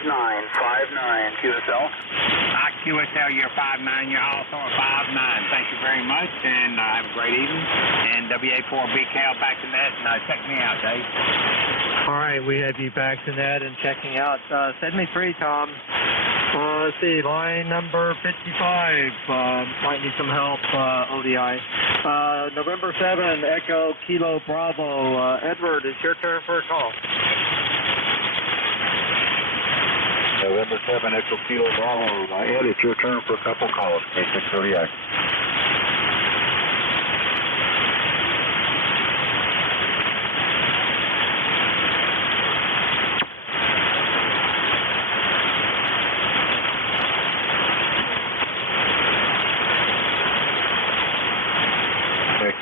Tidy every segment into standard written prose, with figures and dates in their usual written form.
59, QSL. QSL, you're 59, you're also a 59. Thank you very much, and have a great evening. And WA4B Cal back to net, and check me out, Dave. All right, we have you back to net and checking out. Send me 3, Tom. Let's see, line number 55. Might need some help, ODI. November 7, Echo Kilo Bravo. Edward, it's your turn for a call. November 7, Echo Kilo Bravo. Ed, it's your turn for a couple calls. K630X.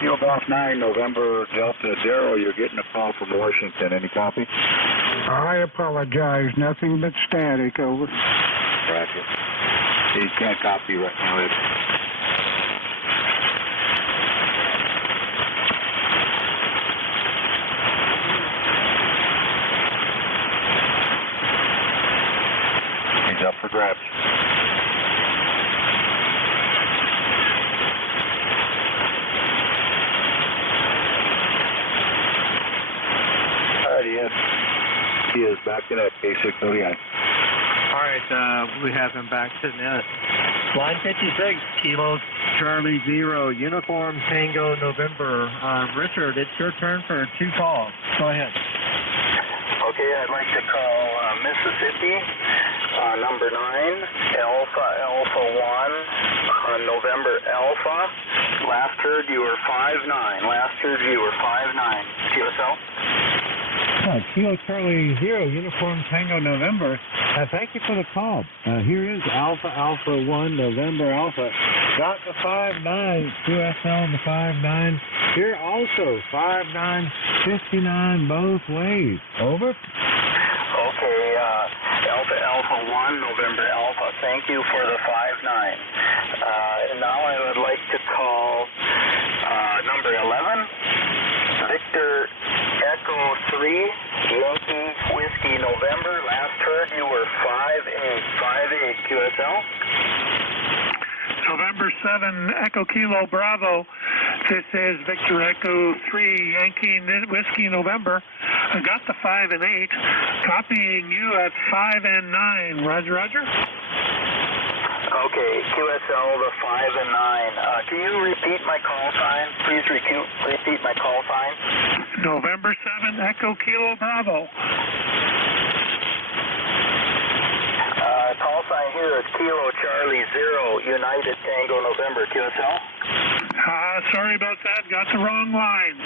Kilo Golf 9, November Delta Darrow, you're getting a call from Washington. Any copy? I apologize. Nothing but static, over. Roger. He can't copy right now, Ed. He's up for grabs. He is back in at K630. All right, we have him back to net. Line 56, Kilo Charlie 0, Uniform Tango November. Richard, it's your turn for 2 calls. Go ahead. Okay, I'd like to call Mississippi, number 9, Alpha 1, November Alpha. Last heard you were 59. QSL? Kilo Charlie 0, Uniform Tango November. Thank you for the call. Here is Alpha 1, November Alpha. Got the 59, QSL the 59. Here also 59, 59 both ways. Over. Okay, Alpha 1, November Alpha. Thank you for the 59. And now I would like to call number 11, Victor Echo 3, Yankee Whiskey November. Last heard you were 58 QSL. November 7, Echo Kilo Bravo. This is Victor Echo 3, Yankee Whiskey November. I got the 5 and 8. Copying you at 5 and 9. Roger, roger. Okay, QSL, the 5 and 9. Can you repeat my call sign? Please repeat my call sign. November 7, Echo Kilo Bravo. Call sign here is Kilo Charlie 0, United Tango November. QSL? Sorry about that. Got the wrong line.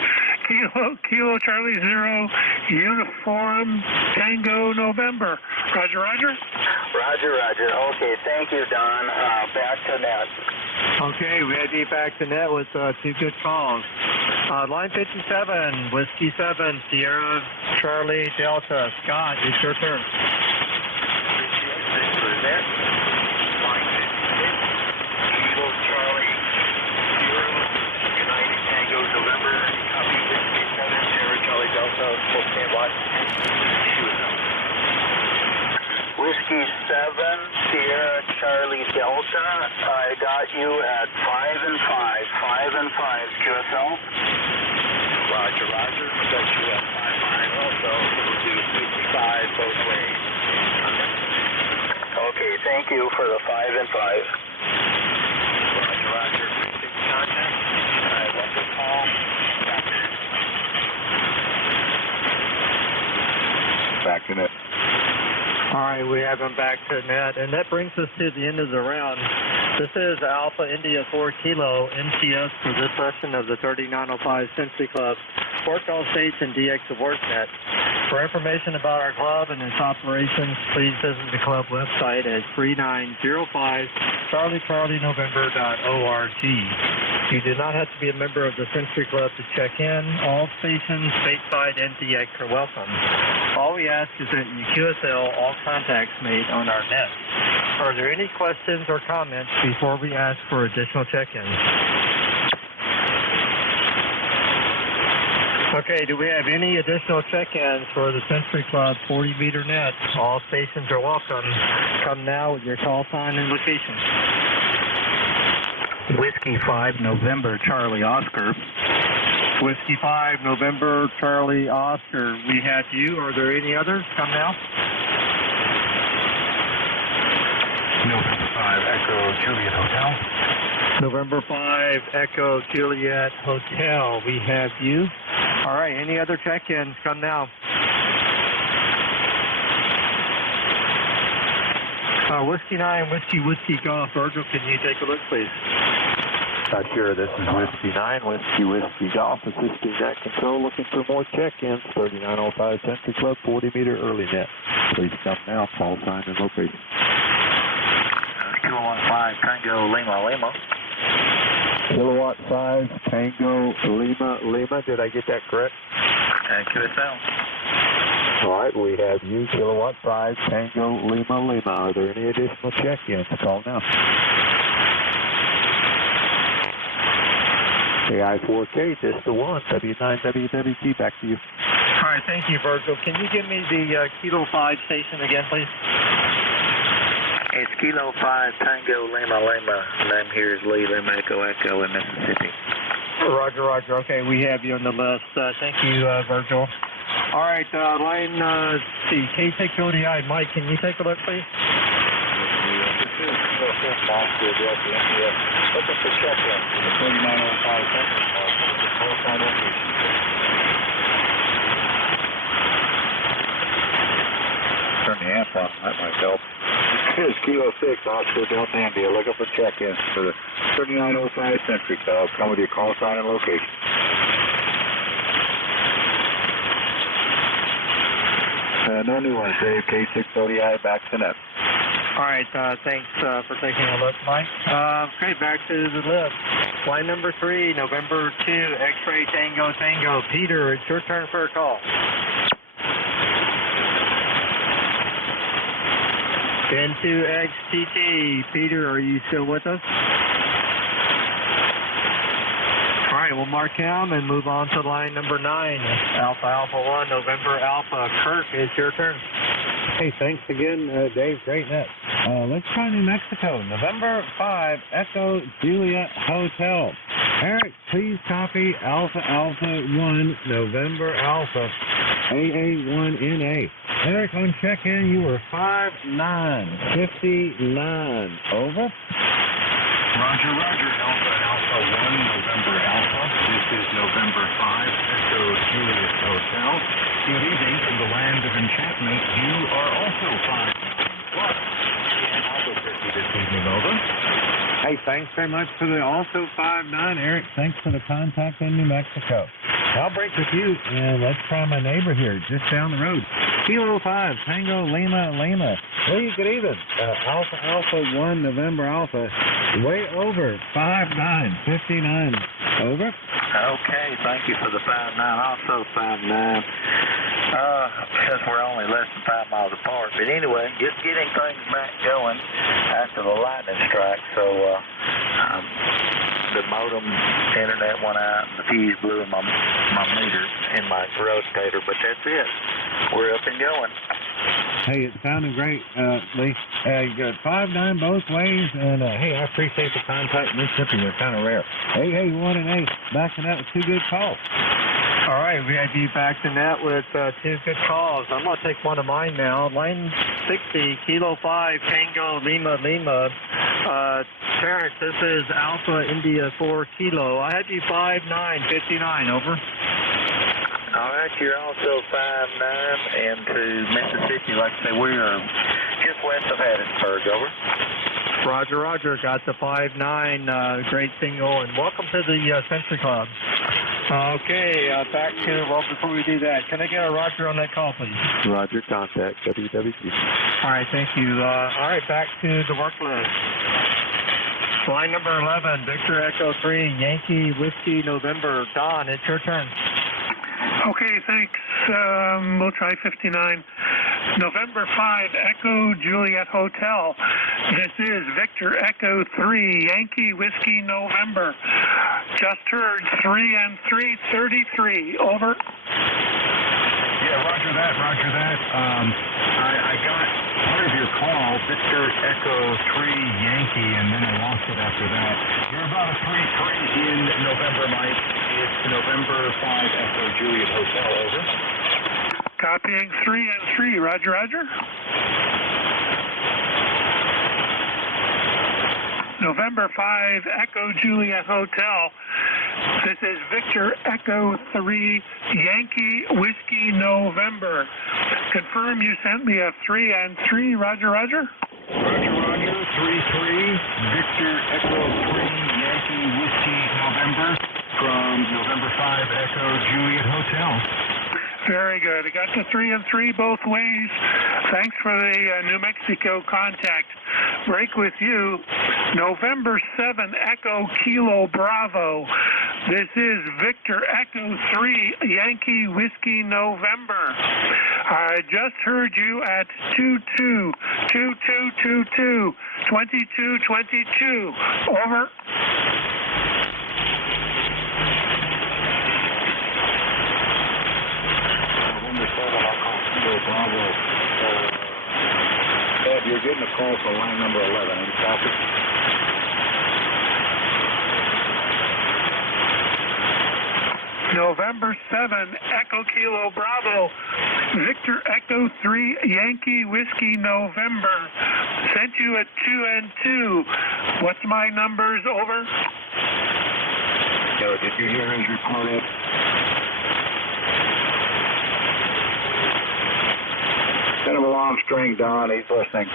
Kilo Charlie 0, Uniform Tango November. Roger, roger. Roger. Okay, thank you, Don. Back to net. Okay, we had you back to net with 2 good calls. Line 57, Whiskey 7, Sierra Charlie Delta. Scott, it's your turn. Line 56, Kilo Charlie 0, United Tango November. Copy Whiskey 7, Sierra Charlie Delta, Spokane, Washington. Whiskey 7, Sierra Charlie Delta. I got you at 5 and 5. 5 and 5, QSL. Roger. I got you at 5 also. It'll do 55 both ways. Okay, thank you for the 5 and 5. Roger. 6 contact. All right, one good call. Back in it. All right, we have him back to net, and that brings us to the end of the round. This is Alpha India 4 Kilo NCS for this session of the 3905 Century Club. Port call states and DX Award Net. For information about our club and its operations, please visit the club website at 3905charliecharlienovember.org. You do not have to be a member of the Century Club to check in. All stations, stateside and DX are welcome. All we ask is that you QSL all contacts made on our net. Are there any questions or comments before we ask for additional check-ins? Okay, do we have any additional check-ins for the Century Club 40-meter net? All stations are welcome. Come now with your call sign and location. Whiskey 5 November Charlie Oscar. Whiskey 5, November, Charlie, Oscar. We have you. Are there any others? Come now. November 5 Echo Juliet Hotel. November 5, Echo Juliet Hotel. We have you. All right, any other check-ins? Come now. Whiskey 9, Whiskey Golf. Virgil, can you take a look, please? Sure, this is Whiskey 9, Whiskey Golf, assisting net control, looking for more check-ins, 3905 Century Club, 40-meter early net. Please come now, call sign and location. Kilowatt 5 Tango Lima Lima. Kilowatt 5 Tango Lima Lima, did I get that correct? And QSL. All right, we have you, Kilowatt 5 Tango Lima Lima. Are there any additional check-ins? Call now. AI4K, just the one, W9WWT, back to you. All right, thank you, Virgil. Can you give me the Kilo 5 station again, please? It's Kilo 5 Tango Lima Lima. Name here is Lee Lima Echo Echo in Mississippi. Roger, Roger. Okay, we have you on the list. Thank you, Virgil. All right, line K6ODI. Mike, can you take a look, please? Looking for check-in. 3905 Century Club. Call sign location. Turn the amp on. That might help. Here's Kilo 6, Oscar Delta India, looking for check-ins for the 3905 Century Club. Come with your call sign and location. No new ones, Dave. K6ODI, back to net. All right, thanks for taking a look, Mike. Okay, back to the list. Line number 3, November 2, X-Ray Tango Tango. Peter, it's your turn for a call. N2XTT. Peter, are you still with us? All right, we'll mark him and move on to line number 9, Alpha Alpha 1, November Alpha. Kirk, it's your turn. Hey, thanks again, Dave. Great net. Let's try New Mexico. November 5, Echo Juliet Hotel. Eric, please copy Alpha Alpha 1, November Alpha, AA1NA. Eric, on check-in, you were 5959. Over. Roger, Roger. Alpha Alpha 1, November Alpha. This is November 5, Echo Juliet Hotel. Good evening from the land of enchantment. You are also 5. What? In Albuquerque this evening, over. Hey, thanks very much for the also 59, Eric. Thanks for the contact in New Mexico. I'll break with you, and let's try my neighbor here, just down the road. Kilo 5, Tango Lima Lima. Lee, good evening. Alpha Alpha 1, November Alpha. Way over, 5959. Over. Okay, thank you for the 59, also 59. Because we're only less than 5 miles apart. But anyway, just getting things back going after the lightning strike. So the modem internet went out, the fuse blew in my meter in my rotator, but that's it. We're up and going. Hey, it sounded great, Lee. You got 59 both ways, and hey, I appreciate the contact in Mississippi. They're kind of rare. Hey, 1 and 8, backing out with 2 good calls. All right, we have you back to net with 2 good calls. I'm going to take one of mine now. Line 60, Kilo 5, Tango Lima Lima. Terrence, this is Alpha India 4 Kilo. I have you 5959, over. All right, you're also 59 into Mississippi. Like I say, we are just west of Hattiesburg, over. Roger, Roger. Got the 59. Great single, and welcome to the Century Club. Okay, back to, well, before we do that, can I get a Roger on that call, please? Roger, contact WWT. All right, thank you. All right, back to the work list. Line number 11, Victor Echo 3, Yankee Whiskey November. Don, it's your turn. Okay, thanks. We'll try 59. November 5, Echo Juliet Hotel. This is Victor Echo 3, Yankee Whiskey November. Just heard 3 and 333. Over. Yeah, roger that, roger that. I got part of your call, Victor Echo 3 Yankee, and then I lost it after that. You're about a 3-3 in November, Mike. It's November 5 Echo Juliet Hotel, over. Copying 3 and 3. Roger, roger. November 5 Echo Juliet Hotel. This is Victor Echo 3 Yankee Whiskey November. Confirm you sent me a 3 and 3. Roger, roger. Roger, roger. 3-3. Victor Echo 3 Yankee Whiskey November from November 5 Echo Juliet Hotel. Very good. I got the 3 and 3 both ways. Thanks for the New Mexico contact. Break with you. November 7 Echo Kilo Bravo. This is Victor Echo 3 Yankee Whiskey November. I just heard you at 22 2222 2222. Over. Bravo. Ed, you're getting a call for line number 11. Any copy? November 7 Echo Kilo Bravo. Victor Echo 3 Yankee Whiskey November. Sent you at 2 and 2. What's my numbers? Over. Did you hear his report, Ed? Kind of a long string, Don. He's listening.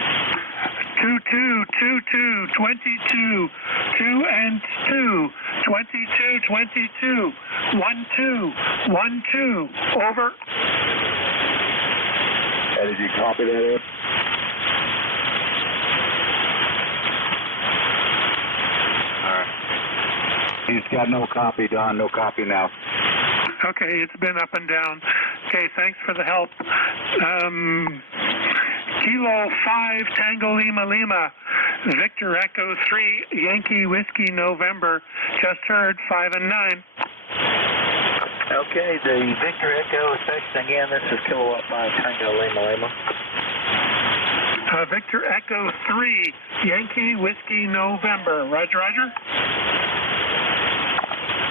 22 22 22 2 and 2 22 22 1 2 1 2. Over. Did you copy that, Ed? All right. He's got no copy, Don. No copy now. Okay, it's been up and down. Okay, thanks for the help. Kilo 5 Tango Lima Lima. Victor Echo 3 Yankee Whiskey November. Just heard 5 and 9. Okay, the Victor Echo section again. This is Kilowatt 5 Tango Lima Lima. Victor Echo 3 Yankee Whiskey November. Roger, roger.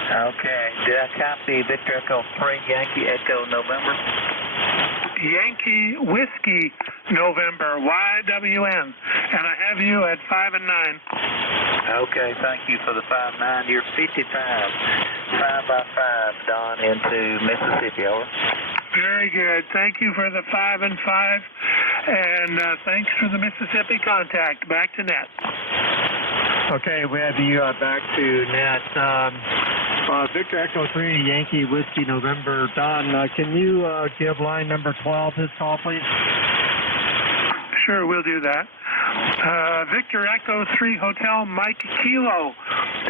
Okay, did I copy Victor Echo 3 Yankee Echo November? Yankee Whiskey November, YWN. And I have you at 5 and 9. Okay, thank you for the 5-9. You're 55, 5 by 5, Don, into Mississippi, over. Very good. Thank you for the 5 and 5. And thanks for the Mississippi contact. Back to net. Okay, we have you back to net. Victor Echo 3 Yankee Whiskey November. Don, can you give line number 12 his call, please? Sure, we'll do that. Victor Echo 3 Hotel Mike Kilo.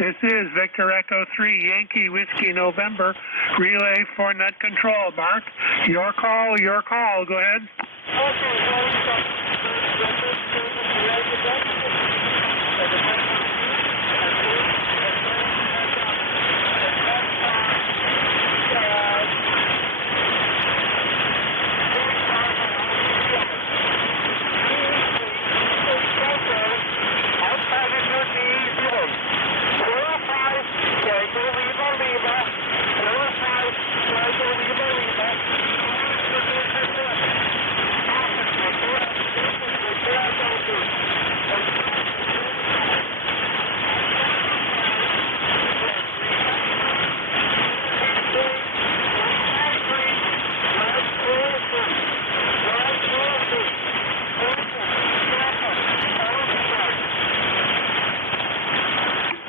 This is Victor Echo 3 Yankee Whiskey November. Relay for net control. Mark, your call, your call. Go ahead.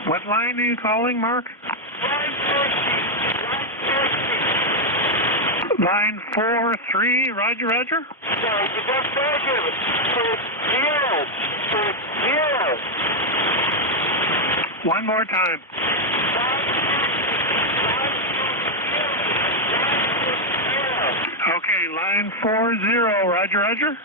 What line are you calling, Mark? Line 4-3, roger, roger. One more time. Okay, line 40, roger, roger.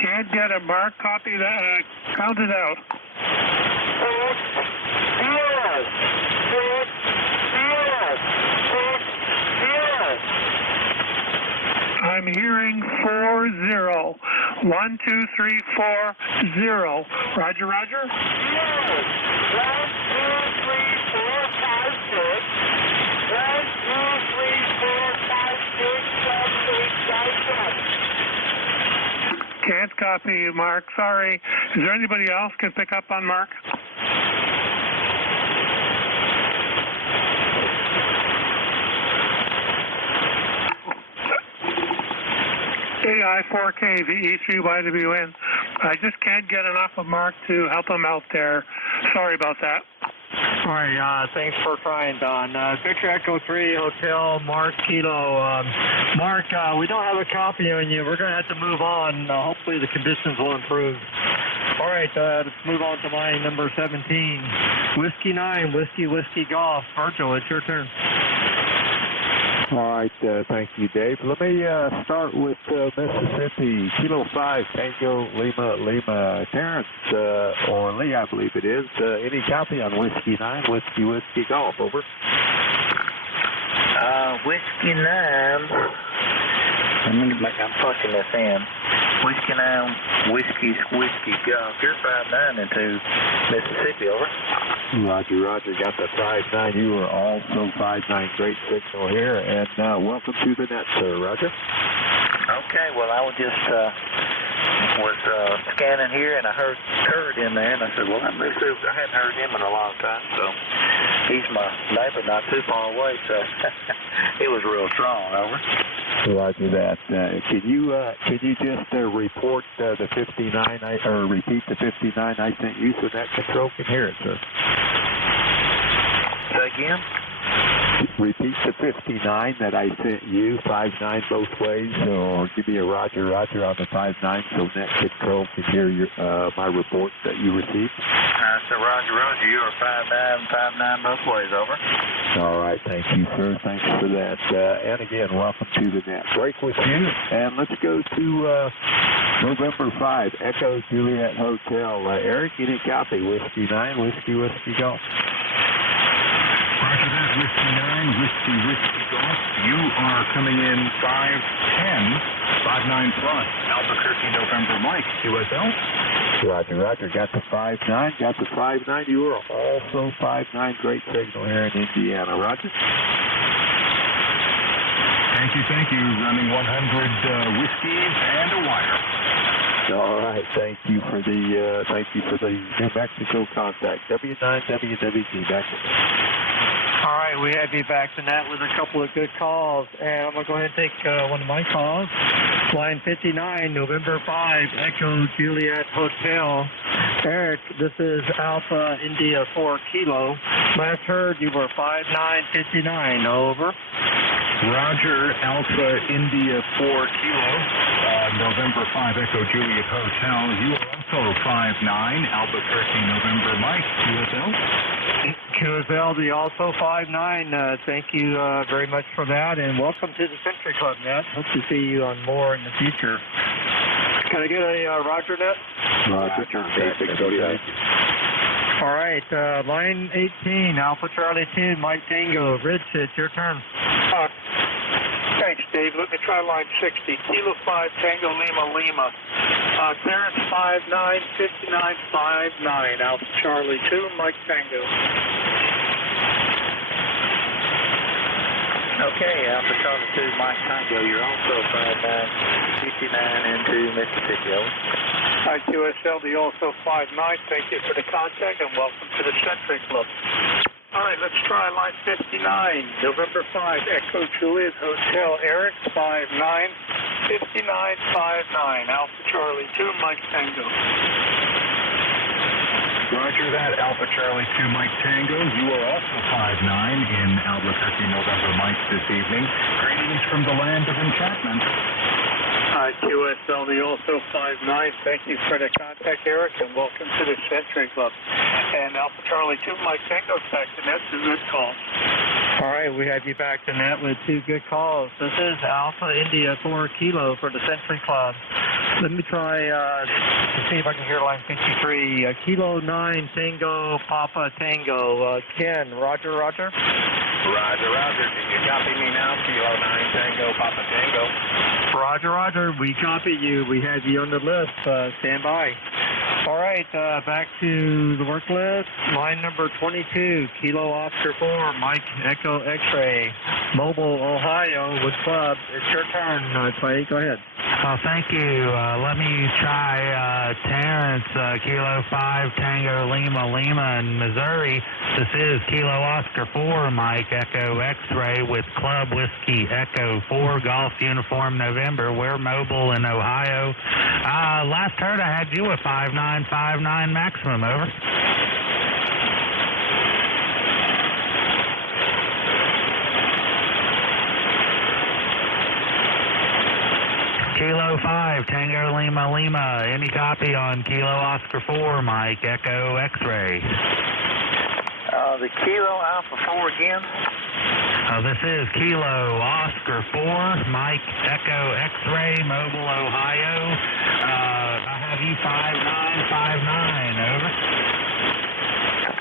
Can't get a mark, copy that, count it out. I'm hearing 40. 1, 2, 3, 4, 0. Roger, roger. 1, 2, 3, 4, 5, 6. 1, 2, 3, 4, 5, 6, 7, 8, 9, 10. Can't copy you, Mark. Sorry. Is there anybody else can pick up on Mark? AI4K, the E3YWN. I just can't get enough of Mark to help him out there. Sorry about that. All right, thanks for trying, Don. Victor Echo 3 Hotel, Mark Kilo. Mark, we don't have a copy on you. We're going to have to move on. Hopefully the conditions will improve. All right, let's move on to line number 17. Whiskey 9, Whiskey Golf. Virgil, it's your turn. All right, thank you, Dave. Let me start with Mississippi, Kilo 5, Tango, Lima, Terrence, or Lee, I believe it is. Any copy on Whiskey 9, Whiskey Golf, over? Whiskey 9. I'm punching this in. Whiskey 9, Whiskey Golf. You're 5-9 into Mississippi, over. Roger. Got the 5-9. You are also 5-9. Great signal here, and welcome to the net, sir. Roger. Okay, well, I was just scanning here, and I heard Kurt in there, and I said, well, I hadn't heard him in a long time, so he's my neighbor not too far away, so it was real strong, over. Roger that. Can you just report the 59, or repeat the 59 I sent you so that control can hear it, sir? Say again? Repeat the 59 that I sent you, 5-9 both ways, or give me a Roger on the 5-9 so net control can hear your my report that you received. So Roger, you are 5-9 both ways, over. All right, thank you, sir. Thanks for that. And again, welcome to the net. Break with you, and let's go to November 5, Echo Juliet Hotel. Eric, any copy? Whiskey 9, Whiskey Golf. Roger that, Whiskey 9, Whiskey Golf. You are coming in 5-10, 5-9 plus, Albuquerque, November, Mike, QSL. Roger. Got the 5-9. You are also 5-9. Great signal here in Indiana. Roger. Thank you. Running 100 whiskeys and a wire. All right. Thank you for the New Mexico contact. W9 WWG back. All right, we have you back to net with a couple of good calls, and I'm going to go ahead and take one of my calls. Line 59, November 5, Echo Juliet Hotel. Eric, this is Alpha India 4 Kilo. Last heard you were 5-9-59, over. Roger, Alpha India 4 Kilo, November 5, Echo Juliet Hotel. You are also 5-9, Albuquerque, November, Mike, QSL. QSL, the also 5-9. Thank you very much for that, and welcome to the Century Club, Net. Hope to see you on more in the future. Can I get a Roger, Net? Roger. All right, line 18, Alpha Charlie 2, Mike Tango. Rich, it's your turn. Thanks, Dave. Let me try line 60. Kilo 5, Tango Lima. Clearance 5-9, 59-5-9. Alpha Charlie 2, Mike Tango. Okay, Alpha Charlie 2, Mike Tango. You're also 5-9, 59 into Mississippi, over. Hi, QSL, the also 5-9. Thank you for the contact, and welcome to the Century Club. All right, let's try line 59, November 5, Echo Juliet Hotel, Eric, 5-9, 59-5-9, Alpha Charlie 2, Mike Tango. Roger that, Alpha Charlie 2, Mike Tango. You are also 5-9 in Albuquerque, November, Mike, this evening. Greetings from the land of enchantment. QSL, the also 59. Thank you for the contact, Eric, and welcome to the Century Club. And Alpha Charlie 2, Mike Tango's back to net. Two good calls. All right, we have you back to net with two good calls. This is Alpha India 4 Kilo for the Century Club. Let me try to see if I can hear line 53. Kilo 9 Tango Papa Tango. Ken, Roger, Roger. Roger, Roger. Can you copy me now? Kilo 9 Tango Papa Tango. Roger, Roger. We copy you. We have you on the list. Stand by. All right, back to the work list. Line number 22, Kilo Oscar 4, Mike Echo X-Ray, Mobile, Ohio, with Club. It's your turn, Clay. Go ahead. Thank you. Let me try Terrence, Kilo 5, Tango Lima, Lima in Missouri. This is Kilo Oscar 4, Mike Echo X-Ray with Club Whiskey Echo 4, Golf Uniform November. We're mobile in Ohio. Last heard I had you at 5959 maximum, over. Kilo 5, Tango Lima, Lima. Any copy on Kilo Oscar 4, Mike Echo X-Ray? The Kilo Alpha 4 again? This is Kilo Oscar 4, Mike Echo X-Ray, Mobile, Ohio. I have you 5959, over.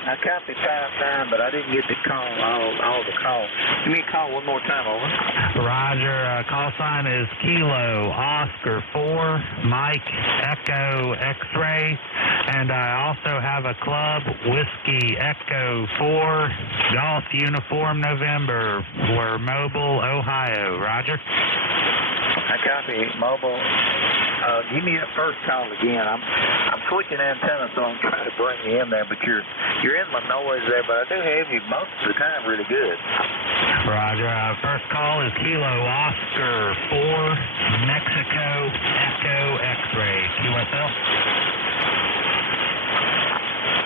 I copied 59, but I didn't get the call, all the calls. Give me a call one more time, over. Roger. Call sign is Kilo Oscar 4, Mike Echo X-Ray. And I also have a Club Whiskey Echo 4, Golf Uniform November. We're mobile, Ohio. Roger. I copy mobile. Give me that first call again. I'm switching antennas, so I'm trying to bring you in there, but you're in my noise there, but I do have you most of the time really good. Roger. First call is Kilo Oscar 4, Mexico Echo X-Ray. QSL.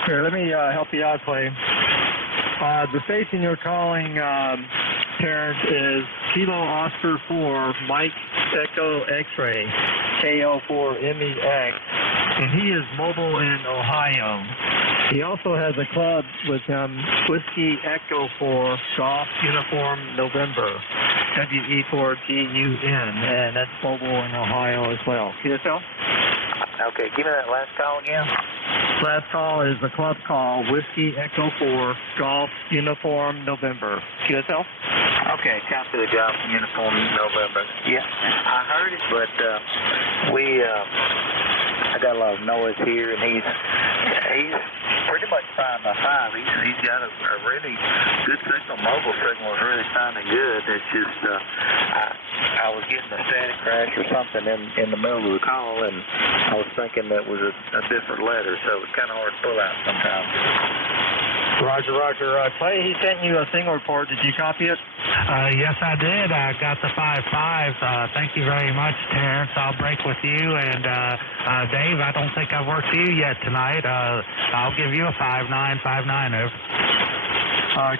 Here, let me help you out, Clay. The station you're calling, Terrence, is Kilo Oscar 4, Mike Echo X-Ray, KO4MEX, and he is mobile in Ohio. He also has a club with Whiskey Echo 4, Golf Uniform November, WE4GUN, and that's mobile in Ohio as well. QSL? Okay, give me that last call again. Last call is the club call, Whiskey Echo 4, Golf Uniform November. QSL? Okay, copy the Golf Uniform November. Yeah, I heard it, but I got a lot of noise here, and he's pretty much 5 by 5. He's got a really good signal. Mobile signal is really sounding good. It's just I was getting a static crash or something in the middle of the call, and I was thinking that was a different letter, so it's kind of hard to pull out sometimes. Roger, Roger. Clay, he sent you a signal report. Did you copy it? Yes, I did. I got the 5-5. Thank you very much, Terrence. I'll break with you. And Dave, I don't think I've worked you yet tonight. I'll give you a 5959, over.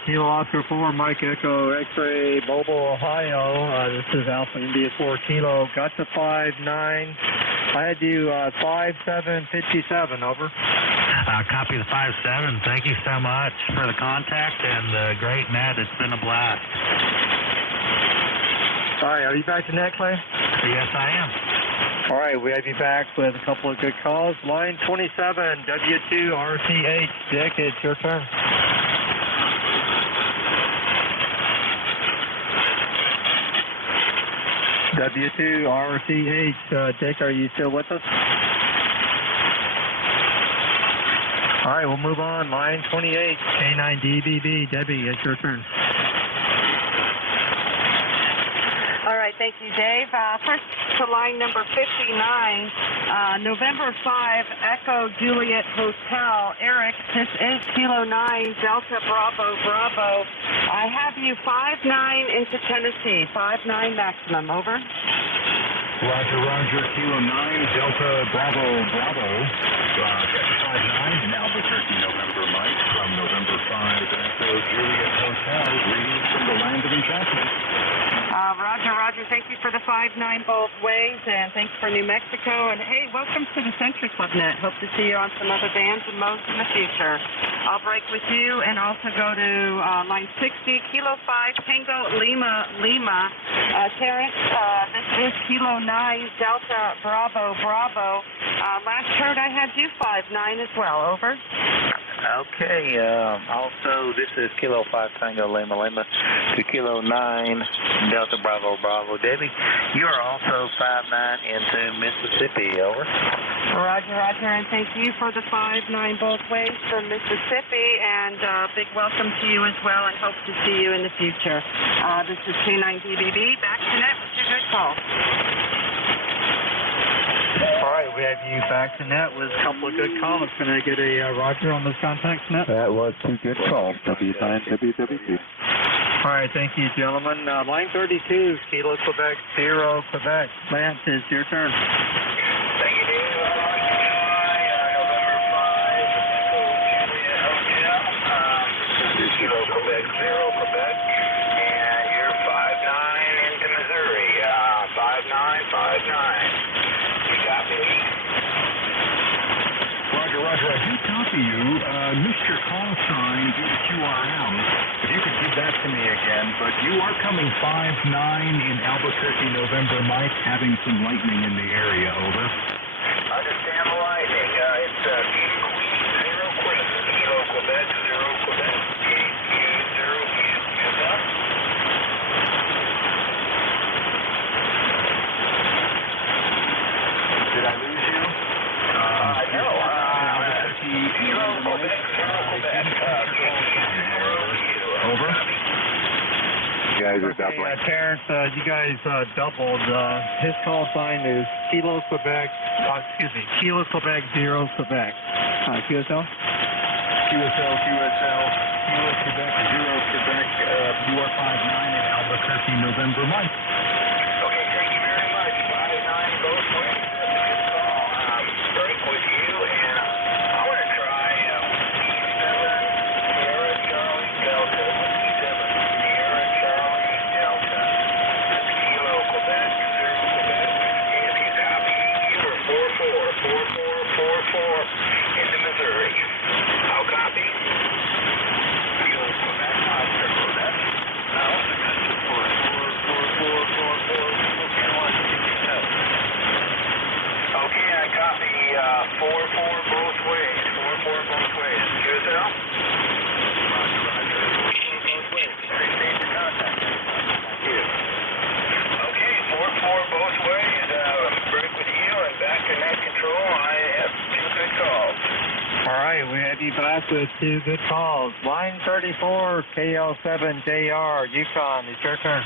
Kilo Oscar 4, Mike Echo X-Ray, Mobile, Ohio. This is Alpha India 4 Kilo. Got the 59. I had you 5757, over. Copy the 57. Thank you so much for the contact and the great net. It's been a blast. All right, are you back to net, Clay? Yes, I am. All right, we have you back with a couple of good calls. Line 27, W2RCH. Dick, it's your turn. W2RCH. Dick, are you still with us? All right, we'll move on. Line 28, K9DBB. Debbie, it's your turn. All right, thank you, Dave. First to line number 59, November 5, Echo Juliet Hotel. Eric, this is Kilo 9, Delta Bravo Bravo. I have you 59 into Tennessee, 59 maximum, over. Roger, Roger, Kilo 9, Delta Bravo Bravo. Check 59 in Albuquerque, November, Mike, from November 5, Echo Juliet Hotel, greetings from the land of enchantment. Roger, Roger. Thank you for the 5-9 both ways, and thanks for New Mexico. And hey, welcome to the Century Club Net. Hope to see you on some other bands and modes in the future. I'll break with you and also go to line 60, Kilo 5, Tango Lima, Lima. Terrence, this is Kilo 9, Delta Bravo, Bravo. Last heard I had you 5-9 as well. Over. Okay, also this is Kilo 5 Tango Lima Lima to Kilo 9 Delta Bravo Bravo. Debbie, you are also 5-9 into Mississippi, over. Roger, Roger, and thank you for the 5-9 both ways from Mississippi, and big welcome to you as well, and hope to see you in the future. This is K9DBB, back to net with your good call. All right, we have you back to net with a couple of good calls. Can I get a Roger on those contacts, net? That was 2 good calls, W9, WW2. All right, thank you, gentlemen. Line 32, Kilo Quebec 0, Quebec. Lance, it's your turn. Thank you, Dave. November 5, Juliet Hotel. This is Kilo Quebec 0, Quebec. And you're 5-9 into Missouri. 5-9, 5-9. Roger, Roger, I do copy you. Missed your call sign due to QRM. If you could give that to me again. But you are coming 5-9 in Albuquerque, November, Mike, having some lightning in the area, over. Understand the lightning. It's Kilo Queen, Kilo Quebec 0, Quebec. 0, yourself? Did I lose you? No. Kilo Quebec 0, Quebec. Over. You guys are doubling. Terrence, you guys doubled. His call sign is Kilo Quebec, Kilo Quebec 0, Quebec. QSL? QSL, Kilo Quebec 0, Quebec. You are 5-9 in Albuquerque, November, Mike. Okay, thank you very much. 5-9 both ways. That's a good call. Break with you, and I want to try 7 Sierra Charlie Delta. 7 Sierra Charlie Delta. That's Kilo Quebec 0, Quebec. If you copy, you are 44 into Missouri. I'll copy. Kilo Quebec, Oscar Quebec. No, that's 4. Okay, I copy 4-4 both ways. 4-4 both ways. QSL? Roger, Roger. 4 both ways. Appreciate the contact. Thank you. Okay, 4-4 both ways. Break with you and back to net control. I have 2 good calls. All right, we have you back with 2 good calls. Line 34, KL7JR, Yukon, it's your turn.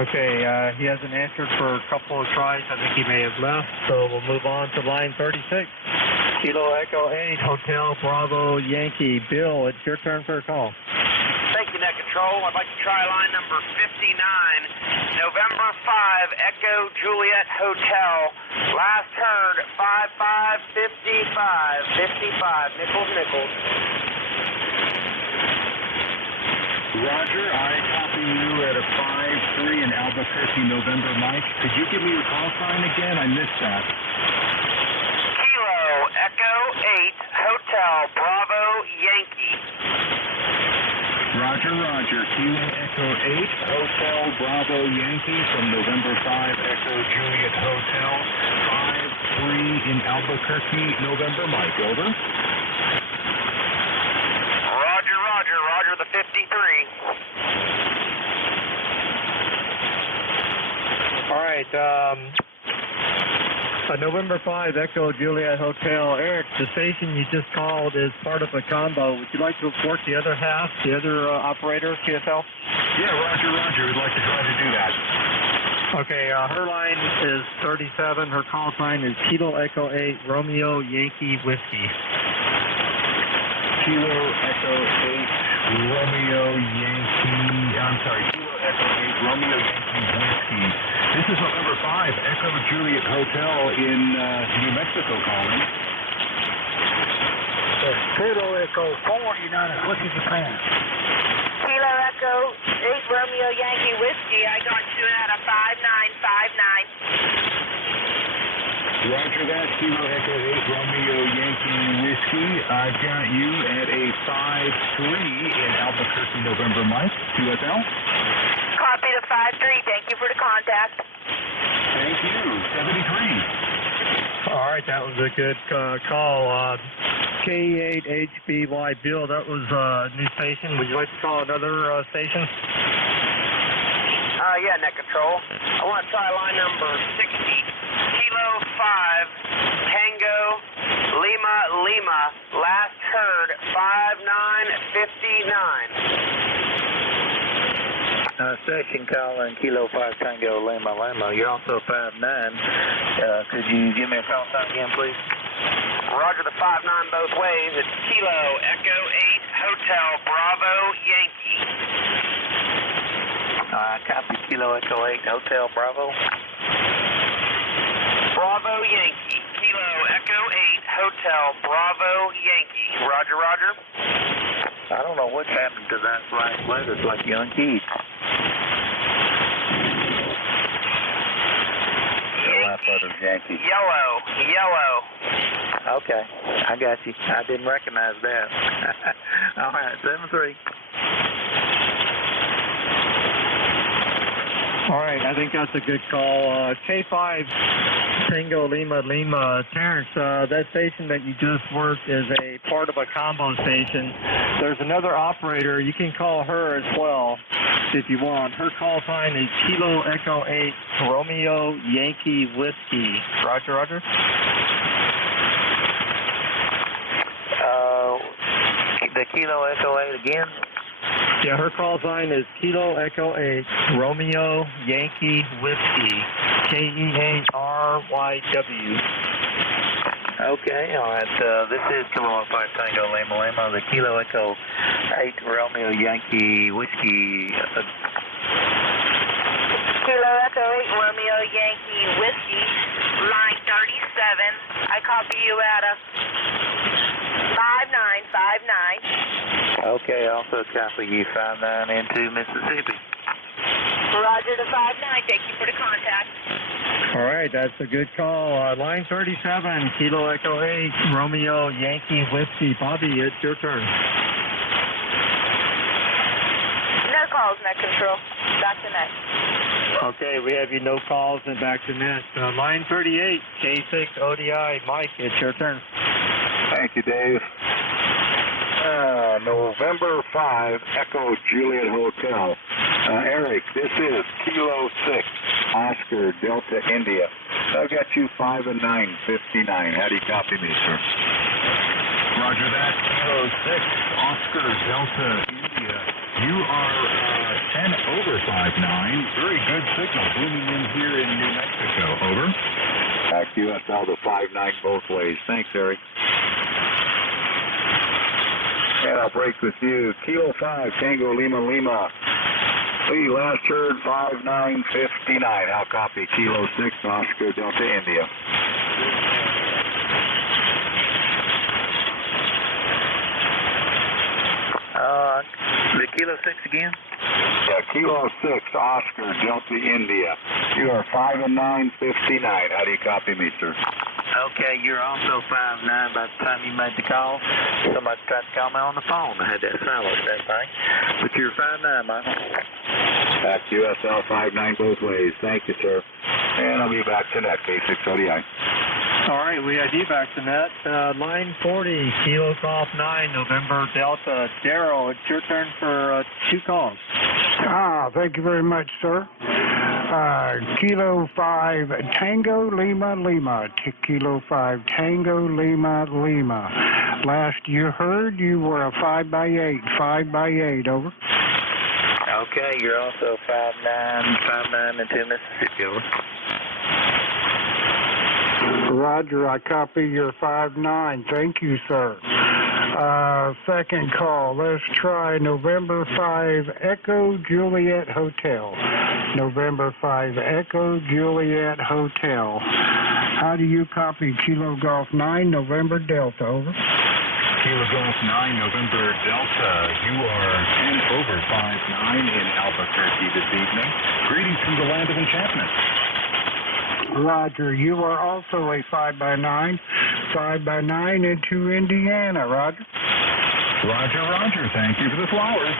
Okay, he hasn't answered for a couple of tries. I think he may have left, so we'll move on to line 36. Kilo Echo 8, Hotel Bravo Yankee. Bill, it's your turn for a call. Thank you, Net Control. I'd like to try line number 59, November 5, Echo Juliet Hotel. Last heard 5555, nickels. Roger, I copy you at a 5-3 in Albuquerque, November, Mike. Could you give me your call sign again? I missed that. Kilo Echo 8, Hotel Bravo Yankee. Roger, Roger. Kilo Echo 8, Hotel Bravo Yankee from November 5, Echo Juliet Hotel. 5-3 in Albuquerque, November, Mike. Over. Roger, the 53. All right, November 5, Echo Juliet Hotel. Eric, the station you just called is part of a combo. Would you like to report the other half, the other operator, QSL? Yeah, Roger. We'd like to try to do that. Okay, her line is 37. Her call sign is Kilo Echo 8, Romeo Yankee Whiskey. Kilo Echo 8, Romeo Yankee. I'm sorry, Kilo Echo 8, Romeo Yankee Whiskey. This is November 5, Echo Juliet Hotel in New Mexico calling. Kilo Echo 4, United Whiskey Japan. Kilo Echo 8 Romeo Yankee Whiskey. I got you at a 5959. Roger that, Kilo Echo 8 Romeo Yankee Whiskey. I've got you at a 5-3 in Albuquerque, November, Mike. QSL. Copy the 5-3. Thank you for the contact. Thank you. 73. All right, that was a good call. K8HBY Bill, that was a new station. Would you like to call another station? Yeah, net control. I want to try line number 60. Kilo 5, Tango, Lima, Lima. Last heard 5959. Session calling Kilo 5 Tango Lima Lima. You're also 59. Could you give me a call sign again, please? Roger the 59 both ways. It's Kilo Echo 8 Hotel Bravo Yankee. Copy Kilo Echo 8 Hotel Bravo. Bravo Yankee. Kilo Echo 8 Hotel Bravo Yankee. Roger, roger. I don't know what's happened to that last letter. It's like you unkeyed. The last letter's Yankee. Yellow, yellow. Okay, I got you. I didn't recognize that. All right, 7-3. All right, I think that's a good call. K5 Tango Lima Lima. Terrence, that station that you just worked is a part of a combo station. There's another operator. You can call her as well if you want. Her call sign is Kilo Echo 8 Romeo Yankee Whiskey. Roger, roger. The Kilo Echo 8 again? Yeah, her call sign is Kilo Echo 8 Romeo Yankee Whiskey. KEARYW. Okay, all right. This is Kilo 5 Tango Lima Lima. The Kilo Echo 8 Romeo Yankee Whiskey. Kilo Echo 8 Romeo Yankee Whiskey. Line 37. I copy you at a 5959. Okay, also copy you 59 into Mississippi. Roger the 59. Thank you for the contact. All right, that's a good call. Line 37, Kilo Echo 8 Romeo Yankee Whiskey. Bobby, it's your turn. No calls, net control. Back to net. Okay, we have you no calls and back to net. Line 38, K6 ODI. Mike, it's your turn. Thank you, Dave. November 5, Echo Juliet Hotel. Eric, this is Kilo 6, Oscar Delta India. I've got you 5-9-59. How do you copy me, sir? Roger that, Kilo 6, Oscar Delta India. You are 10 over 59. Very good signal booming in here in New Mexico. Over. Back to USL to 59 both ways. Thanks, Eric. And I'll break with you. Kilo 5, Tango Lima Lima. We last heard 5959. I'll copy Kilo 6, Oscar Delta India. The Kilo 6 again? Yeah, Kilo 6, Oscar Delta India. You are 5-9-59. How do you copy me, sir? Okay, you're also 5-9 by the time you made the call. Somebody tried to call me on the phone. I had that silence, that thing. But you're 5-9, Michael. Back to USL 5-9 both ways. Thank you, sir. And I'll be back to net, K6 ODI. All right, we had you back to net. Line 40, Kilo Golf 9, November Delta. Daryl, it's your turn for 2 calls. Thank you very much, sir. Kilo 5 Tango Lima Lima. Kilo 5 Tango Lima Lima. Last you heard, you were a 5x8. 5x8, over. Okay, you're also 5-9 into Mississippi, over. Roger, I copy your 5-9. Thank you, sir. Second call. Let's try November 5 Echo Juliet Hotel. November 5 Echo Juliet Hotel. How do you copy Kilo Golf 9 November Delta, over? Kilo Golf 9, November Delta. You are 10 over 59 in Albuquerque this evening. Greetings from the land of enchantment. Roger, you are also a 5x9. 5x9 into Indiana, Roger. Roger, Roger. Thank you for the flowers.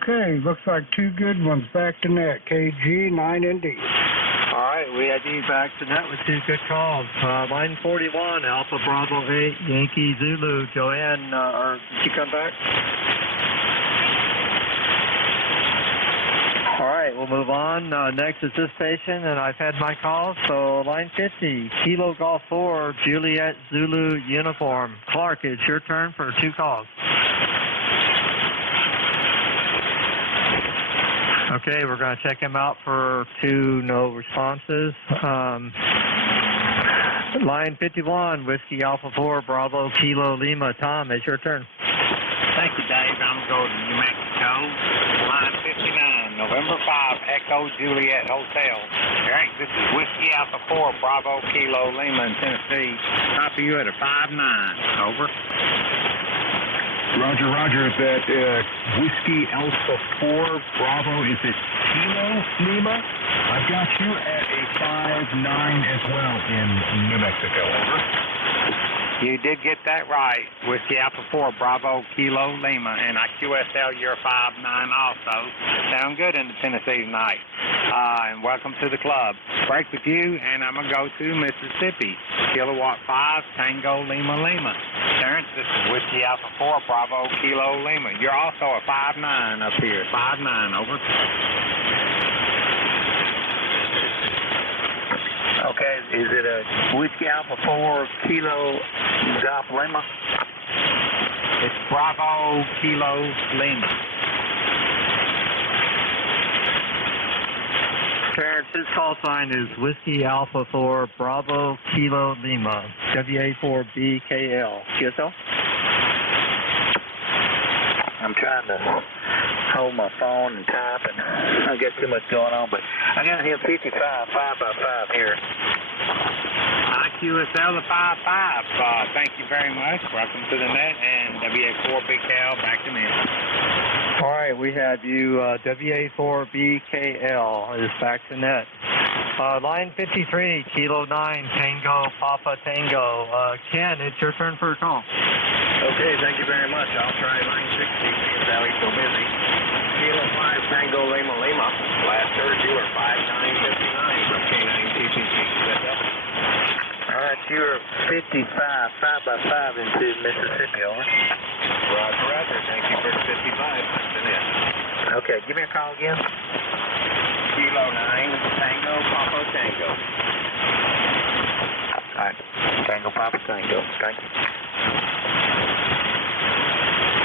Okay, looks like two good ones back to net. KG, 9ND. All right, we have you back to net with two good calls. Line 41, Alpha Bravo 8, Yankee Zulu. Joanne, did she come back? All right, we'll move on. Next is this station, and I've had my calls. So line 50, Kilo Golf 4, Juliet Zulu Uniform. Clark, it's your turn for two calls. Okay, we're going to check him out for two no responses. Line 51, Whiskey Alpha 4, Bravo Kilo Lima. Tom, it's your turn. Thank you, Dave. I'm going to New Mexico. Line 59, November 5, Echo Juliet Hotel. Eric, this is Whiskey Alpha 4, Bravo Kilo Lima in Tennessee. Copy you at a 5-9. Over. Roger, Roger. Is that Whiskey Alpha 4, Bravo? Is it Kilo Lima? I've got you at a 5-9 as well in New Mexico. Over. You did get that right. Whiskey Alpha 4, Bravo Kilo Lima, and I QSL your 5-9 also. Sound good in the Tennessee tonight. And welcome to the club. Break with you, and I'm going to go to Mississippi. Kilowatt 5, Tango Lima Lima. Terrence, this is Whiskey Alpha 4, Bravo Kilo Lima. You're also a 5-9 up here. 5-9, over. Okay, is it a Whiskey Alpha 4 Kilo Golf Lima? It's Bravo Kilo Lima. Terrence, his call sign is Whiskey Alpha 4, Bravo Kilo Lima, WA4BKL. QSL? I'm trying to hold my phone and type, and I got too much going on, but I got him 55, 5x5 here. IQSL the 5-5. Thank you very much. Welcome to the net, and WA4BKL back to me. All right, we have you, WA4BKL is back to net. Line 53, Kilo 9, Tango, Papa Tango. Ken, it's your turn for a call. Okay, thank you very much. I'll try line 60. Sally's so busy. Kilo 5, Tango Lima Lima. Last heard you were 5959 from K9TPC. All right, you were 55, 5x5 into Mississippi, over. Roger, Roger. Thank you for the 55. Okay, give me a call again. Kilo 9, Tango, Papa Tango. All right, Tango, Papa Tango. Thank you.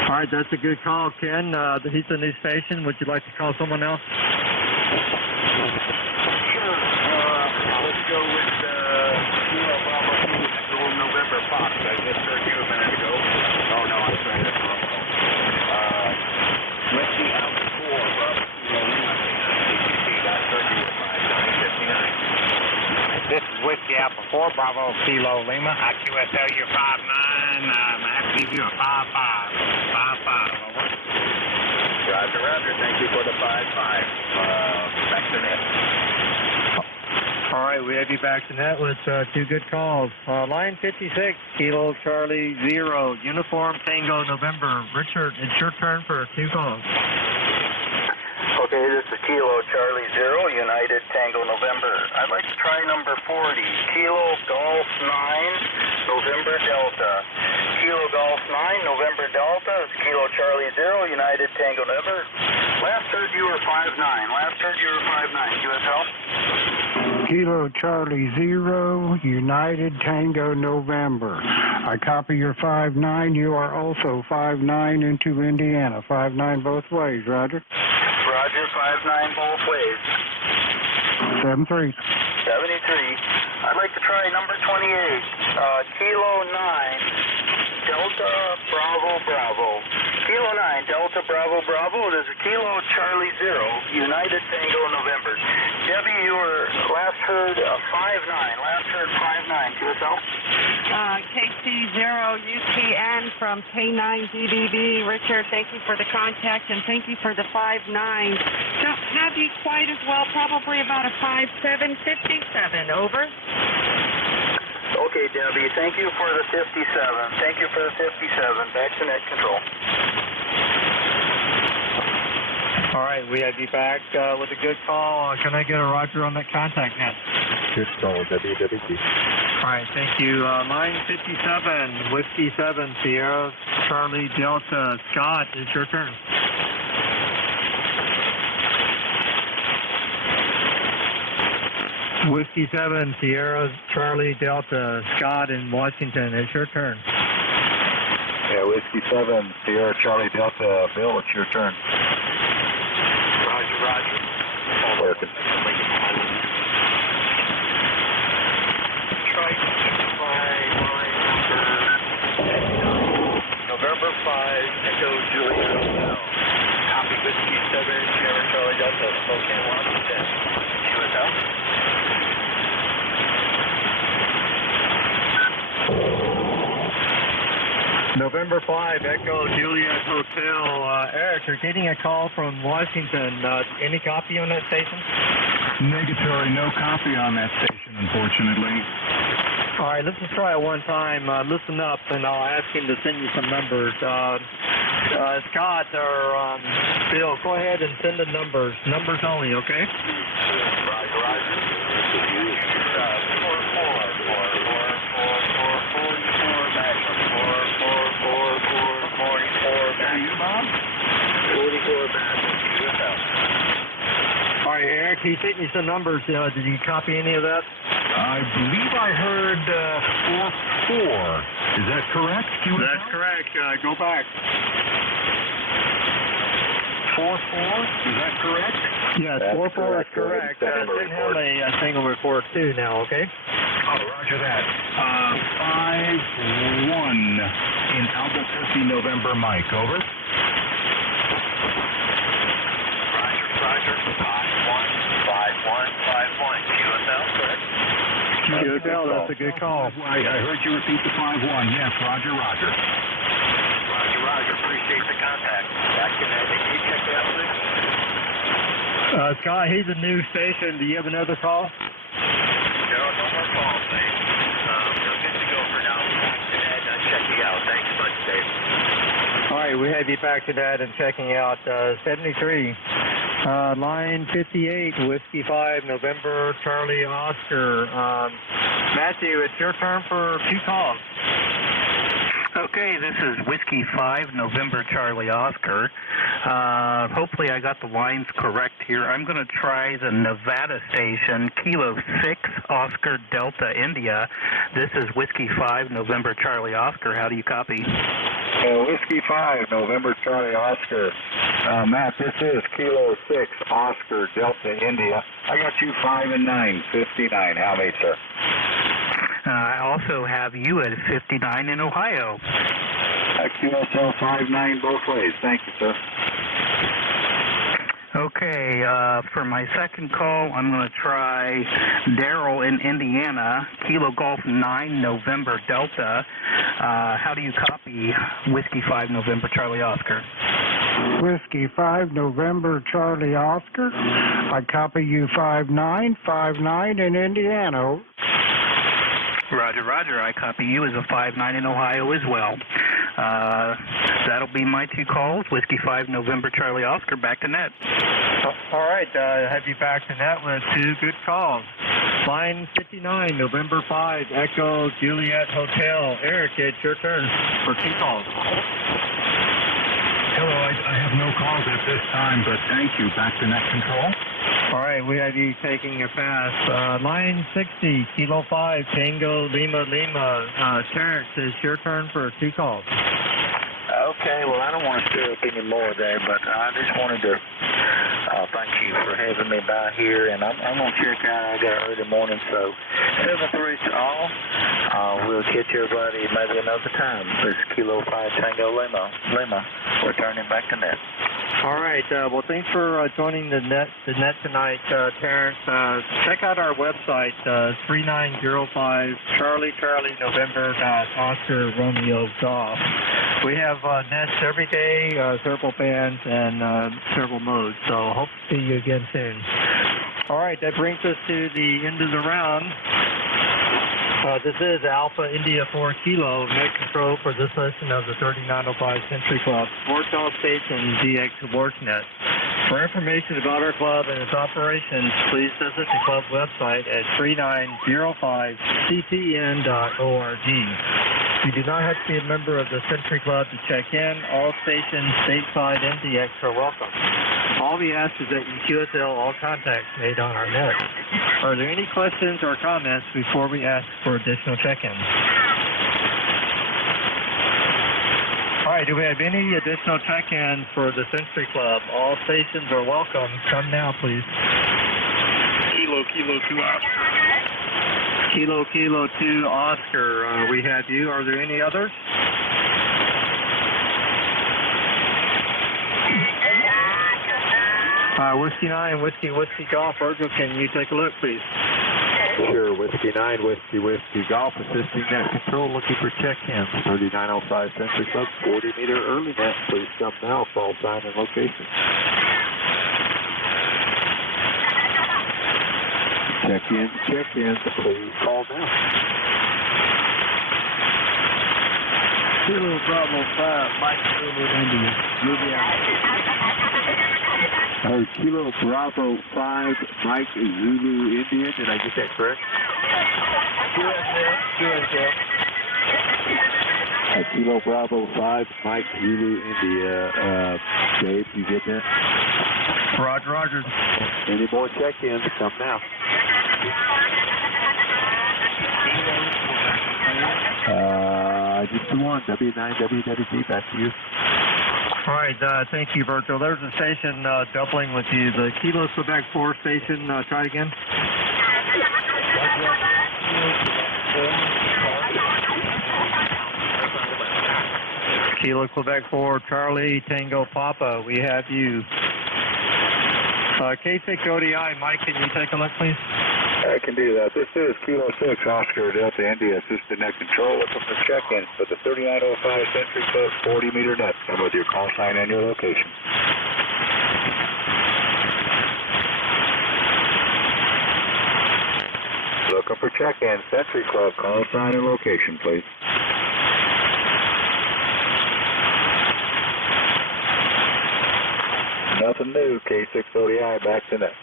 All right, that's a good call, Ken. He's a new station. Would you like to call someone else? Sure. Let's go with Kilo Bravo Kilo November Fox. I just heard you a minute ago. Oh, no, I'm sorry. That's wrong. Whiskey Alpha 4, Bravo Kilo Lima, K9TPC. I heard you at 5959. This is Whiskey Alpha 4, Bravo Kilo Lima. IQSL your 5-9. I have to give you a 5-5. 5-5, over. Roger, Roger. Thank you for the 5-5. Back to net. All right, we have you back to net with two good calls. Line 56, Kilo Charlie 0, Uniform Tango November. Richard, it's your turn for two calls. Okay, this is Kilo Charlie 0, United Tango November. I'd like to try number 40, Kilo Golf 9, November Delta. Kilo Golf 9, November Delta. It's Kilo Charlie 0, United Tango November. Last heard you were 5-9. Last heard you were 5-9. QSL? Kilo Charlie 0, United Tango November. I copy your 5-9. You are also 5-9 into Indiana. 5-9 both ways, Roger. Roger, 5-9 both ways. 73. 73. I'd like to try number 28, Kilo 9, Delta Bravo Bravo. Kilo 9, Delta Bravo Bravo. It is a Kilo Charlie 0, United Tango November. Debbie, you were last heard 5-9, last heard 5-9, QSL? KC0 UTN from K9DBB. Richard, thank you for the contact and thank you for the 5-9. Don't have you quite as well, probably about a 5-7, 57. Over. Okay, Debbie, thank you for the 57. Thank you for the 57. Back to net control. All right, we have you back with a good call. Can I get a roger on that contact net? Good call, WWT. All right, thank you. Line 57, Whiskey 7, Sierra, Charlie, Delta. Scott, it's your turn. Whiskey 7, Sierra, Charlie, Delta. Scott in Washington, it's your turn. Yeah, Whiskey 7, Sierra, Charlie, Delta. Bill, it's your turn. Roger. Working. Try to fly line November 5, Echo Juliet Hotel. Copy Whiskey 7, Sierra, Charlie, Delta, Spokane, Washington. QSL? November 5, Echo Juliet Hotel. Eric, you're getting a call from Washington. Any copy on that station? Negatory, no copy on that station, unfortunately. All right, let's just try it one time. Listen up, and I'll ask him to send you some numbers. Scott or Bill, go ahead and send the numbers. Numbers only, okay? Roger. 44 Massive, QSL. All right, Eric, he sent me some numbers. Did you copy any of that? I believe I heard 4-4. Is that correct, QSL? That's correct. Go back. 4-4? Is that correct? Yes, 4-4 is correct. Send him a single report, too, now, okay? Oh, roger that. 5-1 in Albuquerque, November, Mike. Over. Roger. 5-1. QSL, correct? QSL, that's a good call. I heard you repeat the 5-1. Yes, Roger. Roger. Appreciate the contact. Back in there. Can you check that, please? Scott, he's a new station. Do you have another call? No more calls, Dave. You're good to go for now. Back to Ed. Check you out. Thanks much, Dave. All right, we have you back to that and checking out 73. Line 58, Whiskey 5, November, Charlie, Oscar. Matthew, it's your turn for 2 calls. Okay, this is Whiskey 5, November, Charlie, Oscar. Hopefully I got the lines correct here. I'm going to try the Nevada station, Kilo 6, Oscar, Delta, India. This is Whiskey 5, November, Charlie, Oscar. How do you copy? Whiskey 5, November, Charlie, Oscar. Matt, this is Kilo 6, Oscar, Delta, India. I got you 5 and 9, 59. How many, sir? I also have you at 59 in Ohio. QSL 5-9 both ways. Thank you, sir. Okay, for my second call, I'm going to try Daryl in Indiana, Kilo Golf 9, November, Delta. How do you copy Whiskey 5, November, Charlie, Oscar? Whiskey 5, November, Charlie, Oscar. I copy you 5-9 in Indiana. Roger. I copy you as a 5-9 in Ohio as well. That'll be my 2 calls. Whiskey 5, November, Charlie, Oscar. Back to net. All right, have you back to net with 2 good calls. Line 59, November 5, Echo Juliet Hotel. Eric, it's your turn for 2 calls. Hello, I have no calls at this time, but thank you. Back to net control. All right, we have you taking a pass. Line 60, Kilo 5, Tango, Lima. Terrence, it's your turn for 2 calls. Okay, well, I don't want to stir up any more there, but I just wanted to thank you for having me by here, and I'm going to check out. I got early morning, so 7-3 to all. We'll catch everybody maybe another time. This is Kilo 5 Tango Lima. We're turning back to net. All right. Well, thanks for joining the net tonight, Terrence. Check out our website, 3905 Charlie November Oscar Romeo Golf. We have nets every day, several bands, and several modes. So hope to see you again soon. All right. That brings us to the end of the round. This is Alpha India 4 Kilo, net control for this session of the 3905 Century Club Sports All Station DX Sportsnet. For information about our club and its operations, please visit the club website at 3905ctn.org. You do not have to be a member of the Century Club to check in. All stations stateside MDX are welcome. All we ask is that you QSL all contacts made on our net. Are there any questions or comments before we ask for additional check-ins? All right, do we have any additional check-ins for the Century Club? All stations are welcome. Come now, please. Kilo 2 Oscar. Kilo 2 Oscar, we have you. Are there any others? Whiskey 9, Whiskey Golf. Virgil, can you take a look, please? Sure, Whiskey 9, Whiskey Golf, assisting net control, looking for check-ins, 3905 Century Club, 40-meter early net. Please come now, call sign and location. Check-ins, please call now. Kilo Bravo 5, Mike Silver, India. Moving out. Kilo Bravo 5, Mike Zulu, India. Did I get that correct? QSL. Kilo Bravo 5, Mike Zulu, India. Dave, you get that? Roger. Any more check-ins? Come now. Just the one, W9WWG, back to you. All right, thank you, Virgil. There's a station doubling with you. The Kilo Quebec 4 station, try again. Kilo Quebec 4, Charlie Tango Papa, we have you. K6 ODI, Mike, can you take a look, please? I can do that. This is Kilo 6 Oscar Delta India, assistant net control, looking for check-ins for the 3905 Century Club 40-meter net. Come with your call sign and your location. Looking for check-ins, Century Club, call sign and location, please. Nothing new, K6 ODI, back to net.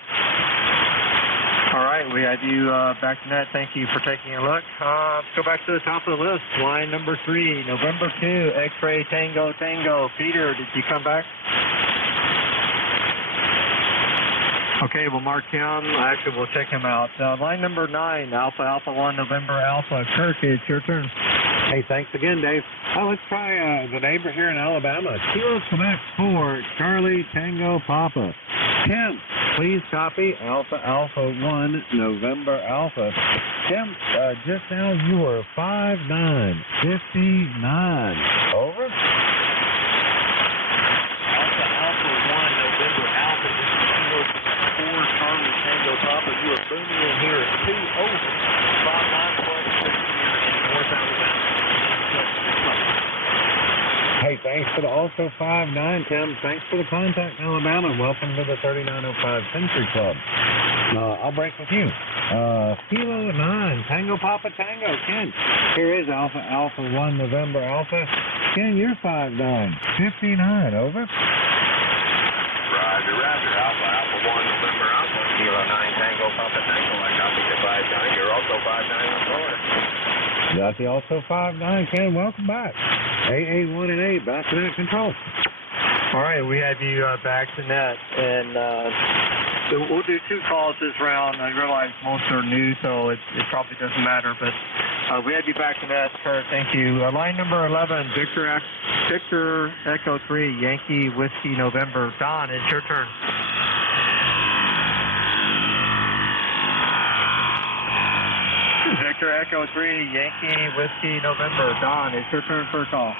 All right, we have you back to net. Thank you for taking a look. Let's go back to the top of the list. Line number 3, November 2, X-Ray Tango. Peter, did you come back? Okay, we'll mark him. Actually, we'll check him out. Line number 9, Alpha 1, November Alpha. Kirk, it's your turn. Hey, thanks again, Dave. Let's try the neighbor here in Alabama. Kilo Quebec 4, Charlie Tango Papa. Tim, please copy Alpha 1, November Alpha. Tim, just now you were 5959. Over. Alpha 1, November Alpha. This is Kilo 4, Charlie Tango Papa. You are booming in here at 2 over. 59 and North Alabama. Hey, thanks for the also 5-9, Tim. Thanks for the contact, Alabama. Welcome to the 3905 Century Club. I'll break with you. Kilo 9, Tango Papa Tango. Ken, here is Alpha 1, November Alpha. Ken, you're 5-9, 59. Over. Roger. Alpha 1, November Alpha. Kilo 9, Tango Papa Tango. I copy the 5-9. You're also 5-9 in Florida. Got the also 5-9, Ken. Welcome back. AA1 back to net control. All right, we have you back to net, and we'll do 2 calls this round. I realize most are new, so it probably doesn't matter, but We have you back to net, Kurt. Thank you. Line number 11, Victor Echo 3, Yankee Whiskey November. Don, it's your turn. Victor Echo 3, Yankee Whiskey November. Don, it's your turn for a call.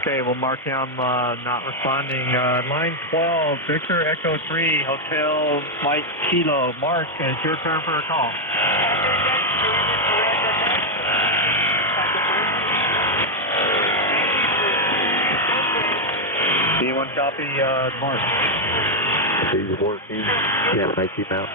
Okay, we'll mark him not responding. Line 12, Victor Echo 3, Hotel Mike Kilo. Mark, it's your turn for a call. D1 copy, Mark. He's working. Can't make him out.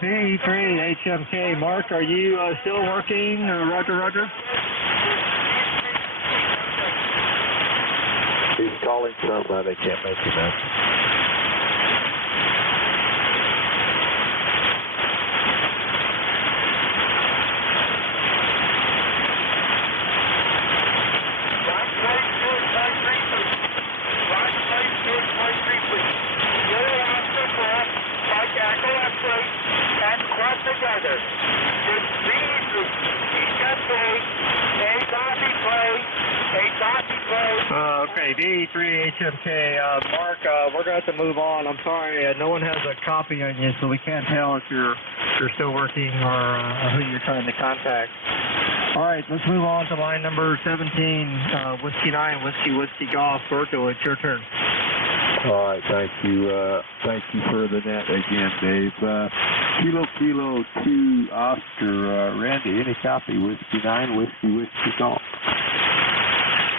D3 HMK, Mark, are you still working? Roger. He's calling somebody. Can't make him out. Okay, D3 HMK, Mark, we're going to have to move on. I'm sorry, no one has a copy on you, so we can't tell if you're still working or who you're trying to contact. All right, let's move on to line number 17, Whiskey 9, Whiskey Golf. Berto, it's your turn. All right, thank you. Thank you for the net again, Dave. Kilo 2 Oscar, Randy, any copy? Whiskey 9, Whiskey Golf.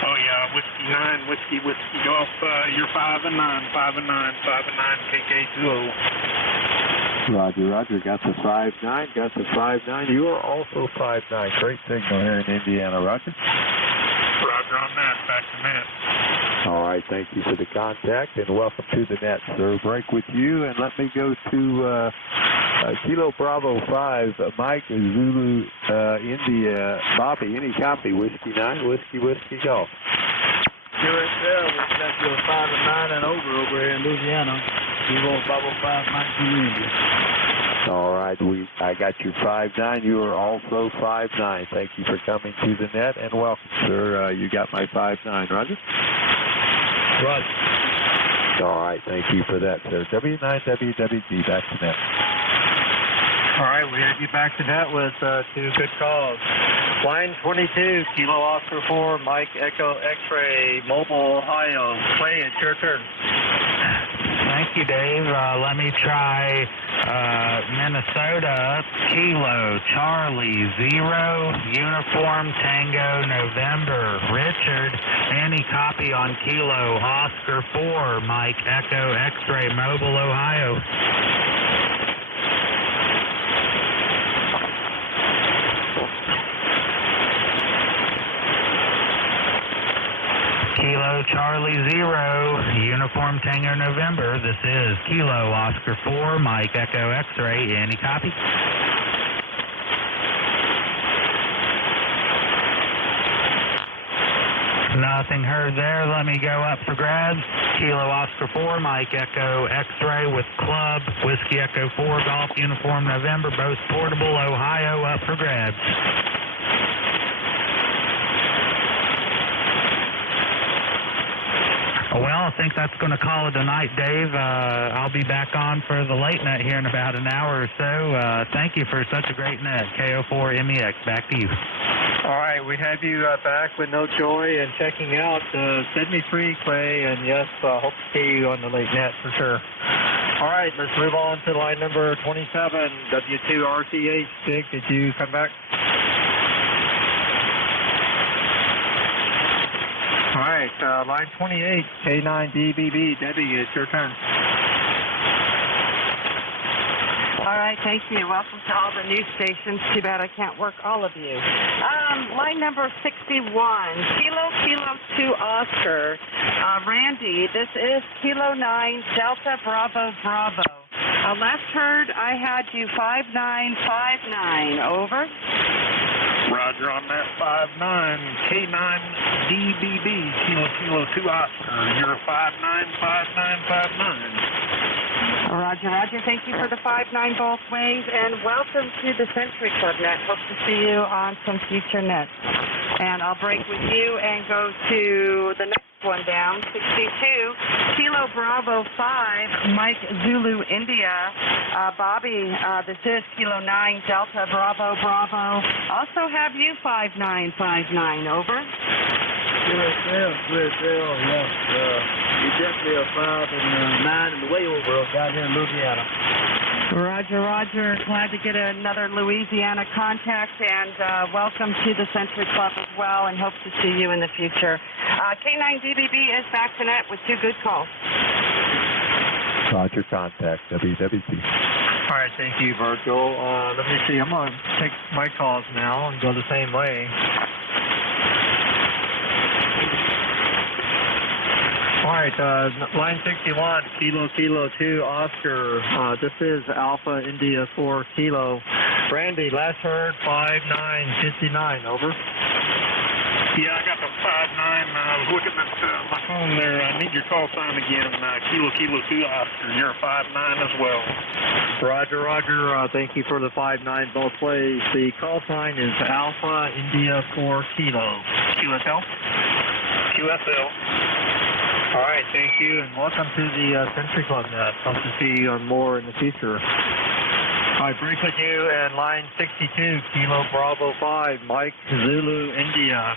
Oh yeah, Whiskey 9, Whiskey Golf. You're 5 and 9, KK20. Roger. Got the 5-9. You are also 5-9. Great signal here in Indiana, Roger. Roger on that. Back to net. All right, thank you for the contact and welcome to the net, sir. Break with you, and let me go to Kilo Bravo 5, Mike Zulu, India. Bobby, any copy? Whiskey 9, Whiskey Golf. QSL, we've got your 5 and 9 and over here in Louisiana. Kilo Bravo 5, Mike Zulu, India. All right, I got your 5-9. You are also 5-9. Thank you for coming to the net and welcome, sir. You got my 5-9, Roger? Roger. All right, thank you for that, sir. W9WWG, back to net. All right, we have you back to net with 2 good calls. Line 22, Kilo Oscar 4, Mike Echo X-Ray, Mobile, Ohio. Clay, it's your turn. Thank you, Dave. Let me try Minnesota, Kilo, Charlie, 0, Uniform, Tango, November. Richard, any copy on Kilo, Oscar 4, Mike Echo X-Ray, Mobile, Ohio. Kilo, Charlie 0, Uniform Tango November. This is Kilo Oscar 4, Mike Echo X-Ray. Any copy? Nothing heard there. Let me go up for grabs. Kilo Oscar 4, Mike Echo X-Ray with Club, Whiskey Echo 4, Golf Uniform November, both portable, Ohio, up for grabs. Well, I think that's going to call it a night, Dave. I'll be back on for the late net here in about an hour or so. Thank you for such a great net. KO4MEX, back to you. All right, we have you back with No Joy and checking out Sydney Freeway, and yes, hope to see you on the late net for sure. All right, let's move on to line number 27, W2RTH. Dick, did you come back? All right, line 28, K9DBB. Debbie, it's your turn. All right, thank you. Welcome to all the news stations. Too bad I can't work all of you. Line number 61, Kilo 2 Oscar. Randy, this is Kilo 9 Delta Bravo Bravo. Last heard I had you 5959. Over. Roger on that 59, K9DBB, Kilo 2 Oscar. You're 595959. Roger, Roger. Thank you for the 59 both ways, and welcome to the Century Club Net. Hope to see you on some future nets. And I'll break with you and go to the next one down, 62, Kilo Bravo 5, Mike Zulu India. Bobby, this is Kilo 9 Delta Bravo Bravo. Also have you 5959. Over. USL, yes. You're definitely a 5 and 9 in the way over down here in Louisiana. Roger, Roger. Glad to get another Louisiana contact, and welcome to the Century Club as well, and hope to see you in the future. K9DBB is back to net with 2 good calls. Roger, contact WWT. All right, thank you, Virgil. Let me see. I'm going to take my calls now and go the same way. All right, line 61, Kilo 2 Oscar. This is Alpha India 4 Kilo. Randy, last heard 5959. Over. Yeah, I got the 59. I was looking at my phone there. I need your call sign again. Kilo 2 Oscar. You're 59 as well. Roger, Roger. Thank you for the 59 both ways. The call sign is Alpha India 4 Kilo. QSL? QSL. All right, thank you, and welcome to the Century Club Net. Hope to see you on more in the future. All right, break with you and line 62, Kilo Bravo 5, Mike Zulu India.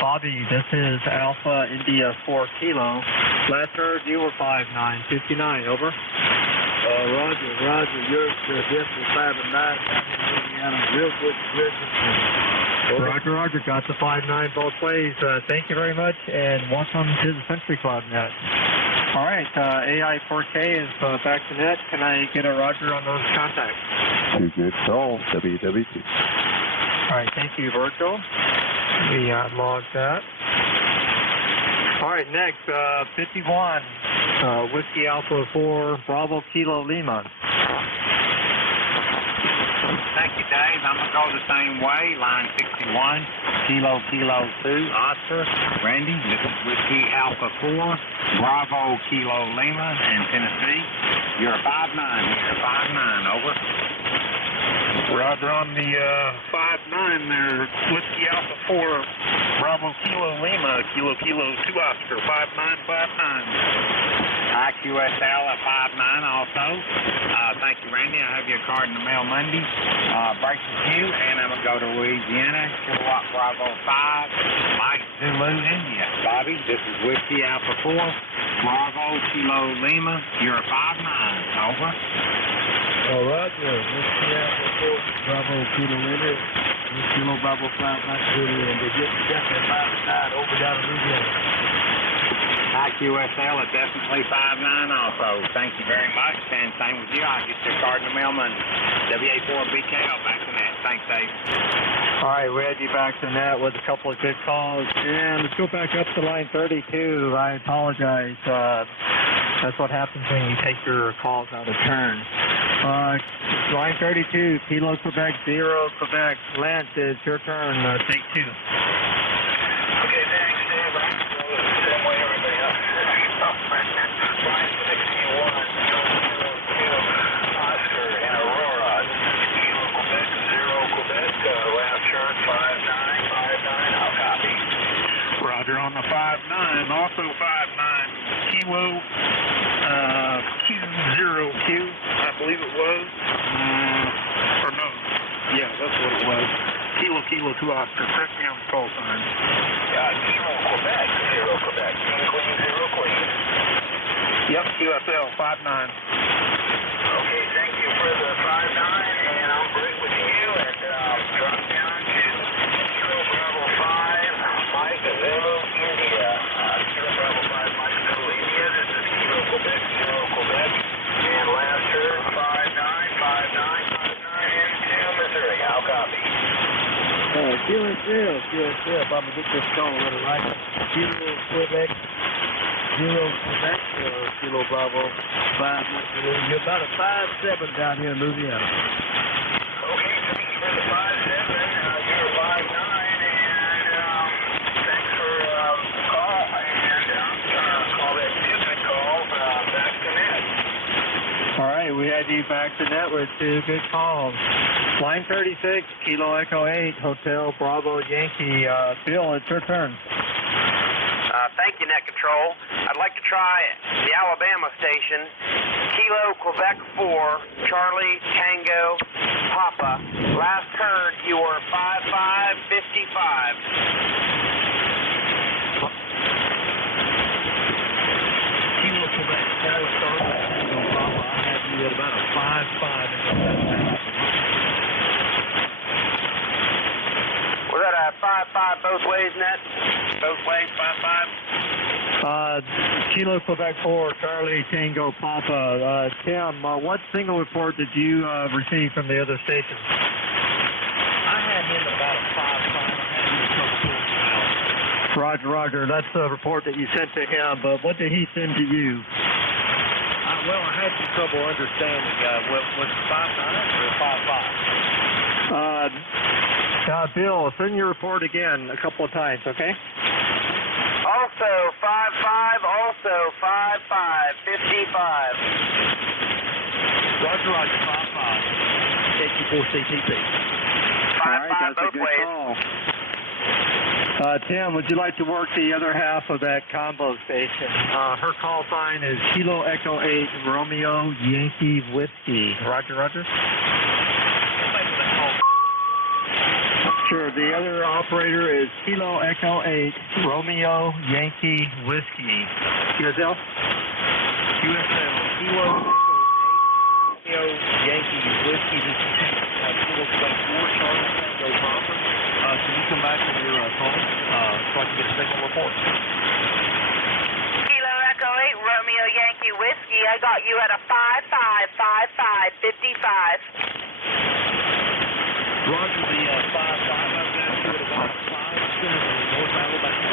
Bobby, this is Alpha India 4 Kilo. Last heard you were 5959. Over. Roger. You're definitely 5 and 9 down in Louisiana. Real good. Roger. Got the 59 both ways. Thank you very much, and welcome to the Century Club Net. All right, AI4K is back to net. Can I get a Roger on those contacts? 2 good calls, WWT. All right, thank you, Virgil. We log that. All right, next, 51, Whiskey Alpha 4, Bravo Kilo Lima. Thank you, Dave. I'm going to go the same way. Line 61, Kilo 2 Oscar. Randy, this is Whiskey Alpha 4, Bravo Kilo Lima in Tennessee. You're 59 here. 59. Over. Roger on the 59 there. Whiskey Alpha 4, Bravo Kilo Lima, Kilo 2 Oscar, 5959. IQSL at 59 also. Thank you, Randy. I have your card in the mail Monday. Break with you, and I'm going to go to Louisiana. Kilowatt Bravo 5, Mike Zulu India. Bobby, this is Whiskey Alpha 4, Bravo Kilo Lima. You're 59. Over. Roger. Whiskey Alpha 4, Bravo Kilo Lima. Kilo Bravo 5, Mike Zulu India. Definitely 5 and 9 over down in Louisiana. IQSL at definitely 59 also. Thank you very much, and same with you. I'll get your card in the mail Monday. WA4BKL back to net. Thanks, Dave. All right, we had you back to net with a couple of good calls. And let's go back up to line 32. I apologize. That's what happens when you take your calls out of turn. Line 32, Kilo Quebec 0, Quebec. Lance, it's your turn. Take 2. Okay, thanks, Dave. Same way everybody else. Line 61, 002, Oscar in Aurora. Kilo Quebec 0, Quebec. Last turn 5959. I'll copy. Roger on the 59, also 59, Kilo Q0Q, I believe it was. Or no, yeah, that's what it was. Kilo 2 Oscar, correct me on the call sign. 0 Quebec, 0 Quebec. Queen 0 Queen. Yep, QSL 59. Okay, thank you for the 59, and I'll break with you and drop down to Kilo Bravo 5, Mike Zulu, India. Kilo Bravo 5, Mike Zulu, India. This is Kilo Quebec 0 Quebec. And last turn 5959 into Missouri. I'll copy. QSL, I'm going to get this call right right. Kilo Quebec, 0 Quebec, Kilo Bravo 5. You're about a 5-7 down here in Louisiana. Okay, thank you for the 5-7. You're 5-9, and thanks for the call. And call that good call back to net. All right, we had you back to net with 2 good calls. Line 36, Kilo Echo 8, Hotel Bravo Yankee. Bill, it's your turn. Thank you, Net Control. I'd like to try the Alabama station, Kilo Quebec 4, Charlie Tango Papa. Last heard you were 5555. Kilo Quebec 4, Charlie Tango Papa. I have you at about a 5-5 in that. Was that a 5-5 both ways, Net? Both ways, 5-5? Kilo Quebec 4, Charlie Tango Papa. Tim, what single report did you receive from the other station? I had him about a 5-5. Roger. That's the report that you sent to him, but what did he send to you? Well, I had some trouble understanding. Was it 5-9 or 5-5? Bill, send your report again a couple of times, okay? Also 5-5, also 5-5, 55. Roger, 5-5. KQ4CTP. 5-5 All right, that's both a good ways. call. Tim, would you like to work the other half of that combo station? Her call sign is Kilo Echo 8, Romeo Yankee Whiskey. Roger. Sure, the other operator is Kilo Echo 8, Romeo Yankee Whiskey. QSL? QSL, Kilo Echo 8, Romeo Yankee Whiskey. This is Kilo Quebec 4, Charlie Tango Papa. Can you come back to your phone so I can get a signal report? Kilo Echo 8, Romeo Yankee Whiskey. I got you at a 5555, 55. Roger, the 5-5. I've got you at about a 5-7 in North Alabama.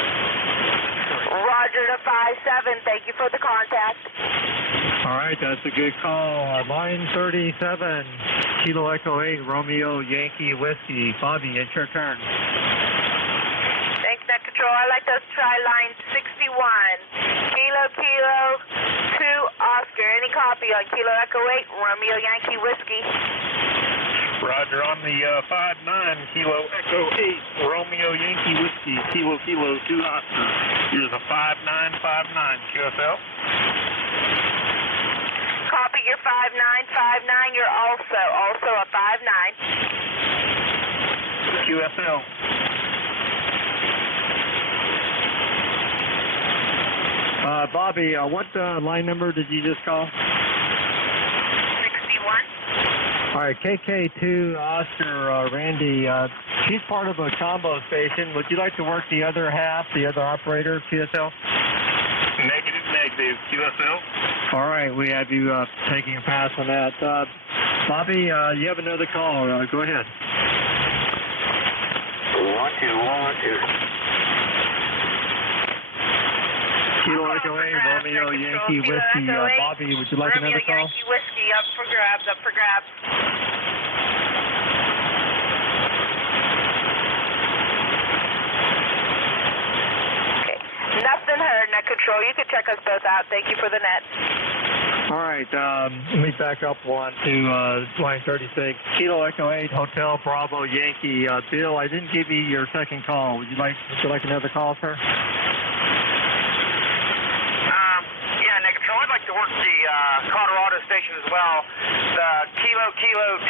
Roger to 5-7. Thank you for the contact. All right, that's a good call. Line 37, Kilo Echo 8, Romeo Yankee Whiskey. Bobby, it's your turn. Thanks, Net Control. I'd like to try line 61. Kilo 2 Oscar. Any copy on Kilo Echo 8, Romeo Yankee Whiskey? Roger on the 5-9, Kilo Echo 8, Romeo Yankee Whiskey, Kilo 2 Oscar. Here's a 5959 QSL. Copy your 5959. You're also a 5-9. QSL. Bobby, what line number did you just call? 61. All right, KK2 Oscar, Randy, she's part of a combo station. Would you like to work the other half, the other operator, QSL? Negative, QSL. All right, we have you taking a pass on that. Bobby, you have another call. Go ahead. Kilo Echo 8, Romeo Yankee Whiskey. Bobby, would you like Romeo another call? Yankee Whiskey, up for grabs, up for grabs. Okay, nothing heard, net control. You can check us both out. Thank you for the net. All right, let me back up one to line 36. Kilo Echo 8, Hotel Bravo Yankee. Bill, I didn't give you your second call. Would you like another call, sir? Yeah, net control. I'd like to work the Colorado station as well. The Kilo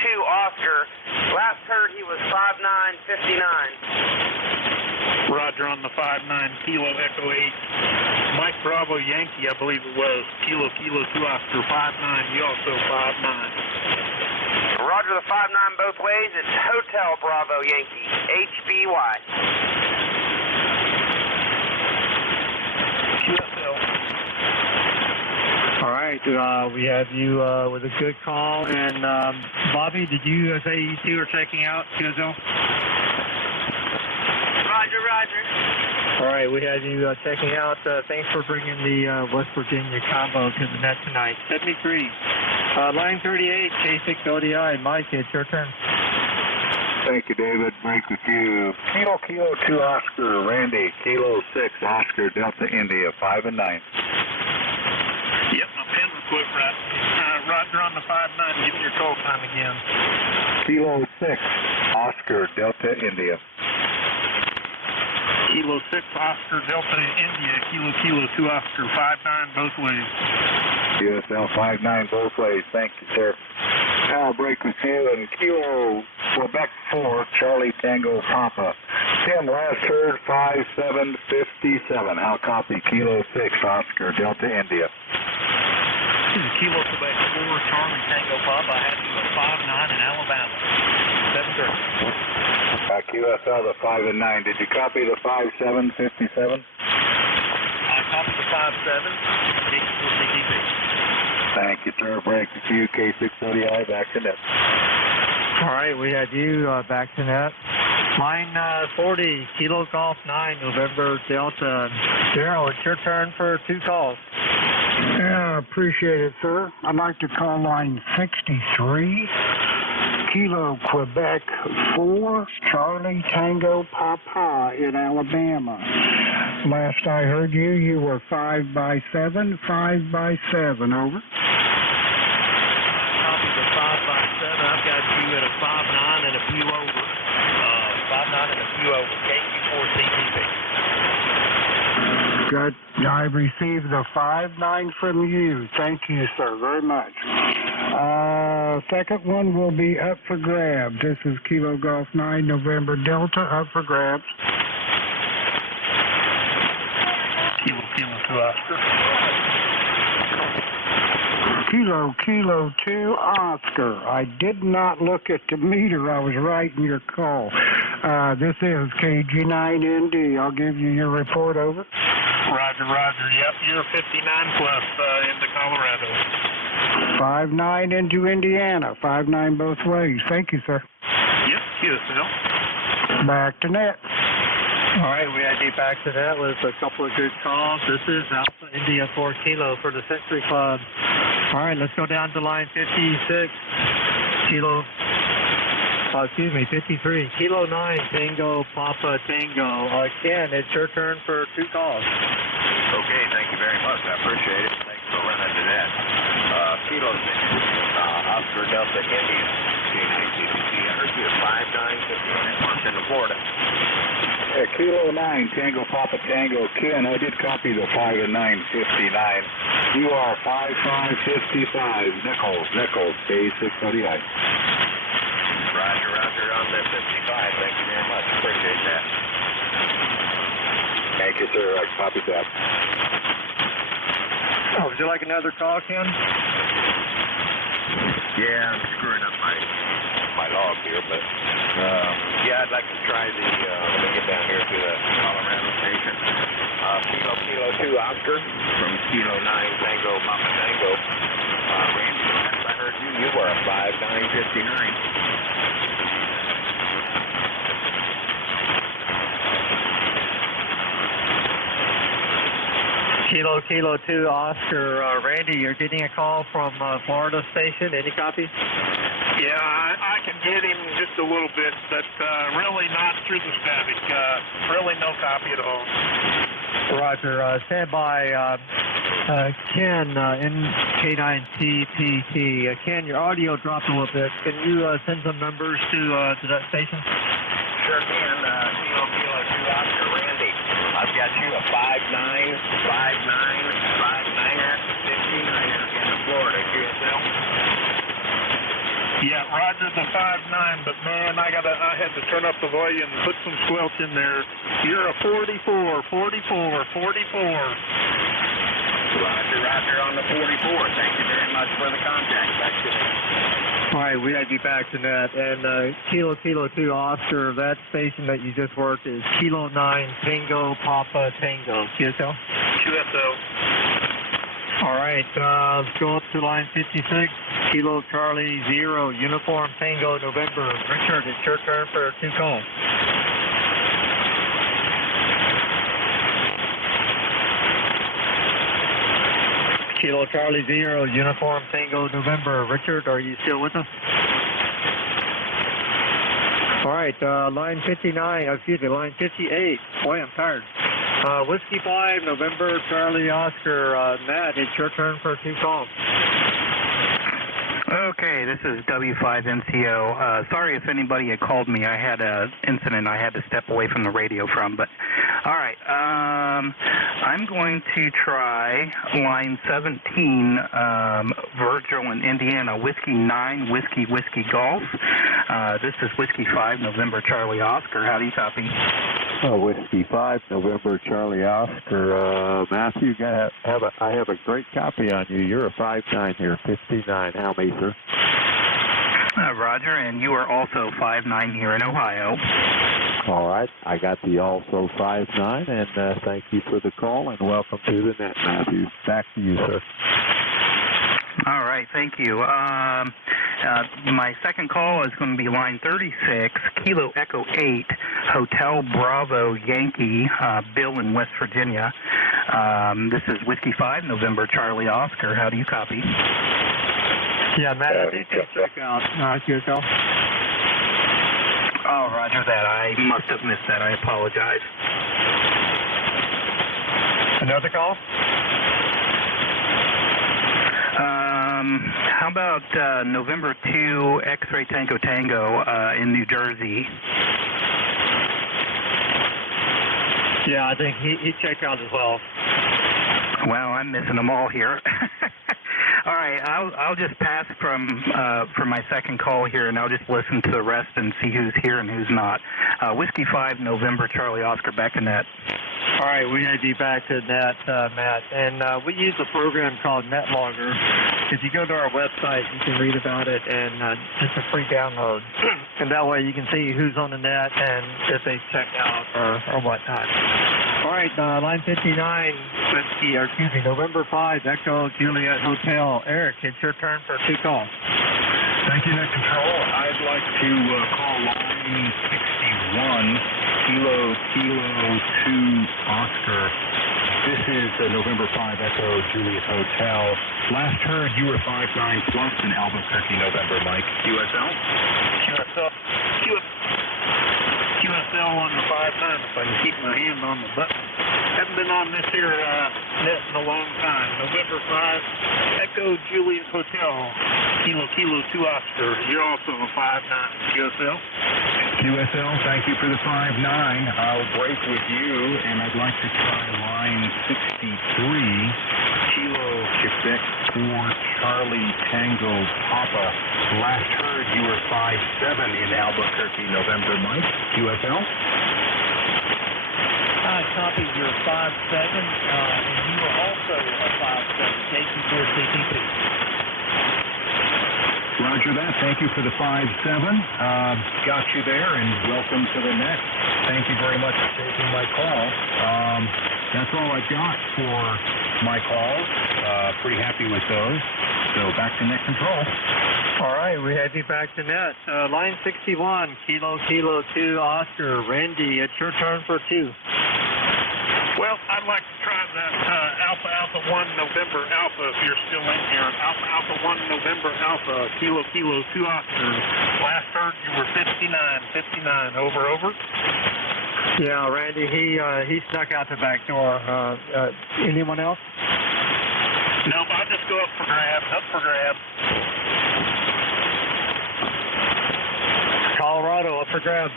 2 Oscar. Last heard he was 5959. Roger on the 5-9, Kilo Echo 8. Mike Bravo Yankee, I believe it was. Kilo 2 Oscar, 5-9. You also 5-9. Roger the 5-9 both ways. It's Hotel Bravo Yankee, HBY. QSL. All right, we have you with a good call. And Bobby, did you say you two are checking out QSL? Roger. All right, we have you checking out. Thanks for bringing the West Virginia combo to the net tonight. 73. Line 38, K6 ODI. Mike, it's your turn. Thank you, David. Break with you. Kilo 2 Oscar, Randy. Kilo 6 Oscar, Delta India, 5 and 9. Yep, my pen was quit right. Roger on the 5-9. Give me your call time again. Kilo 6 Oscar, Delta India. Kilo 6 Oscar Delta India, Kilo 2 Oscar, 5-9 both ways. QSL 5-9 both ways. Thank you, sir. I'll break with you and Kilo Quebec 4, Charlie Tango Papa. Tim, last heard 5757. I'll copy Kilo 6 Oscar Delta India. This is Kilo Quebec 4, Charlie Tango Papa. I had you at 5-9 in Alabama. 7:30. QSL the 5 and 9. Did you copy the 5757? I copied the 57. CTP. Thank you, sir. Break the queue, K6ODI, back to net. All right, we had you back to net. Line 40, Kilo Golf 9, November Delta. Daryl, it's your turn for 2 calls. Yeah, appreciate it, sir. I'd like to call line 63, Kilo Quebec 4, Charlie Tango Papa in Alabama. Last I heard you were 5x7, 5x7, over. Copy the 5x7. I've got you at a 5-9 and a few over. 5-9 and a few over. KQ4CTP. Good. I've received the 5-9 from you. Thank you, sir, very much. Second one will be up for grabs. This is Kilo Golf 9, November Delta, up for grabs. Kilo 2 Oscar. Kilo 2 Oscar. I did not look at the meter. I was writing your call. This is KG9ND. I'll give you your report, over. Roger. Yep, you're 59 plus into Colorado. 5-9 into Indiana. 5-9 both ways. Thank you, sir. Yep, QSL. Back to net. All right, we had you back to that with a couple of good calls. This is Alpha India 4 Kilo for the Century Club. All right, let's go down to line 56. 53. Kilo 9, Tango Papa Tango. Ken, it's your turn for 2 calls. Okay, thank you very much. I appreciate it. Thanks for running to that. Kilo 6, Oscar Delta India. I heard you at 5-9 Montana, Florida. Kilo 9, Tango Papa Tango. Ken, I did copy the 5 and 9, 59. You are 5555. Nichols, K6ODI. Roger on that 55. Thank you very much. Appreciate that. Thank you, sir. I copied that. Oh, would you like another call, Ken? Yeah, I'm screwing up my log here, but yeah, I'd like to try the, let me get down here to the Colorado station. Kilo 2 Oscar from Kilo 9 Tango Papa Tango. Randy, last I heard you were a 5-9-59. Kilo 2 Oscar. Randy, you're getting a call from Florida station. Any copy? Yeah, I can get him just a little bit, but really not through the static. Really no copy at all. Roger. Stand by. Ken, NK9CPT. Ken, your audio dropped a little bit. Can you send some numbers to that station? Sure can. Kilo 2 Oscar, Randy. I've got you a 5-9, 59er, 59er in the Florida QSL. Yeah, Roger the 5-9, but man, I had to turn up the volume and put some squelch in there. You're a 44. Roger on the 44. Thank you very much for the contact. Back to you. All right, we had you back to net. And Kilo 2 Oscar, that station that you just worked is Kilo 9 Tango Papa Tango. QSL? QSL. All right, let's go up to line 56. Kilo Charlie 0 Uniform Tango November. Richard, it's your turn for 2 calls. Kilo Charlie 0 Uniform Tango November. Richard, are you still with us? All right, line 59, line 58. Boy, I'm tired. Whiskey 5 November Charlie Oscar. Matt, it's your turn for 2 calls. Okay, this is W5NCO. Sorry if anybody had called me. I had an incident I had to step away from the radio from. But all right, I'm going to try line 17, Virgil in Indiana, Whiskey 9, Whiskey Golf. This is Whiskey 5 November Charlie Oscar. How do you copy? Whiskey 5 November Charlie Oscar. Matthew, I have a great copy on you. You're a 5-9 here, 59. How many, sir? Roger, and you are also 5-9 here in Ohio. All right, I got the also 5-9, and thank you for the call, and welcome to the net, Matthew. Back to you, sir. All right, thank you. My second call is going to be line 36, Kilo Echo 8, Hotel Bravo Yankee, Bill in West Virginia. This is Whiskey 5 November Charlie Oscar. How do you copy? Yeah, Matt, I think you check out QSL. Oh, roger that. I must have missed that. I apologize. Another call? How about November 2 X-Ray Tango in New Jersey? Yeah, I think he checked out as well. Well, I'm missing them all here. All right, I'll just pass from my second call here, and I'll just listen to the rest and see who's here and who's not. Whiskey 5 November Charlie Oscar, back to net. All right, we had you back to net, Matt, and we use a program called NetLogger. If you go to our website, you can read about it, and it's a free download. And that way you can see who's on the net and if they checked out or whatnot. All right, line 59, November 5, Echo Juliet Hotel. Eric, it's your turn for 2 calls. Thank you, Net Control. I'd like to call line 61, Kilo 2 Oscar. This is November 5 Echo Juliet Hotel. Last heard you were 5-9 plus in Albuquerque, November, Mike. QSL? QSL on the 5-9 if I can keep my hand on the button. Haven't been on this here net in a long time. November 5, Echo Juliet Hotel, Kilo 2 Oscar. You're also a 5-9 QSL. QSL, thank you for the 5-9. I'll break with you, and I'd like to try line 63, Kilo Quebec 4 Charlie Tango Papa. Last heard you were 5-7 in Albuquerque, November, Mike. QSL? I copied your 5-7, and you were also a 5-7. Thank you for CPT. Roger that. Thank you for the 5-7. Got you there, and welcome to the net. Thank you very much for taking my call. That's all I've got for my calls. Pretty happy with those. So back to net control. All right, we had you back to net. Line 61, Kilo 2 Oscar. Randy, it's your turn for 2. Well, I'd like to try that Alpha Alpha 1 November Alpha, if you're still in here. Alpha 1 November Alpha, Kilo 2 Oscar. Last heard you were 59, over. Yeah, Randy, he snuck out the back door. Anyone else? Nope, I'll just go up for grabs. Colorado, up for grabs.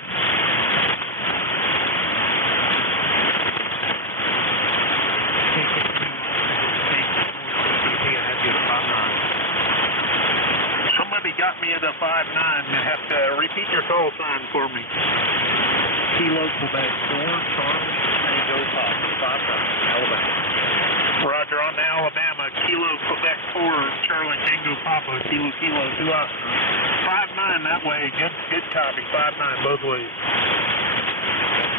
Somebody got me at a 5-9. You have to repeat your call sign for me. Kilo Quebec 4, Charlie Tango Pop, 5-9, Alabama. Roger, on the Alabama, Kilo Quebec 4, Charlie Tango Papa, Kilo 2 Oscar. 5-9 that way, good copy, 5-9 both ways.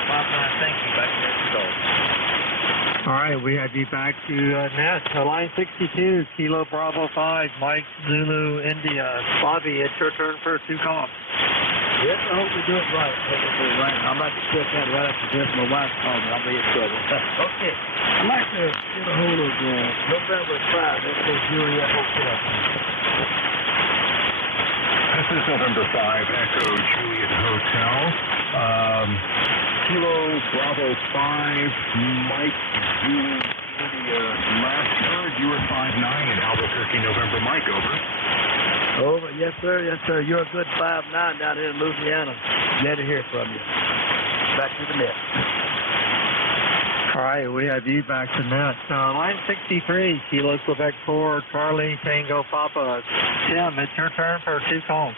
5-9, thank you, back there to go. All right, we have you back to net, line 62, Kilo Bravo 5, Mike Zulu India. Bobby, it's your turn for 2 calls. Yes, I hope we do it right. I'm about to check that right after this. My wife called me. I'll be in trouble. Okay. I'd like to get a hold of November 5. That's for Juliet Hotel. This is November 5, Echo Juliet Hotel. Kilo Bravo 5, Mike Zulu India. Last heard you were 5-9 in Albuquerque, November. Mike, over. Over. Yes, sir. You're a good 5-9 down here in Louisiana. Glad to hear from you. Back to the net. All right, we have you back to net. Line 63, Kilo Quebec 4, Charlie Tango Papa. Tim, it's your turn for 2 calls.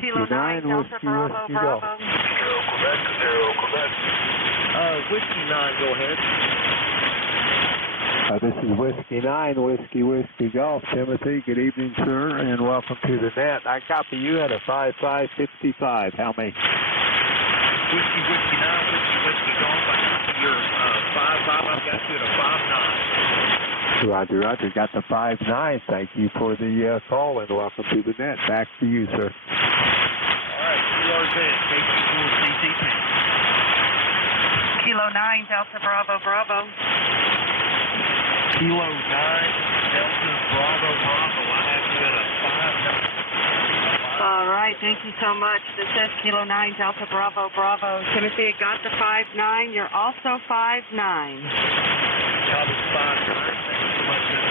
Kilo 9, Delta Bravo, Bravo. Quebec. Whiskey 9, go ahead. This is Whiskey 9, Whiskey Golf. Timothy, good evening, sir, and welcome to the net. I copy you at a 5-5-55. How many? Whiskey 9, Whiskey Golf. I copy your 5-5. I've got you at a 5-9. Roger. Got the 5-9. Thank you for the call, and welcome to the net. Back to you, sir. All right, QRZ, KC4CCP. Kilo 9, Delta Bravo, Bravo. Kilo 9, Delta Bravo, Bravo. I have you at a 5-9. All right, thank you so much. This is Kilo 9, Delta Bravo, Bravo. Timothy, got the 5-9. You're also 5-9. Copy 5-9. Thank you so much for the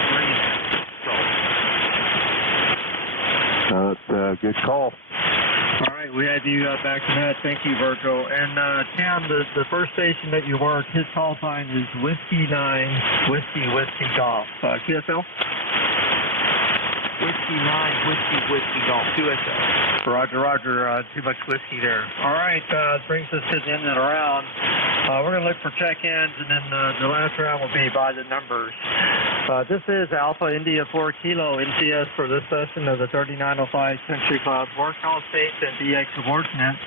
That's a good call. All right, we have you back to net. Thank you, Virgo. And Tim, the first station that you work, his call sign is Whiskey 9, Whiskey Golf. QSL? Whiskey 9, Whiskey Golf, QSL. Roger. Too much whiskey there. All right, brings us to the end of the round. We're going to look for check-ins, and then the last round will be by the numbers. This is Alpha India 4 Kilo NCS for this session of the 3905 Century Club. Work all states and DX subordinates.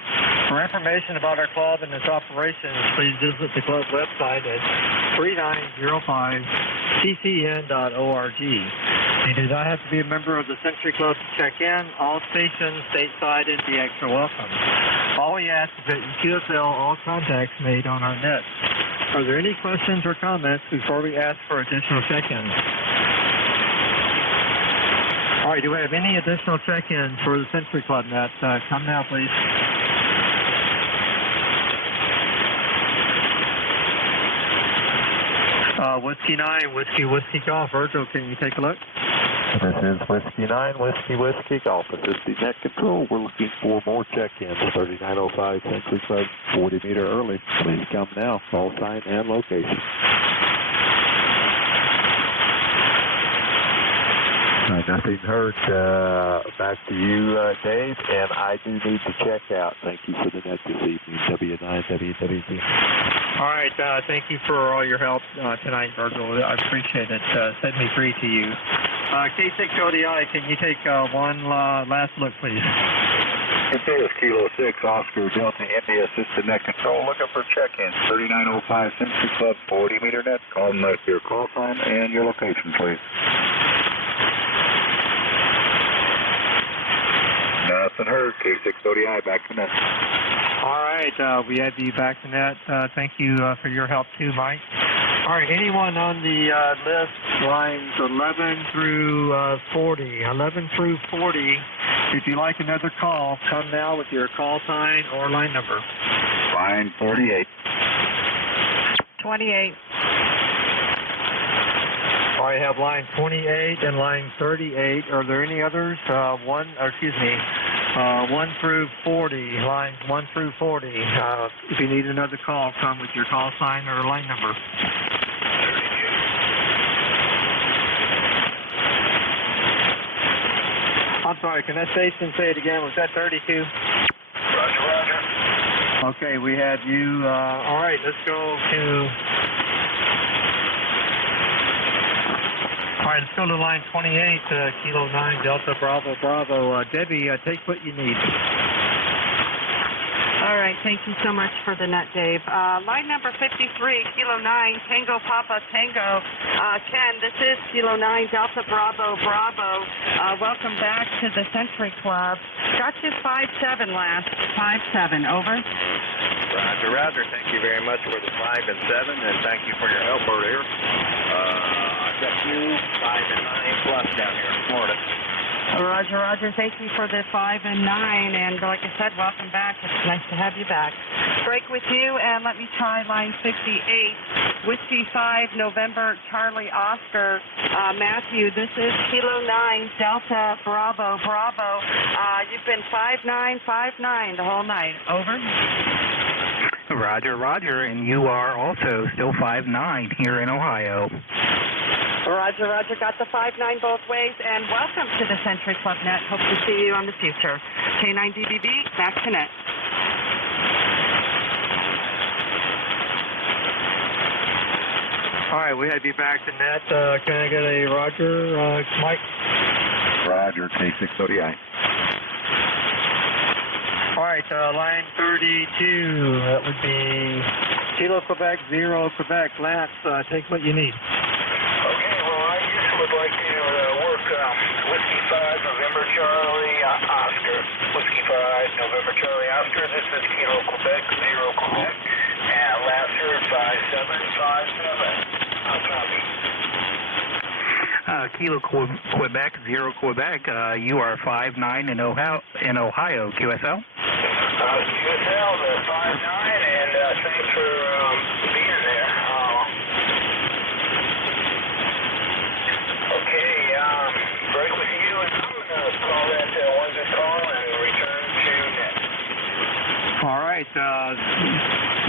For information about our club and its operations, please visit the club website at 3905ccn.org. You do not have to be a member of the Century Club to check in. All stations, stateside, and DX are welcome. All we ask is that you QSL all contacts made on our net. Are there any questions or comments before we ask for additional check-ins? All right, do we have any additional check-ins for the Century Club net? Come now, please. Whiskey 9, Whiskey Golf. Virgil, can you take a look? This is Whiskey 9, Whiskey Golf. Assisting net control. We're looking for more check-ins. 3905 Century Club, 40 meter early. Please come now. Call sign and location. Nothing heard. Back to you, Dave. And I do need to check out. Thank you for the net this evening. W9WWD. All right. Thank you for all your help tonight, Virgil. I appreciate it. Set me free to you. K6 ODI, can you take one last look, please? This is Kilo 6, Oscar Delta India, assistant net control, looking for check-in. 3905 Century Club, 40 meter net. Call them with your call sign and your location, please. Listen heard, K6ODI, back to net. All right, we have you back to net. Thank you for your help too, Mike. All right, anyone on the list, lines 11 through 40. 11 through 40, if you'd like another call, come now with your call sign or line number. Line 48. 28. I have line 28 and line 38. Are there any others? 1 through 40, lines 1 through 40. If you need another call, come with your call sign or line number. I'm sorry, can that station say it again? Was that 32? Roger, roger. Okay, we have you. All right, let's go to... All right, let's go to line 28, Kilo 9, Delta Bravo Bravo. Debbie, take what you need. All right, thank you so much for the net, Dave. Line number 53, Kilo 9, Tango Papa Tango. Ken, this is Kilo 9, Delta Bravo Bravo. Welcome back to the Century Club. Got you 5-7 last. 5-7, over. Roger, roger. Thank you very much for the 5 and 7, and thank you for your help earlier. I've got you 5 and 9 plus down here in Florida. Roger, roger. Thank you for the 5 and 9. And like I said, welcome back. It's nice to have you back. Break with you, and let me try line 58. Whiskey 5, November, Charlie Oscar. Matthew, this is Kilo 9, Delta Bravo Bravo. You've been 5-9, 5-9 the whole night. Over. Roger, roger. And you are also still 5-9 here in Ohio. Roger, roger. Got the 5-9 both ways, and welcome to the Century Club Net. Hope to see you on the future. K9DBB, back to net. All right, we have you back to net. Can I get a Roger, Mike? Roger, K6ODI. All right, line 32, that would be Kilo Quebec, 0 Quebec. Lance, take what you need. Okay, well, I just would like to work Whiskey 5, November Charlie Oscar. Whiskey 5, November Charlie Oscar. This is Kilo Quebec, 0 Quebec. And last heard 5757. I'll copy. Kilo Quebec, 0 Quebec. You are 5-9 in Ohio, QSL. QSL, the 5-9, and thanks for being there. Okay, break with you, and I'm going to call that one good call and return to net. All right,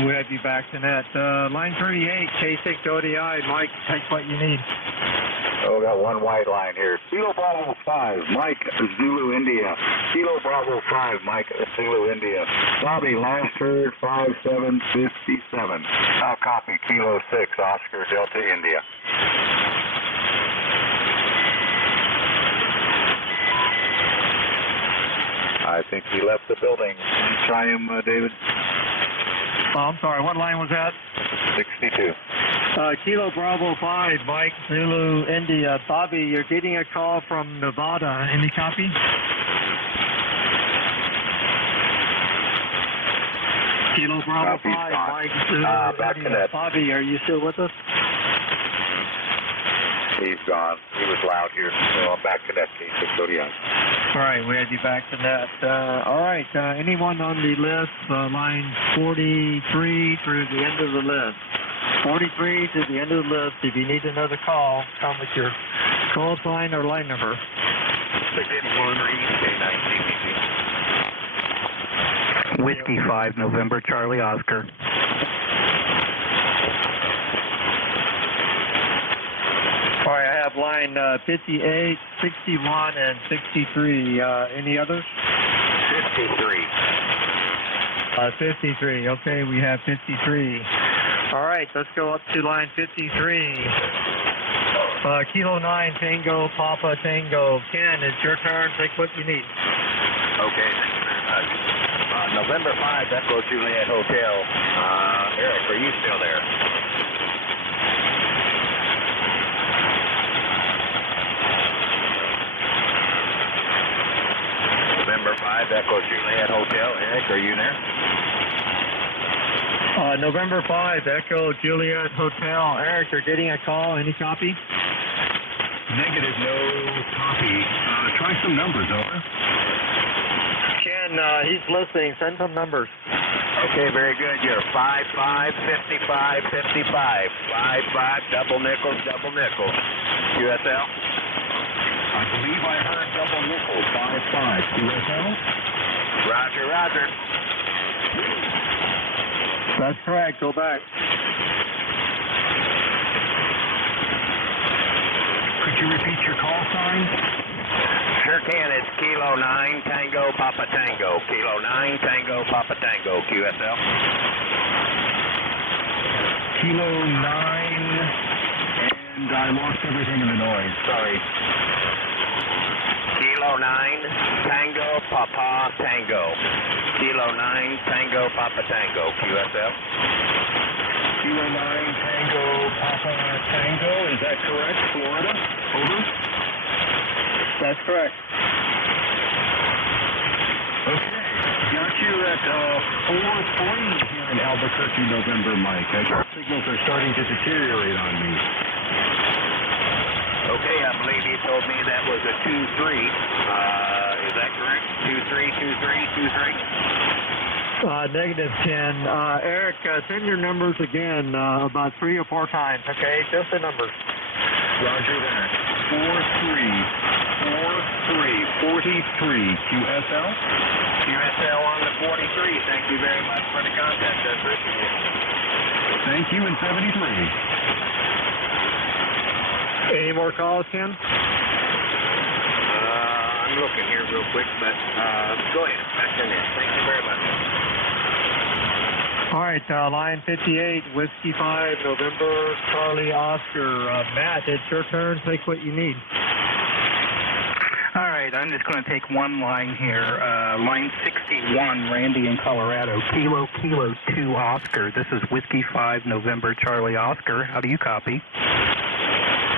we have you back to net. Line 38, K6ODI. Mike, take what you need. Oh, got one white line here. Kilo Bravo 5, Mike, Zulu, India. Kilo Bravo 5, Mike, Zulu, India. Bobby, last heard 5757. I'll copy Kilo 6, Oscar, Delta, India. I think he left the building. Try him, David. Oh, I'm sorry, what line was that? 62. Kilo Bravo 5, Mike, Zulu, India. Bobby, you're getting a call from Nevada. Any copy? Kilo Bravo 5, Mike, Zulu, back India. to net. Bobby, are you still with us? He's gone. He was loud here, so I'm back to net, K6ODI. All right, we had you back to net. All right, anyone on the list, line 43 through the end of the list? 43 to the end of the list. If you need another call, come with your call sign or line number. 641. Whiskey 5, November, Charlie Oscar. All right, I have line 58, 61, and 63. Any others? 53. 53. Okay, we have 53. All right, let's go up to line 53. Kilo 9, Tango, Papa, Tango. Ken, it's your turn. Take what you need. Okay, thank you very much. November 5, Echo Juliet Hotel. Eric, are you still there? November 5, Echo Juliet Hotel. Eric, are you there? November 5, Echo Juliet Hotel. Eric, you're getting a call. Any copy? Negative, no copy. Try some numbers, over. Ken, he's listening. Send some numbers. Okay, very good. You're 55, 55, 55. 55, double nickels, double nickels. QSL? I believe I heard double nickels. 55. QSL? Roger, roger. That's correct. Go back. Could you repeat your call sign? Sure can. It's Kilo 9 Tango Papa Tango. Kilo 9 Tango Papa Tango. QSL? Kilo 9, and I lost everything in the noise. Sorry. Kilo 9 Tango Papa Tango. Kilo 9 Tango Papa Tango. QSL? Kilo 9 Tango Papa Tango. Is that correct? Florida? Over? That's correct. Okay. Got you at 4:40 here in Albuquerque, November, Mike. Our signals are starting to deteriorate on me. Okay, I believe he told me that was a 2-3. Is that correct? 2-3, 2-3, 2-3? Negative 10. Eric, send your numbers again about 3 or 4 times, okay? Just the numbers. Roger that. 43, QSL? QSL on the 43. Thank you very much for the contact. I appreciate it. Thank you, and 73. Any more calls, Ken? I'm looking here real quick, but go ahead. That's in there. Thank you very much. All right, line 58, Whiskey 5, November, Charlie, Oscar. Matt, it's your turn. Take what you need. All right, I'm just going to take one line here. Line 61, Randy in Colorado. Kilo 2, Oscar. This is Whiskey 5, November, Charlie, Oscar. How do you copy?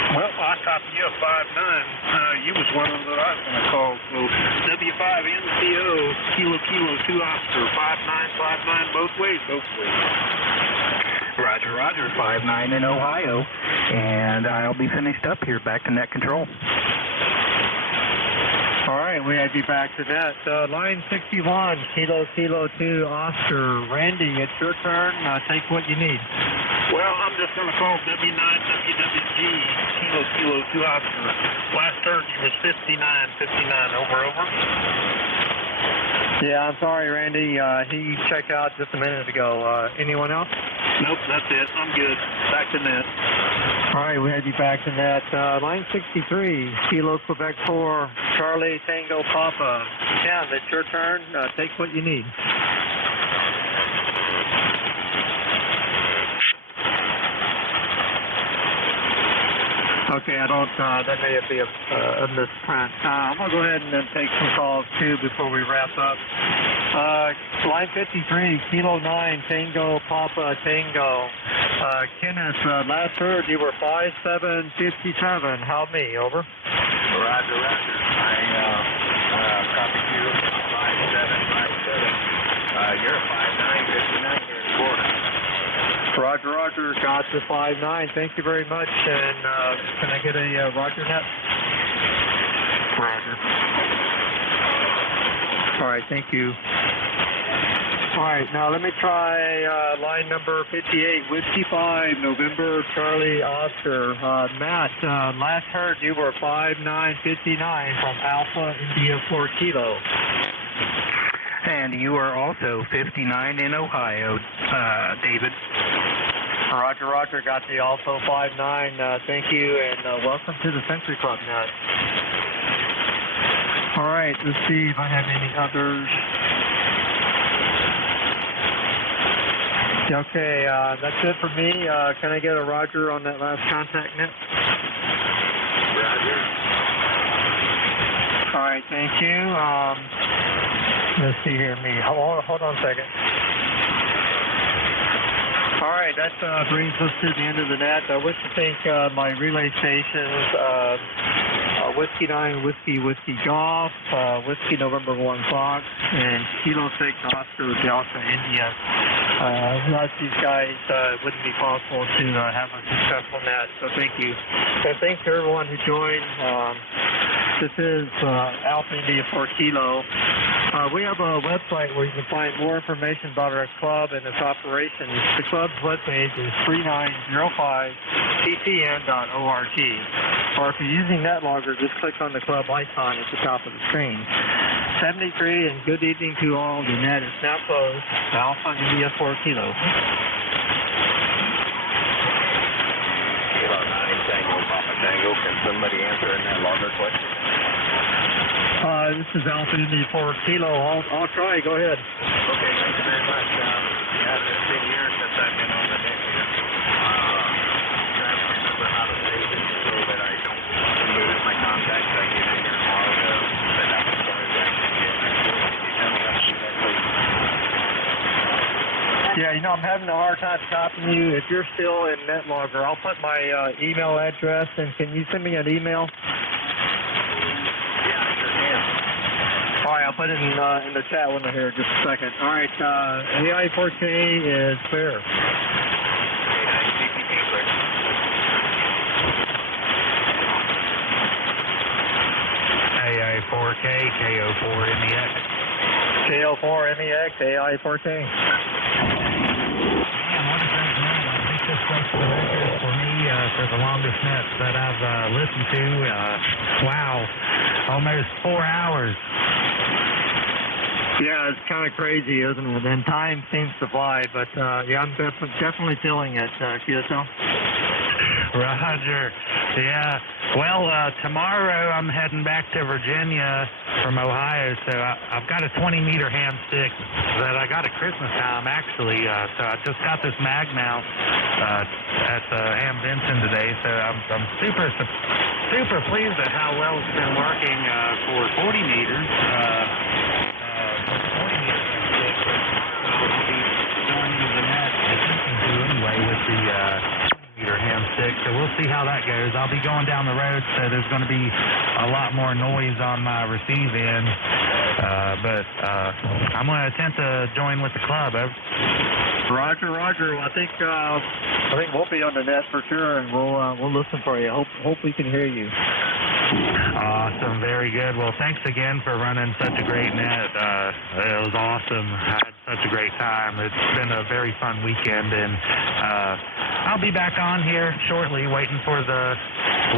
Well, I copied you a 5-9. You was one of them that I was going to call. So W5NCO, Kilo 2 Oscar, 5959 both ways, hopefully. Roger, roger. 59 in Ohio. And I'll be finished up here. Back to net control. All right, we have you back to net. Line 61, Kilo 2, Oscar. Randy, it's your turn. Take what you need. Well, I'm just going to call W9WWG, Kilo 2 Oscar. Last heard you was 59, over. Yeah, I'm sorry, Randy. He checked out just a minute ago. Anyone else? Nope, that's it. I'm good. Back to net. All right, we have you back to net. Line 63, Kilo Quebec 4, Charlie Tango Papa. Ken, it's your turn. Take what you need. Okay, I don't, that may be a misprint. I'm going to go ahead and then take some calls, too, before we wrap up. Line 53, Kilo 9, Tango, Papa, Tango. Kenneth, last heard you were 5757. How me, over? Roger, roger. I copied you 5757. You're 5959 here in Florida. Roger, roger. Got the 59. Thank you very much. And can I get a roger net? Roger. All right, thank you. All right, now let me try line number 58, Whiskey 5, November, Charlie, Oscar. Matt, last heard you were 5959 from Alpha India 4 Kilo. And you are also 59 in Ohio, David. Roger, roger. Got the also 59. Thank you, and welcome to the Century Club, Matt. All right, let's see if I have any others. Okay, that's it for me. Can I get a roger on that last contact net? Roger. All right, thank you. Let's see here, hold on a second. All right, that brings us to the end of the net. I wish to thank my relay stations, Whiskey 9, Whiskey Golf, Whiskey November 1 Fox, and Kilo 6 Oscar Delta India. Without these guys, it wouldn't be possible to have a successful net, so thank you. And thanks to everyone who joined. This is Alpha India 4 Kilo. We have a website where you can find more information about our club and its operations. The club's webpage is 3905ttn.org. Or if you're using NetLogger, just click on the club icon at the top of the screen. 73, and good evening to all. The net is now closed. Alpha India 4 Kilo. Kilo 9 Tango, Papa Tango. Can somebody answer a NetLogger question? This is Alpha India 4 Kilo. I'll try. Go ahead. Okay, thank you very much. It's been years since I've been on the net here. Trying to remember how to save it so that I don't lose my contacts. I get in here tomorrow to send out the stories I can get. Can you tell me how to do that, please? Yeah, you know, I'm having a hard time stopping you. If you're still in NetLogger, I'll put my email address, and can you send me an email? All right, I'll put it in the chat window here in just a second. All right, AI4K is clear. AI4K, KO4MEX. KO4MEX, AI4K. Man, what a great net. I think this breaks the record for me for the longest net that I've listened to. Wow, almost 4 hours. Yeah, it's kind of crazy, isn't it? And time seems to fly, but yeah, I'm definitely feeling it, QSL. Roger. Yeah. Well, tomorrow I'm heading back to Virginia from Ohio, so I've got a 20-meter ham stick that I got at Christmas time, actually. So I just got this mag mount at Ham Benson today, so I'm super pleased at how well it's been working for 40 meters. With the meter ham stick, so we'll see how that goes. I'll be going down the road, so there's going to be a lot more noise on my receive end, but I'm going to attempt to join with the club. Roger. I think we'll be on the net for sure, and we'll listen for you. Hope we can hear you. Awesome, very good. Well, thanks again for running such a great net. It was awesome. I had such a great time. It's been a very fun weekend, and I'll be back on here shortly, waiting for the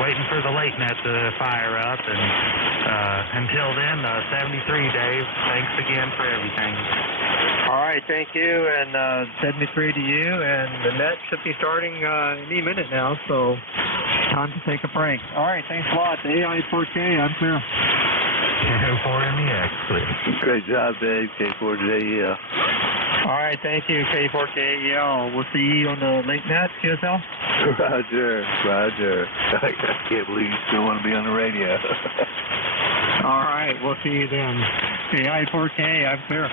late net to fire up. And until then, 73, Dave. Thanks again for everything. All right, thank you, and 73 to you. And the net should be starting any minute now, so time to take a break. All right, thanks a lot. AI4K, I'm clear. K4MEX, clear. Great job, Dave. K4JEL. All right, thank you, K4JEL. We'll see you on the late net, QSL. Roger. I can't believe you still want to be on the radio. All right, we'll see you then. AI4K, I'm clear.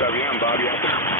WM, Bob Yankee.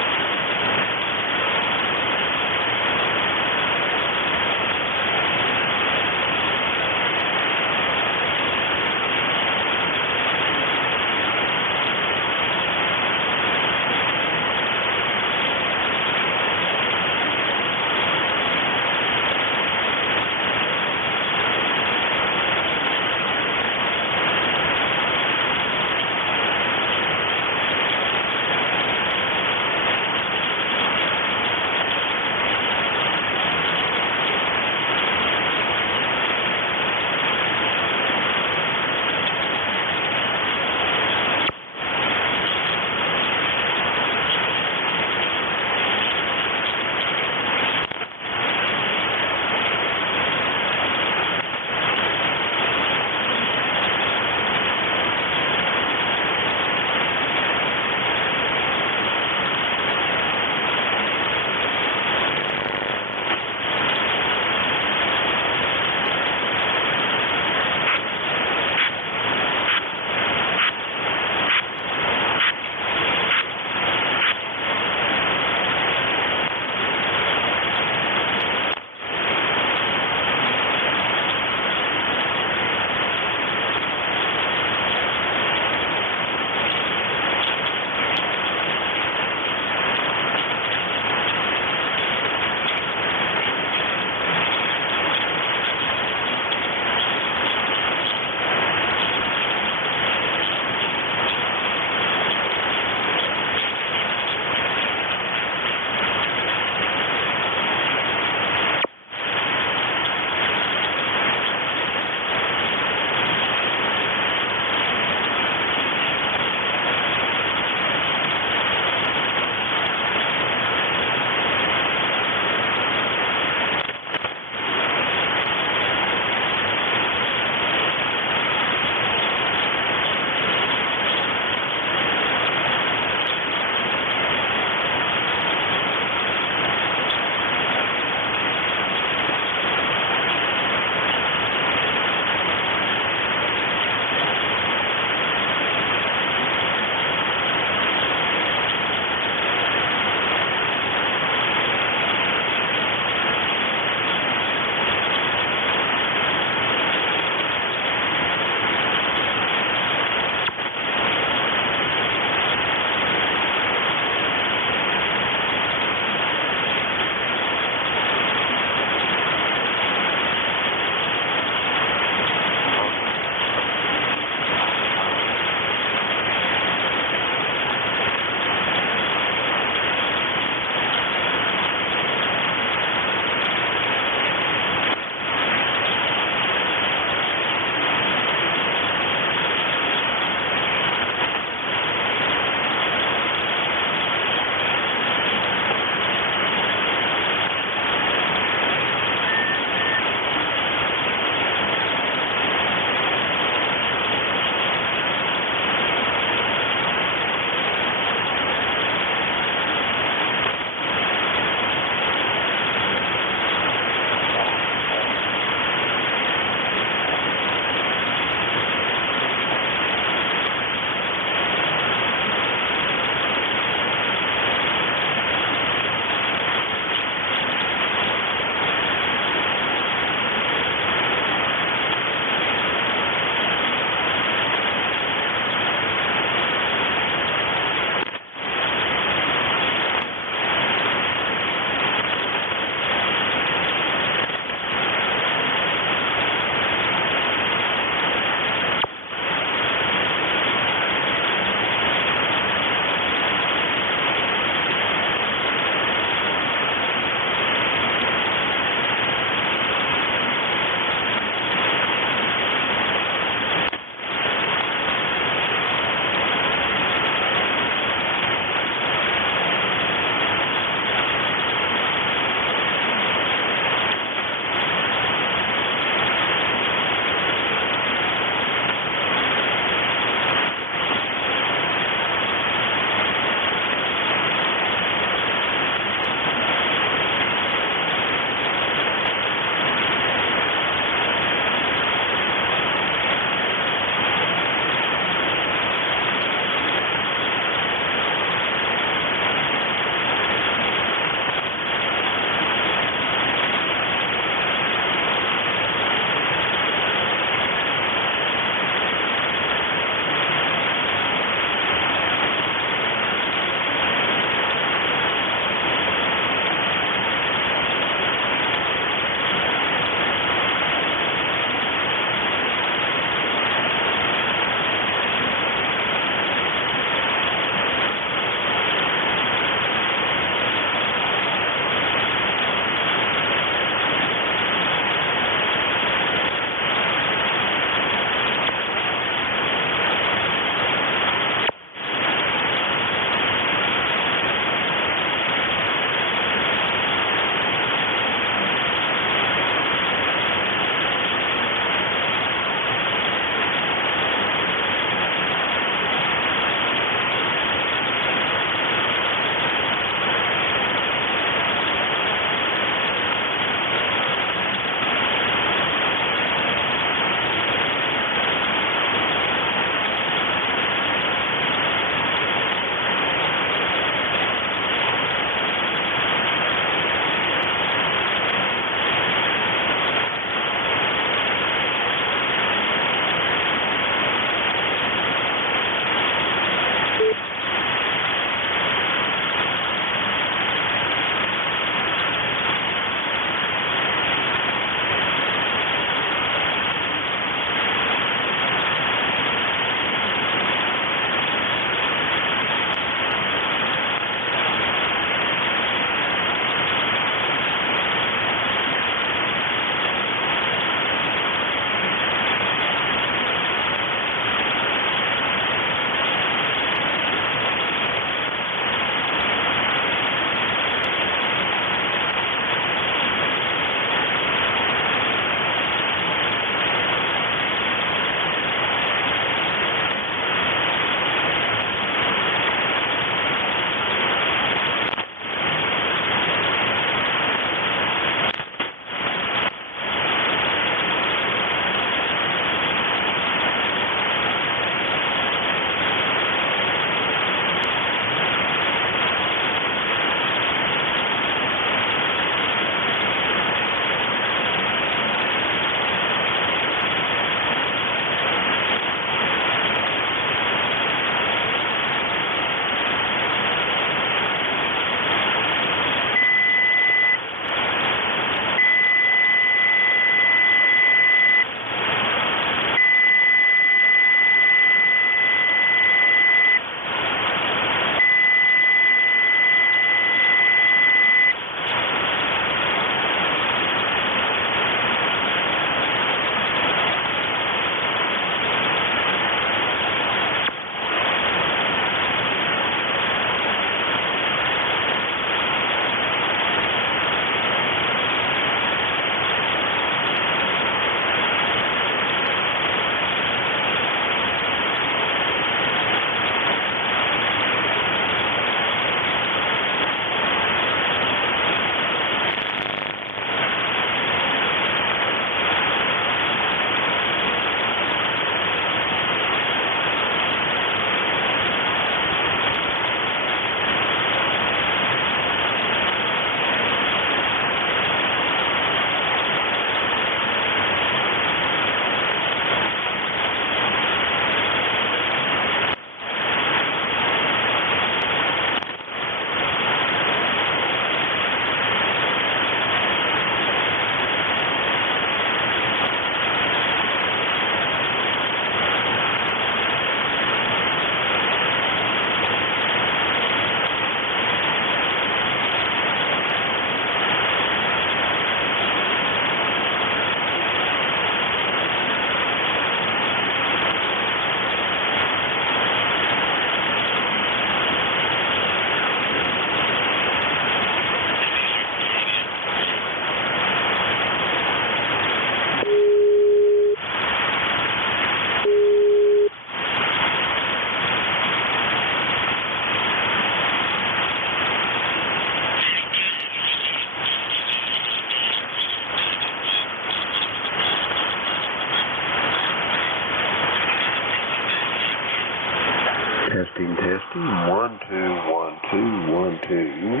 Testing, testing. 1, 2, 1, 2, 1, 2.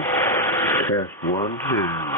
Test 1, 2.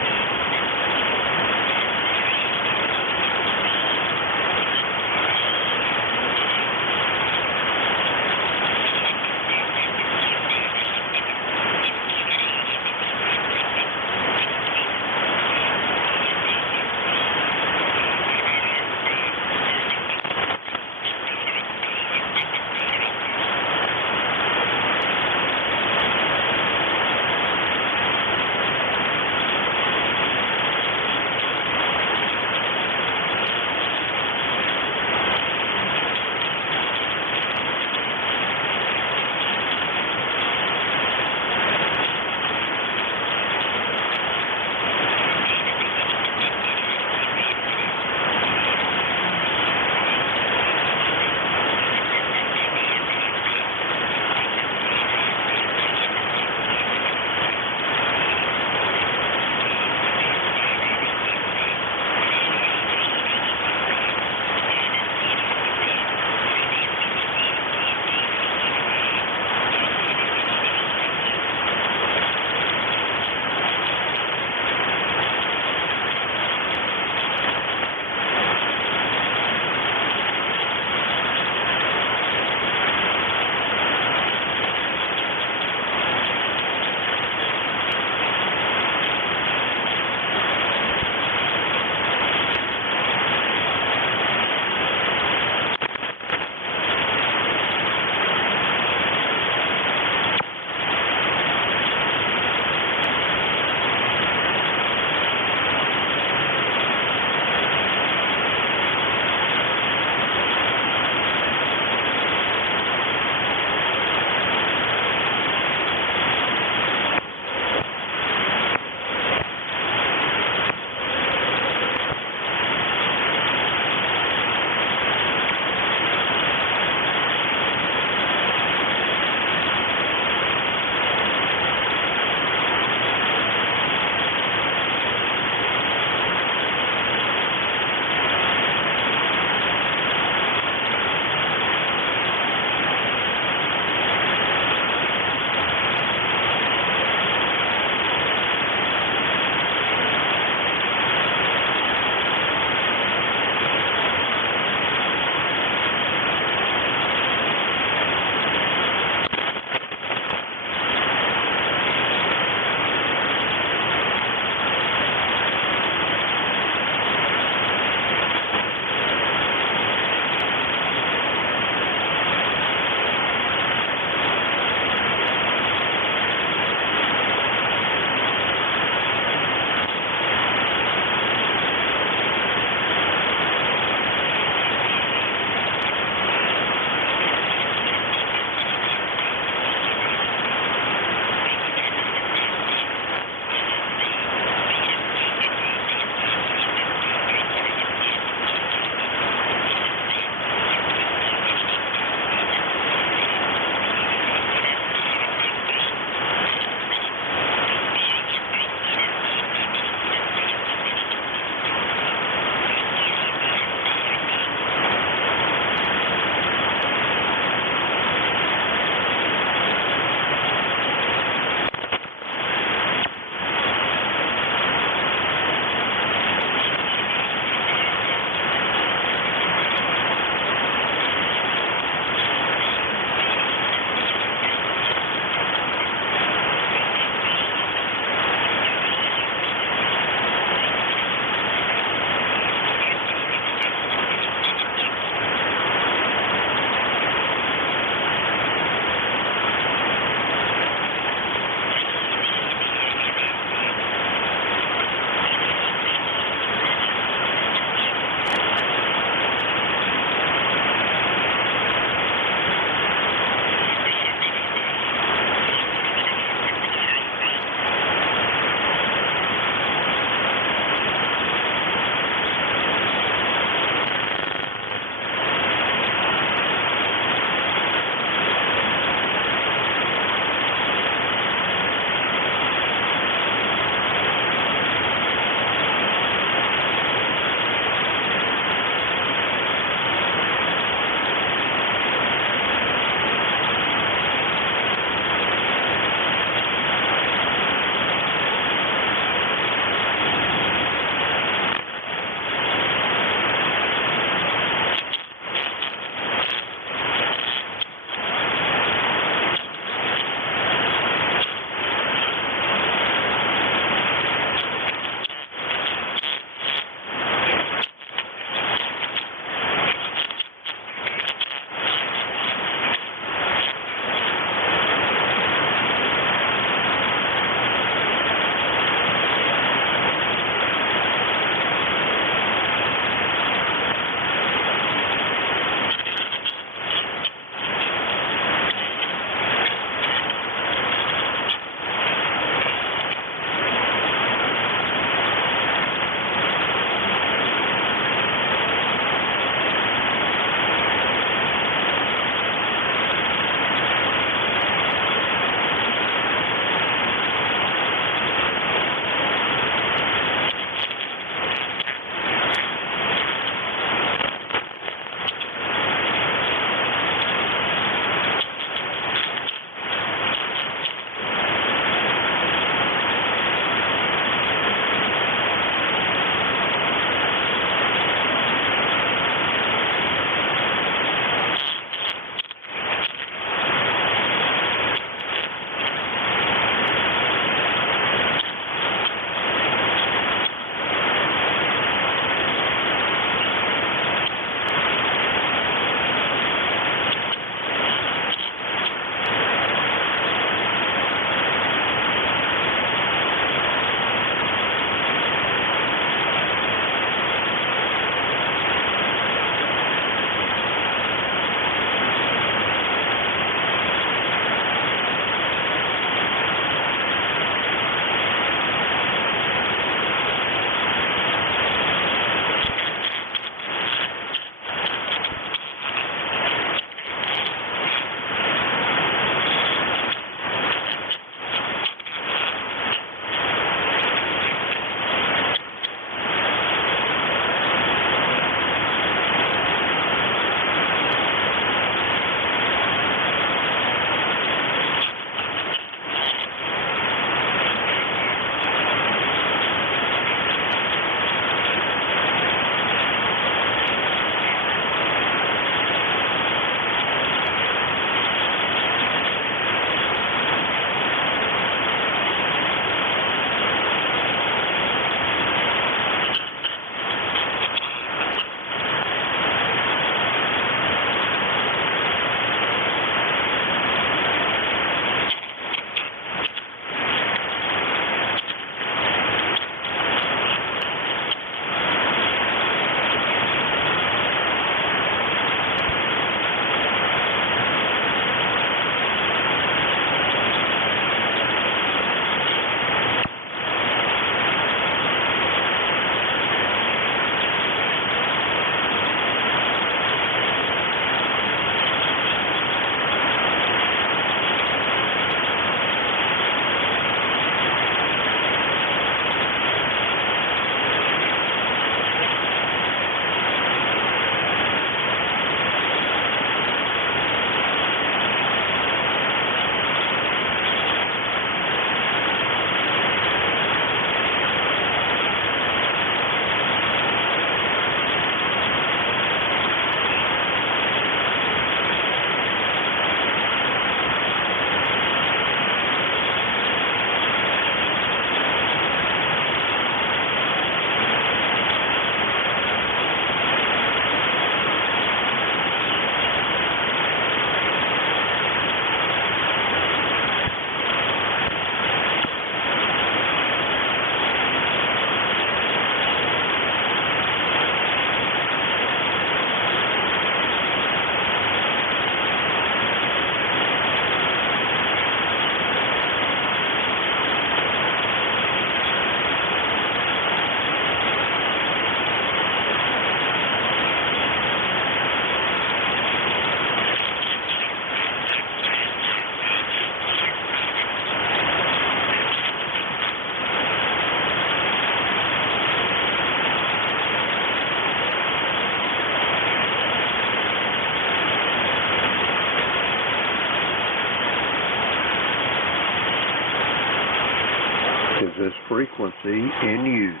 this frequency in use?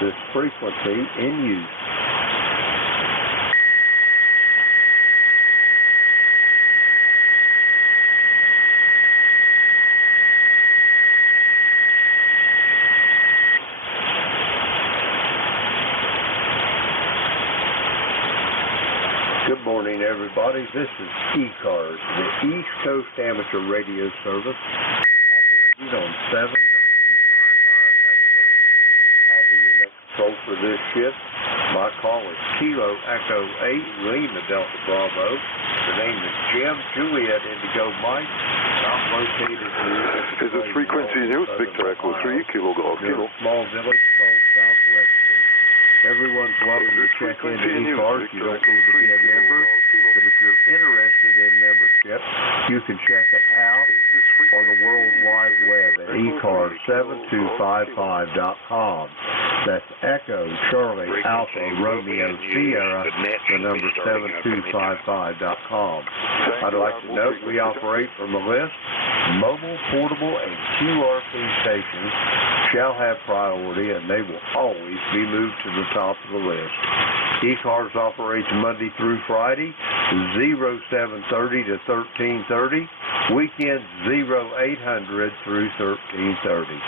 This frequency in use. Good morning, everybody. This is ECARS, the East Coast Amateur Radio Service, operating on 7.255 megahertz. I'll be your next control for this shift. My call is Kilo Echo 8, Lima Delta Bravo. The name is Jim, Juliet Indigo Mike. I'm located here. Is this frequency news? Victor Echo 3, Kilo Golf Kilo. A small village called Southwest Street. Everyone's welcome to check into ECARS. You don't need to be a member, but if you're interested in membership, you can check it out on the World Wide Web at ECARS7255.com. That's Echo Charlie Alpha Romeo Sierra, the number 7255.com. I'd like to note we operate from a list. Mobile, portable, and QRP stations shall have priority, and they will always be moved to the top of the list. ECARS operates Monday through Friday, 0730 to 1330, weekends 0800 through 1330.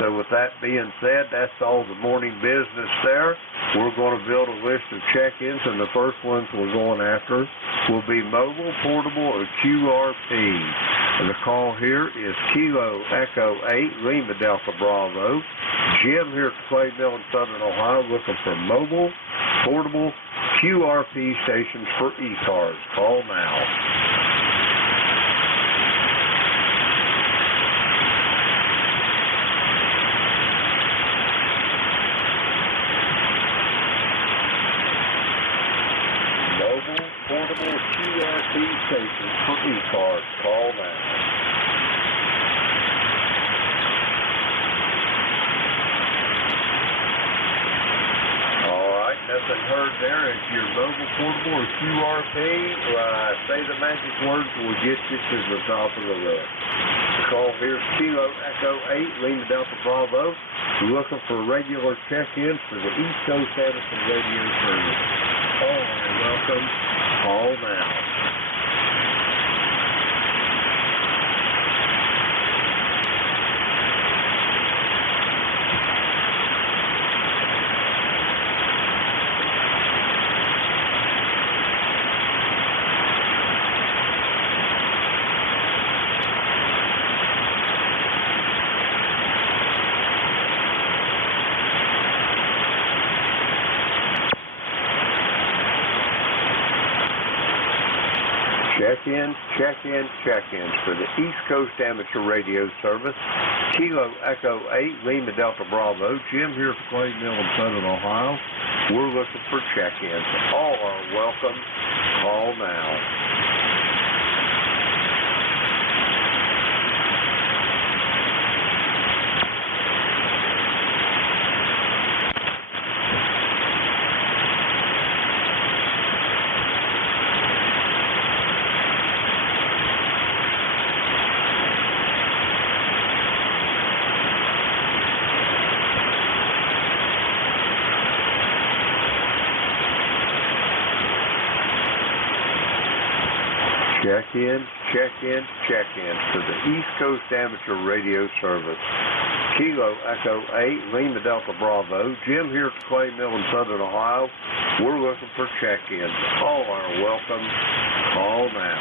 So with that being said, that's all the morning business there. We're going to build a list of check-ins, and the first ones we're going after will be mobile, portable, or QRP. And the call here is Kilo Echo 8, Lima Delta Bravo. Jim here at the Clay Mill in Southern Ohio looking for mobile, portable, QRP stations for ECARS. Call now. Mobile, portable, QRP stations for ECARS. Call now. Nothing heard there. If you're mobile, portable, or QRP, say the magic words and we'll get you to the top of the list. The call here is Kilo Echo 8, Lima Delta Bravo. We're looking for regular check-ins for the East Coast Edison Radio Service. All are welcome. Call now. Check-ins for the East Coast Amateur Radio Service. Kilo Echo 8, Lima Delta Bravo. Jim here at the Clay Mill in Southern Ohio. We're looking for check-ins. All are welcome. Call now. Check-ins for the East Coast Amateur Radio Service. Kilo Echo 8, Lima Delta Bravo. Jim here at the Clay Mill in Southern Ohio. We're looking for check-ins. All are welcome. Call now.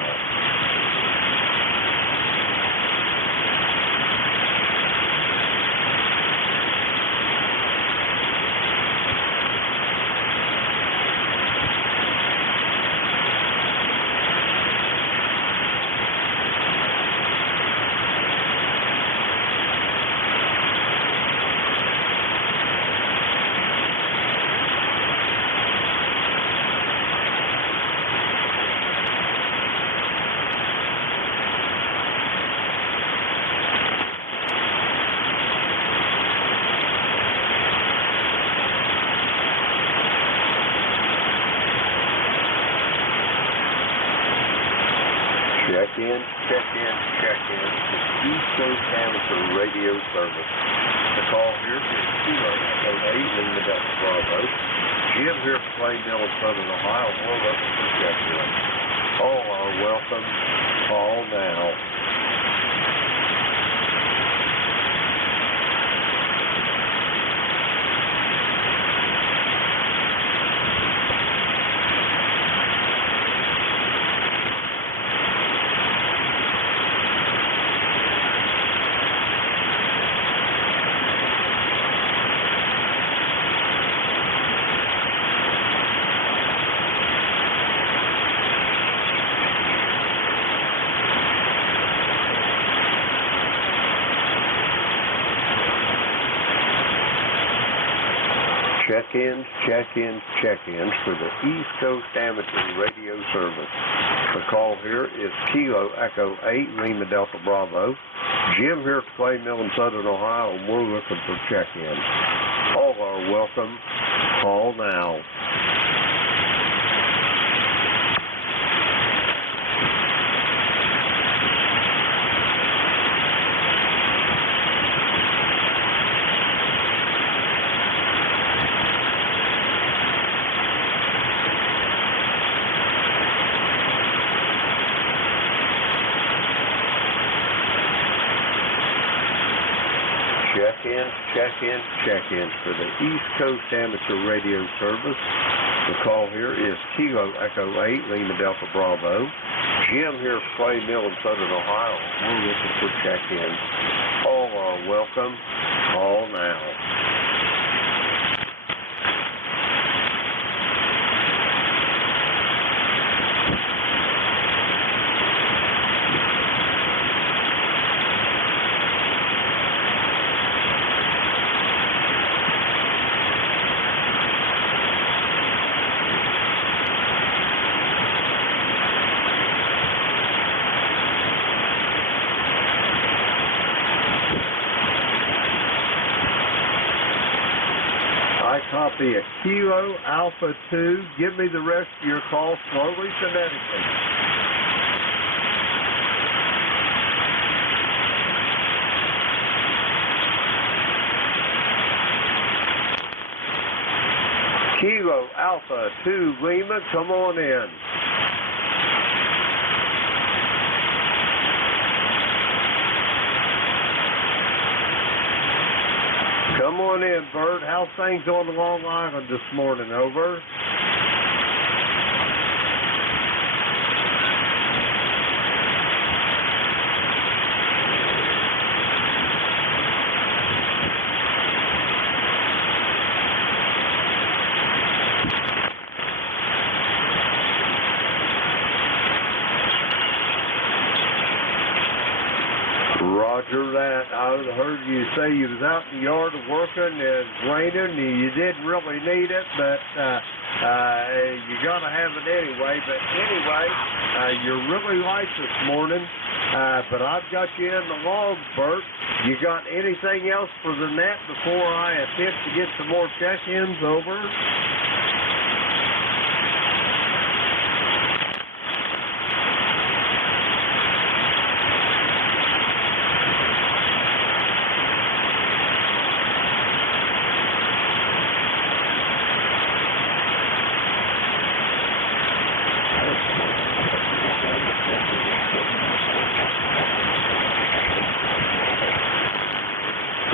Check in. It's East Coast Amateur Radio Service. The call here is Kilo Echo 8, Lima Delta Bravo. Jim here from Plain Mill in Southern Ohio. We're looking for check-in. All are welcome. Call now. Check-ins for the East Coast Amateur Radio Service. The call here is Kilo Echo 8, Lima Delta Bravo. Jim here at the Clay Mill in Southern Ohio, and we're looking for check-in. All are welcome. Call now. Check-ins for the East Coast Amateur Radio Service. The call here is Kilo Echo 8, Lima Delta Bravo. Jim here at Clay Mill in Southern Ohio. We're looking for check-ins. All are welcome. Call now. Copy a Kilo Alpha 2. Give me the rest of your call slowly, phonetically. Kilo Alpha 2 Lima, come on in. Come on in, Bert. How's things on the Long Island this morning? Over. Roger that. I heard you say you was out in the yard working, it's raining, and you didn't really need it, but you got to have it anyway. But anyway, you're really light this morning, but I've got you in the log, Bert. You got anything else for the net before I attempt to get some more check-ins? Over.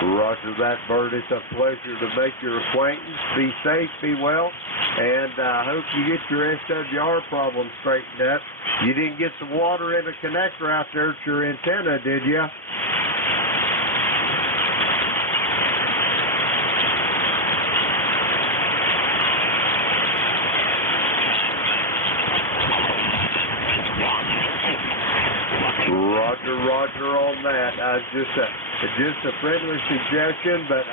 Roger that, Bert. It's a pleasure to make your acquaintance. Be safe, be well, and I hope you get your SWR problem straightened up. You didn't get the water in the connector out there at your antenna, did you? Roger on that. Just a friendly suggestion, but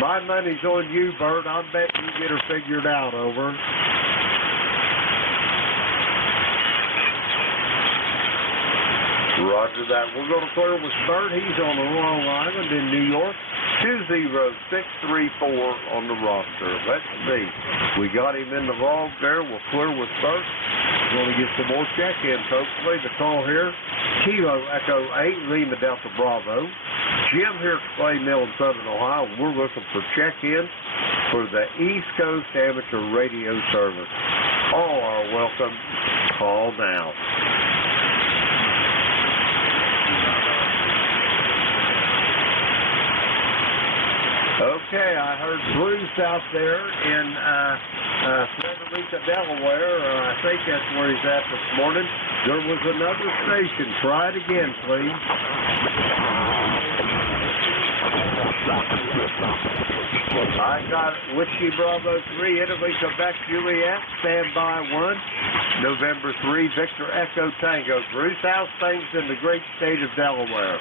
my money's on you, Bert. I bet you get her figured out. Over. Roger that. We're going to clear with Bert. He's on the Long Island in New York. 20634 on the roster. Let's see. We got him in the log there. We'll clear with Bert. We're going to get some more check-ins, hopefully. The call here, Kilo Echo 8, Lima Delta Bravo. Jim here at Clay Mill in Southern Ohio. We're looking for check-ins for the East Coast Amateur Radio Service. All are welcome. Call now. Okay, I heard Bruce out there in Frederica, Delaware. I think that's where he's at this morning. There was another station. Try it again, please. I got Whiskey Bravo 3, Italy, Quebec, Juliet, standby 1, November 3, Victor Echo Tango. Bruce, how's things in the great state of Delaware?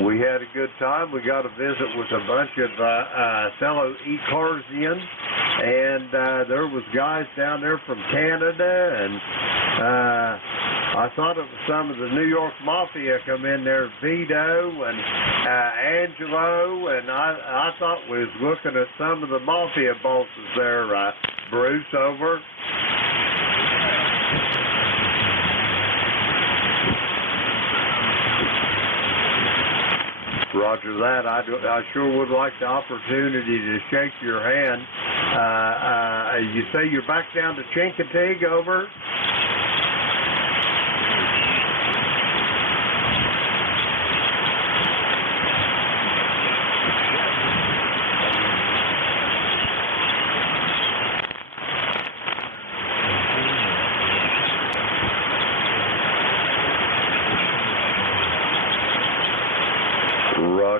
We had a good time. We got a visit with a bunch of fellow ECARSians, and there was guys down there from Canada, and I thought it was some of the New York Mafia come in there, Vito and Angelo, and I thought we was looking at some of the Mafia bosses there, Bruce, over. Roger that. I sure would like the opportunity to shake your hand. You say you're back down to Chincoteague, over?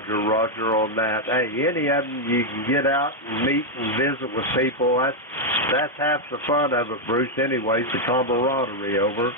Roger on that. Hey, any of them you can get out and meet and visit with people. That's half the fun of it, Bruce. Anyways, the camaraderie, over.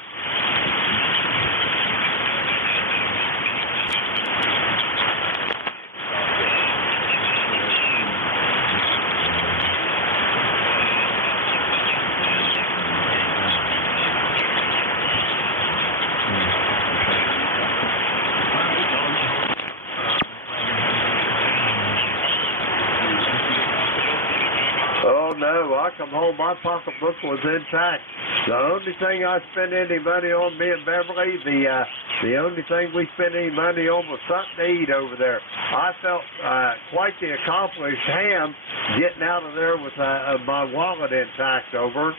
No, I come home, my pocketbook was intact. The only thing I spent any money on, me and Beverly, the only thing we spent any money on was something to eat over there. I felt quite the accomplished ham getting out of there with my wallet intact, over.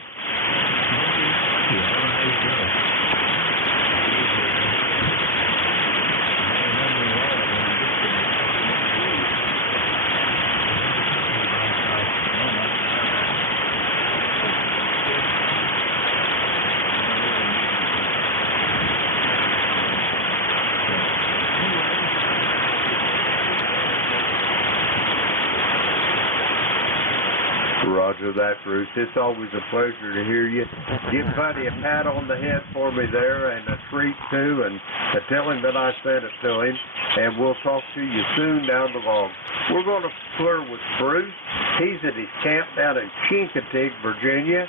Roger that, Bruce. It's always a pleasure to hear you. Give Buddy a pat on the head for me there, and a treat too, and tell him that I sent it to him, and we'll talk to you soon down the log. We're going to clear with Bruce. He's at his camp down in Chincoteague, Virginia.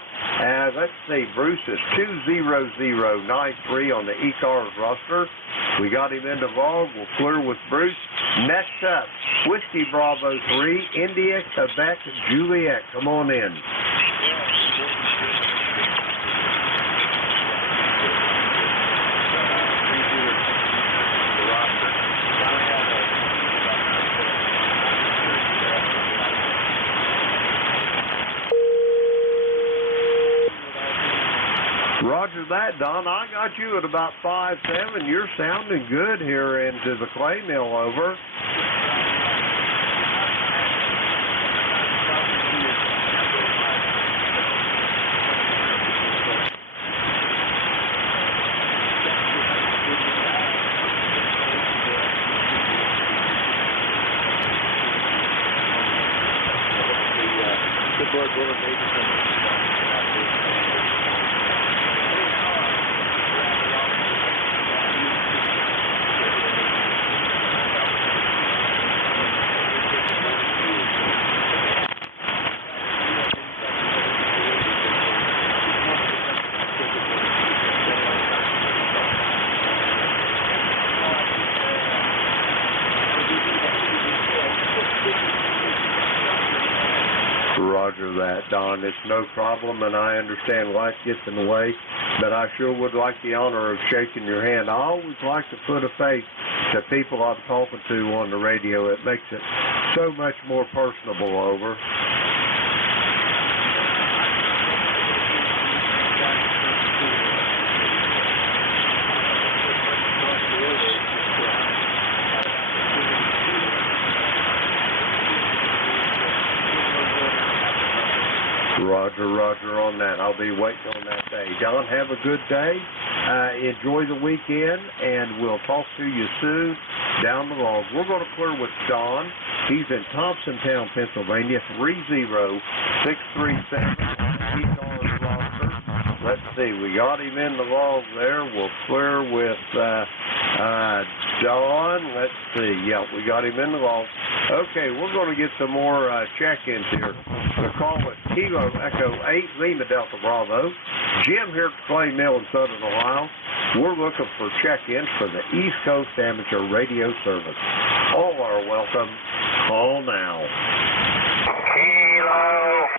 Let's see, Bruce is 20093 on the ECARS roster. We got him in the log. We'll clear with Bruce. Next up, Whiskey Bravo 3, India, Quebec, Juliet. Come on in. Roger that, Don. I got you at about 5'7". You're sounding good here into the clay mill, over. that, Don. It's no problem, and I understand life gets in the way, but I sure would like the honor of shaking your hand. I always like to put a face to people I'm talking to on the radio. It makes it so much more personable, over. Roger on that. I'll be waiting on that day. Don, have a good day. Enjoy the weekend, and we'll talk to you soon down the road. We're going to clear with Don. He's in Thompsontown, Pennsylvania, 30637. ECARS roster. Let's see. We got him in the log there. We'll clear with Don. Let's see. Yeah, we got him in the log. Okay, we're going to get some more check-ins here. The call is Kilo Echo 8, Lima Delta Bravo. Jim here at Clay Mill in Southern Ohio. We're looking for check-ins for the East Coast Amateur Radio Service. All are welcome. Call now. Kilo.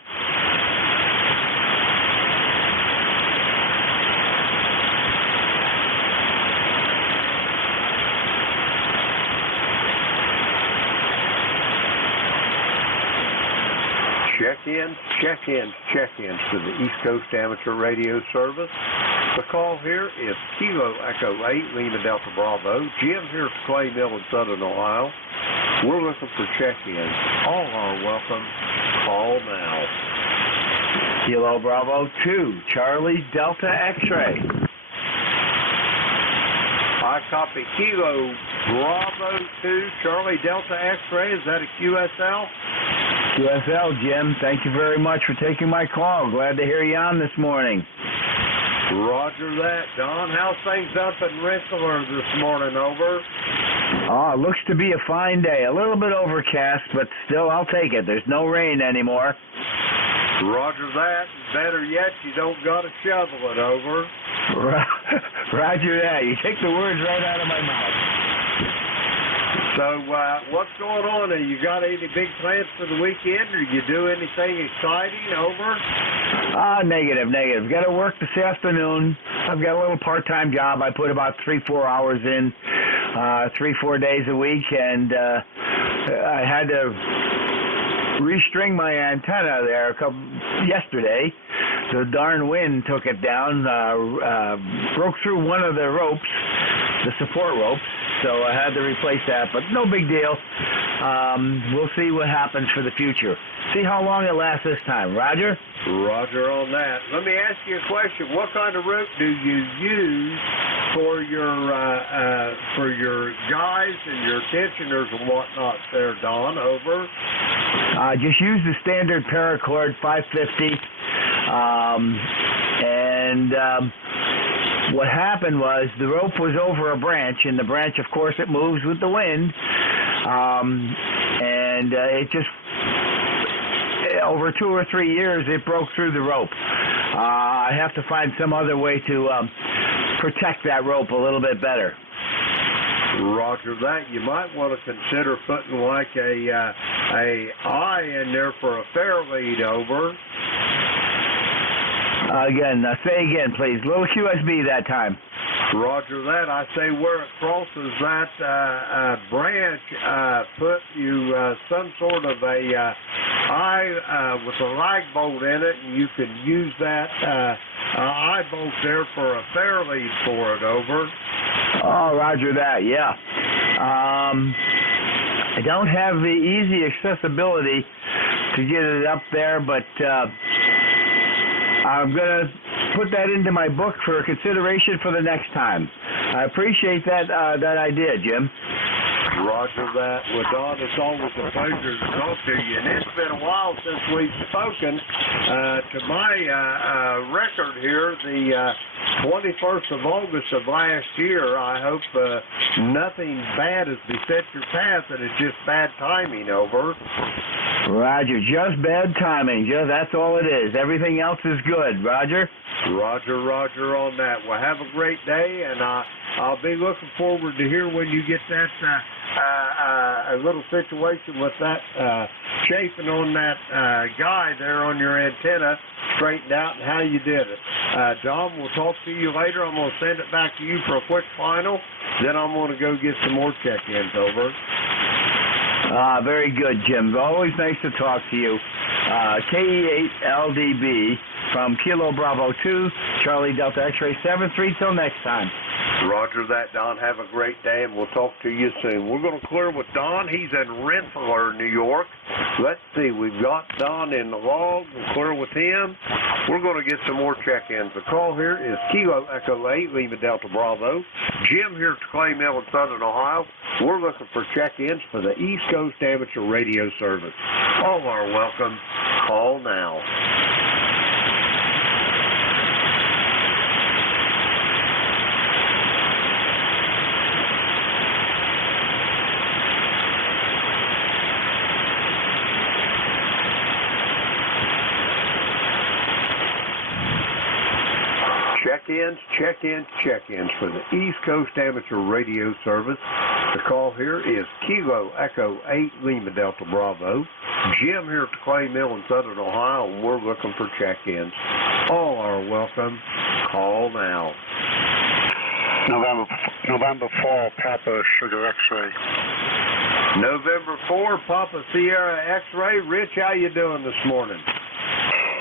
Check-ins to the East Coast Amateur Radio Service. The call here is Kilo Echo 8, Lima Delta Bravo. Jim here at Clay Mill in Southern Ohio. We're looking for check-ins. All are welcome. Call now. Kilo Bravo 2, Charlie Delta X-Ray. I copy Kilo Bravo 2, Charlie Delta X-Ray. Is that a QSL? QSL, Jim. Thank you very much for taking my call. Glad to hear you on this morning. Roger that. Don, how's things up in Rensselaer this morning, over? Oh, it looks to be a fine day. A little bit overcast, but still, I'll take it. There's no rain anymore. Roger that. Better yet, you don't got to shovel it, over. Roger that. You take the words right out of my mouth. So, what's going on? You got any big plans for the weekend, or you do anything exciting, over? Negative. Got to work this afternoon. I've got a little part-time job. I put about 3-4 hours in 3-4 days a week, and I had to restring my antenna there yesterday. The darn wind took it down, broke through one of the ropes, the support ropes. So I had to replace that, but no big deal. We'll see what happens for the future. See how long it lasts this time. Roger? Roger on that. Let me ask you a question. What kind of rope do you use for your guys and your tensioners and whatnot there, Don, over? Just use the standard paracord 550. What happened was the rope was over a branch, and the branch, of course, it moves with the wind, it just, over 2 or 3 years, it broke through the rope. I have to find some other way to protect that rope a little bit better. Roger that. You might want to consider putting like a eye in there for a fair lead, over. Say again, please. Little QSB that time. Roger that. I say where it crosses that branch, put you some sort of a eye with a lag bolt in it, and you can use that eye bolt there for a fair lead for it, over. Oh, roger that, yeah. I don't have the easy accessibility to get it up there, but I'm going to put that into my book for consideration for the next time. I appreciate that idea, Jim. Roger that. Well, Don, it's always a pleasure to talk to you. And it's been a while since we've spoken. To my record here, the 21st of August of last year, I hope nothing bad has beset your path, and it's just bad timing, over. Roger, just bad timing. That's all it is. Everything else is good. Roger? Roger on that. Well, have a great day, and I'll be looking forward to hear when you get that a little situation with that chafing on that guy there on your antenna straightened out and how you did it. John, we'll talk to you later. I'm going to send it back to you for a quick final. Then I'm going to go get some more check-ins. Over. Very good, Jim. Always nice to talk to you. KE8LDB from Kilo Bravo 2, Charlie Delta X-Ray 73. Till next time. Roger that, Don. Have a great day, and we'll talk to you soon. We're going to clear with Don. He's in Rensselaer, New York. Let's see. We've got Don in the log. We'll clear with him. We're going to get some more check-ins. The call here is Kilo Echo 8, Lima Delta Bravo. Jim here at Clay Mill in Southern Ohio. We're looking for check-ins for the East Coast Amateur Radio Service. All are welcome. Call now. Check-ins for the East Coast Amateur Radio Service. The call here is Kilo Echo 8 Lima Delta Bravo. Jim here at the Clay Mill in Southern Ohio, and we're looking for check-ins. All are welcome. Call now. November 4, Papa Sugar X-Ray. November 4, Papa Sierra X-Ray. Rich, how you doing this morning?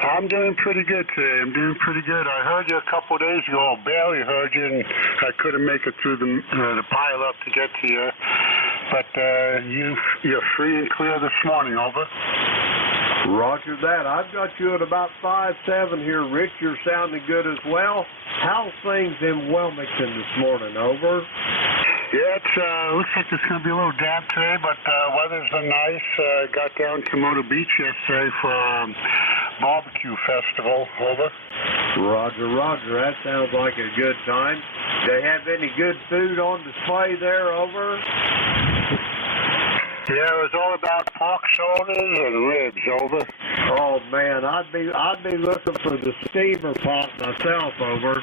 I'm doing pretty good today. I'm doing pretty good. I heard you a couple of days ago. I barely heard you, and I couldn't make it through the pile up to get to you. But you're free and clear this morning. Over. Roger that. I've got you at about 5-7 here, Rich. You're sounding good as well. How's things in Wilmington this morning? Over. Yeah, it looks like it's going to be a little damp today, but weather's been nice. Got down to Moto Beach yesterday for barbecue festival. Over. Roger. That sounds like a good time. Do they have any good food on display there? Over. Yeah, it was all about pork shoulders and ribs. Over. Oh man, I'd be looking for the steamer pot myself. Over.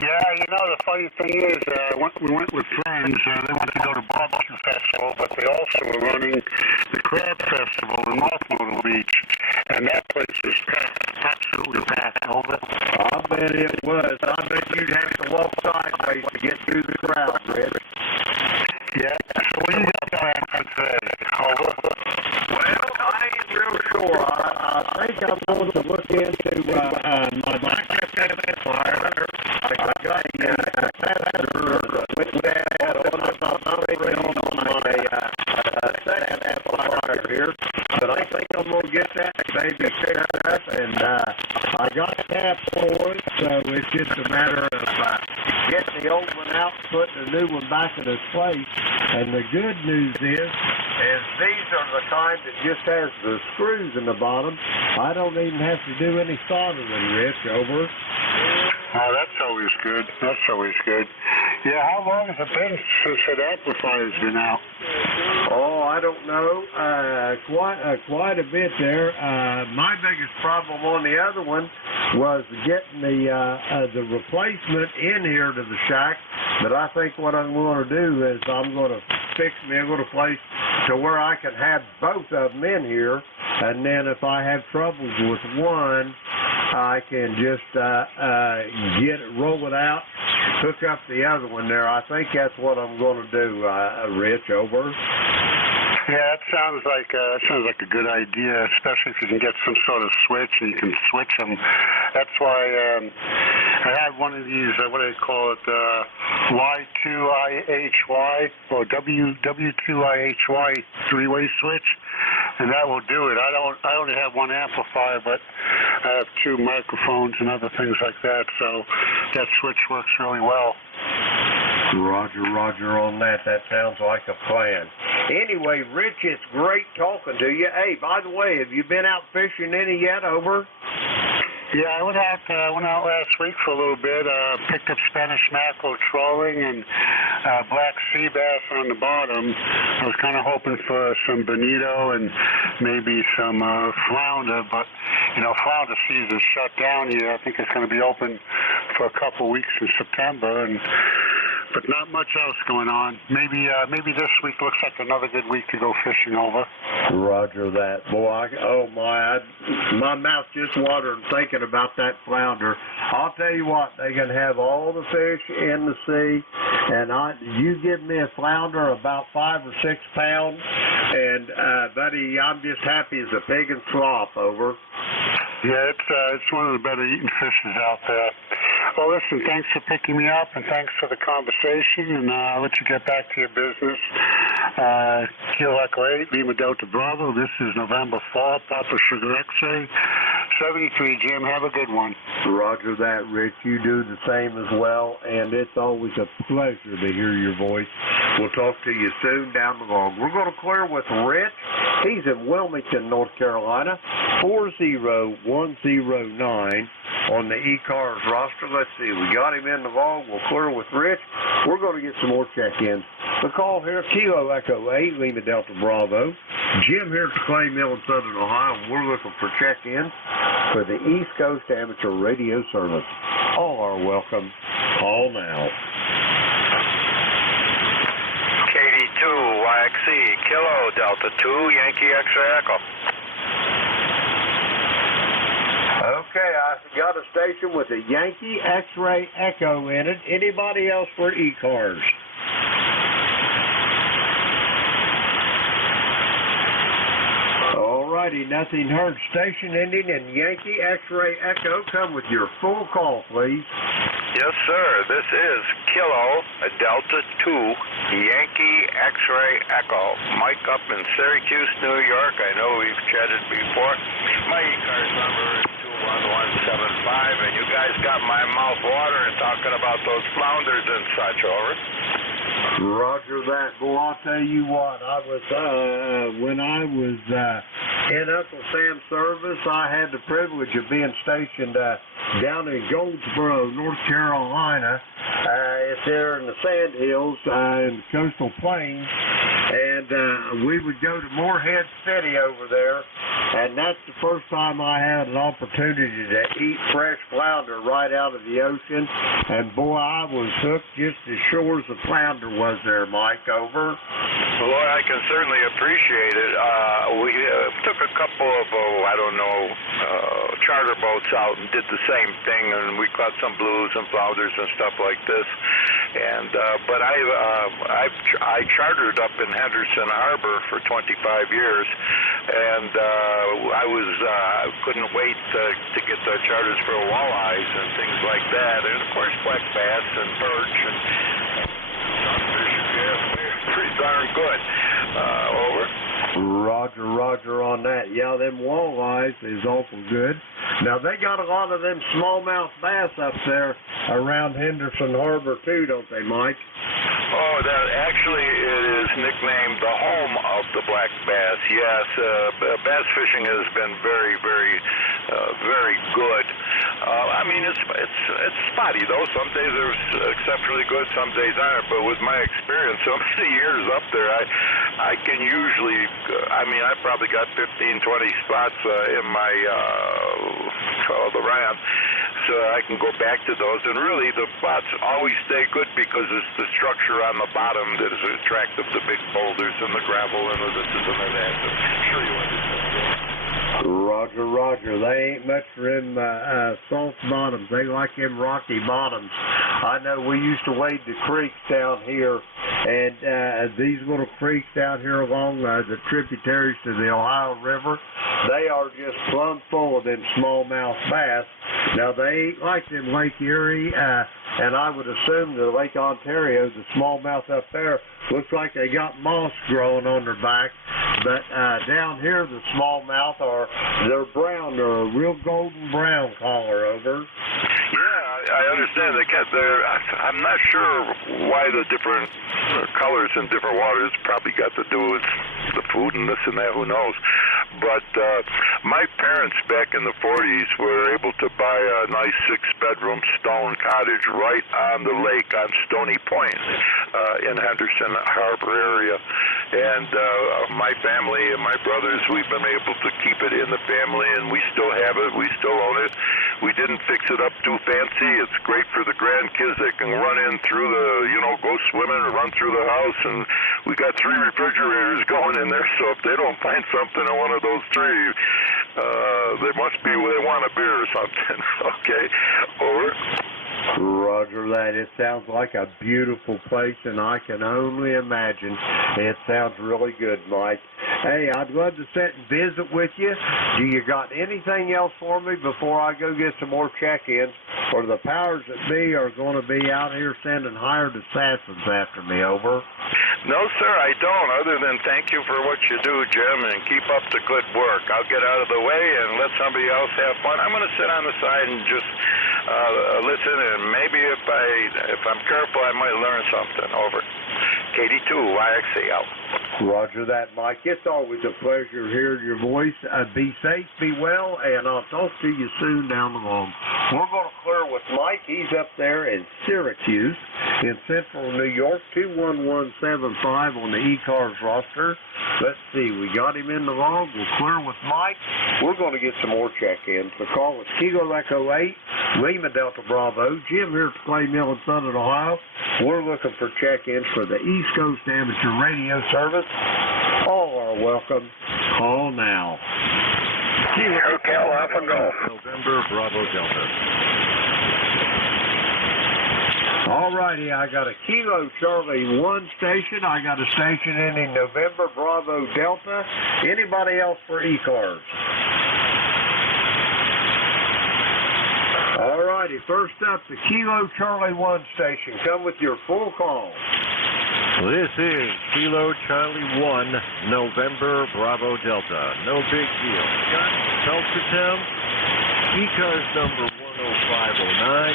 Yeah, you know, the funny thing is, we went with friends. They wanted to go to barbecue festival, but they also were running the crab festival in North Myrtle Beach, and that place was packed, absolutely packed. Over. I bet it was. I bet you'd have to walk sideways to get through the crowd, Rich. Yeah. So what do you got planned for today? Over. Well, I ain't real sure. I think I'm going to look into my backup amplifier. I got a capacitor with that on it. I'm not really on my second amplifier here, but I think I'm going to get that baby fixed up, and I got taps for it, so it's just a matter of getting the old one out and putting the new one back in its place. And the good news is these are the kind that just has the screws in the bottom. I don't even have to do any soldering, Rich. Over. Oh, that's always good. Yeah, how long has it been since that amplifier's been out? Oh, I don't know. Quite a bit there. My biggest problem on the other one was getting the replacement in here to the shack. But I think what I'm going to do is I'm going to fix me a little place to where I can have both of them in here. And then if I have troubles with one, I can just roll it out, hook up the other one there. I think that's what I'm going to do, Rich. Over. Yeah, that sounds like a good idea, especially if you can get some sort of switch and you can switch them. That's why I had one of these, what do they call it, Y2IHY or W2IHY three-way switch, and that will do it. I only have one amplifier, but I have two microphones and other things like that, so that switch works really well. Roger on that. That sounds like a plan. Anyway, Rich, it's great talking to you. Hey, by the way, have you been out fishing any yet? Over. Yeah, I went out last week for a little bit. Picked up Spanish mackerel trolling and black sea bass on the bottom. I was kind of hoping for some bonito and maybe some flounder, but flounder season's shut down here. I think it's going to be open for a couple weeks in September, and but not much else going on. Maybe this week looks like another good week to go fishing over. Roger that. Boy, my mouth just watered thinking about that flounder. I'll tell you what, they can have all the fish in the sea, and you give me a flounder about 5 or 6 pounds, and buddy, I'm just happy as a pig in slop. Over. Yeah, it's one of the better eating fishes out there. Well, listen, thanks for picking me up, and thanks for the conversation, and I'll let you get back to your business. Kilo Echo 8, Lima Delta Bravo. This is November 4, Papa Sugar X-Ray 73. Jim, have a good one. Roger that, Rich. You do the same as well, and it's always a pleasure to hear your voice. We'll talk to you soon down the road. We're going to clear with Rich. He's in Wilmington, North Carolina, 40109 on the ECARS roster. Let's see, we got him in the vault. We'll clear with Rich. We're going to get some more check-ins. The call here, Kilo Echo 8, Lima Delta Bravo. Jim here at the Clay Mill in Southern Ohio, and we're looking for check-ins for the East Coast Amateur Radio Service. All are welcome. Call now. KD2YXC, Kilo Delta 2, Yankee X-Ray Echo. Okay, I got a station with a Yankee X-Ray Echo in it. Anybody else for ECARS? Alrighty, nothing heard. Station ending in Yankee X-Ray Echo. Come with your full call, please. Yes, sir. This is Kilo Delta 2, Yankee X-Ray Echo. Mike up in Syracuse, New York. I know we've chatted before. My ECARS number is 21175, and you guys got my mouth watering talking about those flounders and such, over. Roger that. Boy, I'll tell you what, when I was in Uncle Sam's service, I had the privilege of being stationed down in Goldsboro, North Carolina. It's there in the Sand Hills in the coastal plains, and we would go to Morehead City over there, and that's the first time I had an opportunity to eat fresh flounder right out of the ocean, and boy, I was hooked just as sure as the flounder was there, Mike. Over. Boy, I can certainly appreciate it. We took a couple of, charter boats out and did the same thing, and we caught some blues and flounders and stuff like this. And but I chartered up in Henderson Harbor for 25 years, and I couldn't wait to get the charters for walleyes and things like that, and of course black bass and perch and sunfish. Yeah, pretty darn good. Over. Roger on that. Yeah, them walleyes is awful good. Now, they got a lot of them smallmouth bass up there around Henderson Harbor, too, don't they, Mike? Oh, that actually is nicknamed the home of the black bass. Yes, bass fishing has been very, very, very good. I mean, it's spotty though. Some days they're exceptionally good, some days aren't. But with my experience, so many years up there, I can usually. I probably got 15, 20 spots in my the RAM. So I can go back to those, and really the spots always stay good because it's the structure on the bottom that is attractive to big boulders and the gravel and the this and the that. I'm sure you understand. Roger. They ain't much for them soft bottoms. They like them rocky bottoms. I know we used to wade the creeks down here, and these little creeks down here along the tributaries to the Ohio River, they are just plumb full of them smallmouth bass. Now, they ain't like them Lake Erie, and I would assume the Lake Ontario, the smallmouth up there, looks like they got moss growing on their back. But down here, the smallmouth they're brown. They're a real golden brown color, over. Yeah, I understand. I'm not sure why the different colors in different waters probably got to do with the food and this and that. Who knows? But my parents back in the 40s were able to buy a nice 6-bedroom stone cottage right on the lake on Stony Point in Henderson Harbor area. And my family and my brothers, we've been able to keep it in the family, and we still have it. We still own it. We didn't fix it up too fancy. It's great for the grandkids. They can run in through the, go swimming or run through the house. And we got 3 refrigerators going in there. So if they don't find something in one of those 3, they must be where they want a beer or something. Okay. Over. Roger that. It sounds like a beautiful place, and I can only imagine. It sounds really good, Mike. Hey, I'd love to sit and visit with you. Do you got anything else for me before I go get some more check-ins? Or the powers that be are going to be out here sending hired assassins after me, over? No, sir, I don't, other than thank you for what you do, Jim, and keep up the good work. I'll get out of the way and let somebody else have fun. I'm going to sit on the side and just listen, and maybe if I'm careful, I might learn something. Over. KD2YXC out. Roger that, Mike. It's always a pleasure hearing your voice. Be safe, be well, and I'll talk to you soon down the road. We're going to clear with Mike. He's up there in Syracuse in central New York, 21175 on the ECARS roster. Let's see, we got him in the log. We'll clear with Mike. We're going to get some more check-ins. The call is Kilo Echo 8, Lima Delta Bravo. Jim here at the Clay Mill in Southern Ohio. We're looking for check-ins for the East Coast Amateur Radio Service. All are welcome. Call now. Kilo Cal Alpha Golf. November Bravo Delta. All righty, I got a Kilo Charlie 1 station. I got a station ending November Bravo Delta. Anybody else for ECARS? All righty, first up, the Kilo Charlie 1 station. Come with your full call. This is Kilo Charlie 1, November Bravo Delta. No big deal. Scott, Belchertown, ECARS number 10509.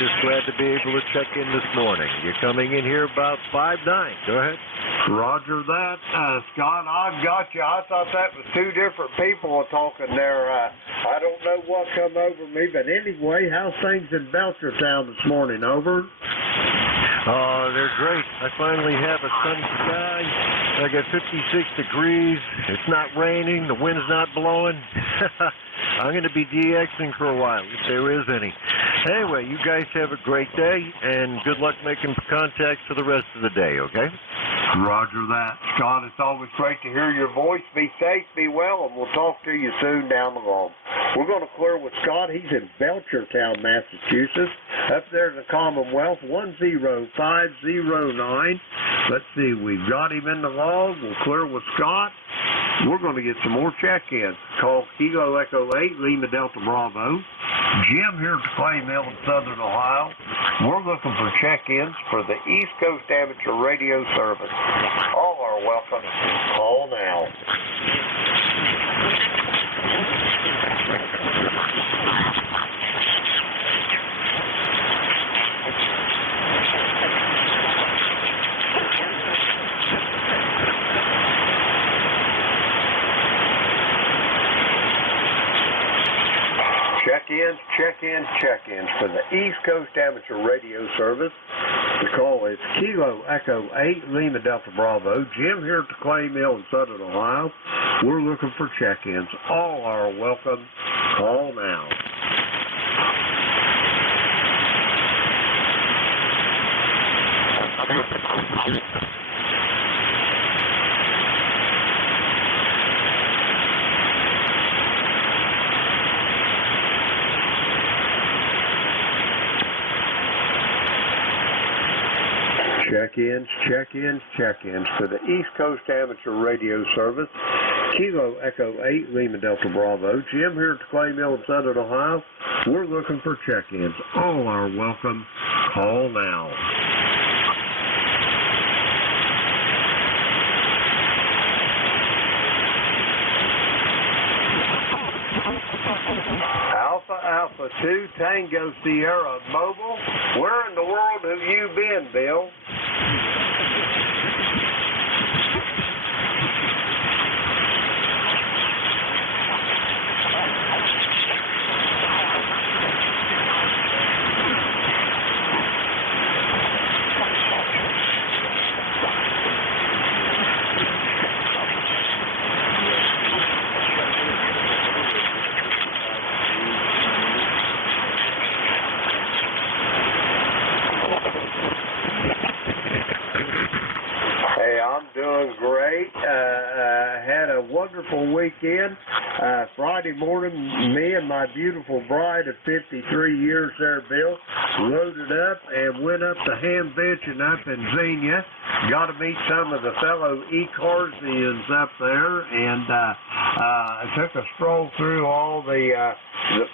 Just glad to be able to check in this morning. You're coming in here about 5'9". Go ahead. Roger that. Scott, I've got you. I thought that was 2 different people talking there. I don't know what come over me, but anyway, how's things in Belchertown this morning? Over? Oh, they're great. I finally have a sunny sky. I got 56 degrees. It's not raining. The wind's not blowing. I'm going to be DXing for a while, if there is any. Anyway, you guys have a great day, and good luck making contacts for the rest of the day, okay? Roger that. Scott, it's always great to hear your voice. Be safe, be well, and we'll talk to you soon down the road. We're going to clear with Scott. He's in Belchertown, Massachusetts, up there in the Commonwealth, 10509. Let's see, we've got him in the log. We'll clear with Scott. We're going to get some more check-ins. Call Kilo Echo 8, Lima Delta Bravo. Jim here at the Clay Mill in Southern Ohio. We're looking for check-ins for the East Coast Amateur Radio Service. All are welcome. Call now. Check-ins for the East Coast Amateur Radio Service. The call is Kilo Echo 8, Lima Delta Bravo. Jim here at the Clay Mill in Southern Ohio. We're looking for check-ins. All are welcome. Call now. Check-ins for the East Coast Amateur Radio Service. Kilo Echo 8, Lima Delta Bravo. Jim here at the Clay Mill in Southern Ohio. We're looking for check-ins. All are welcome. Call now. Alpha 2, Tango Sierra Mobile. Where in the world have you been, Bill? wonderful weekend. Friday morning, me and my beautiful bride of 53 years there, Bill, loaded up and went up to Hamvention up in Xenia. Got to meet some of the fellow ECARSians up there, and I took a stroll through all the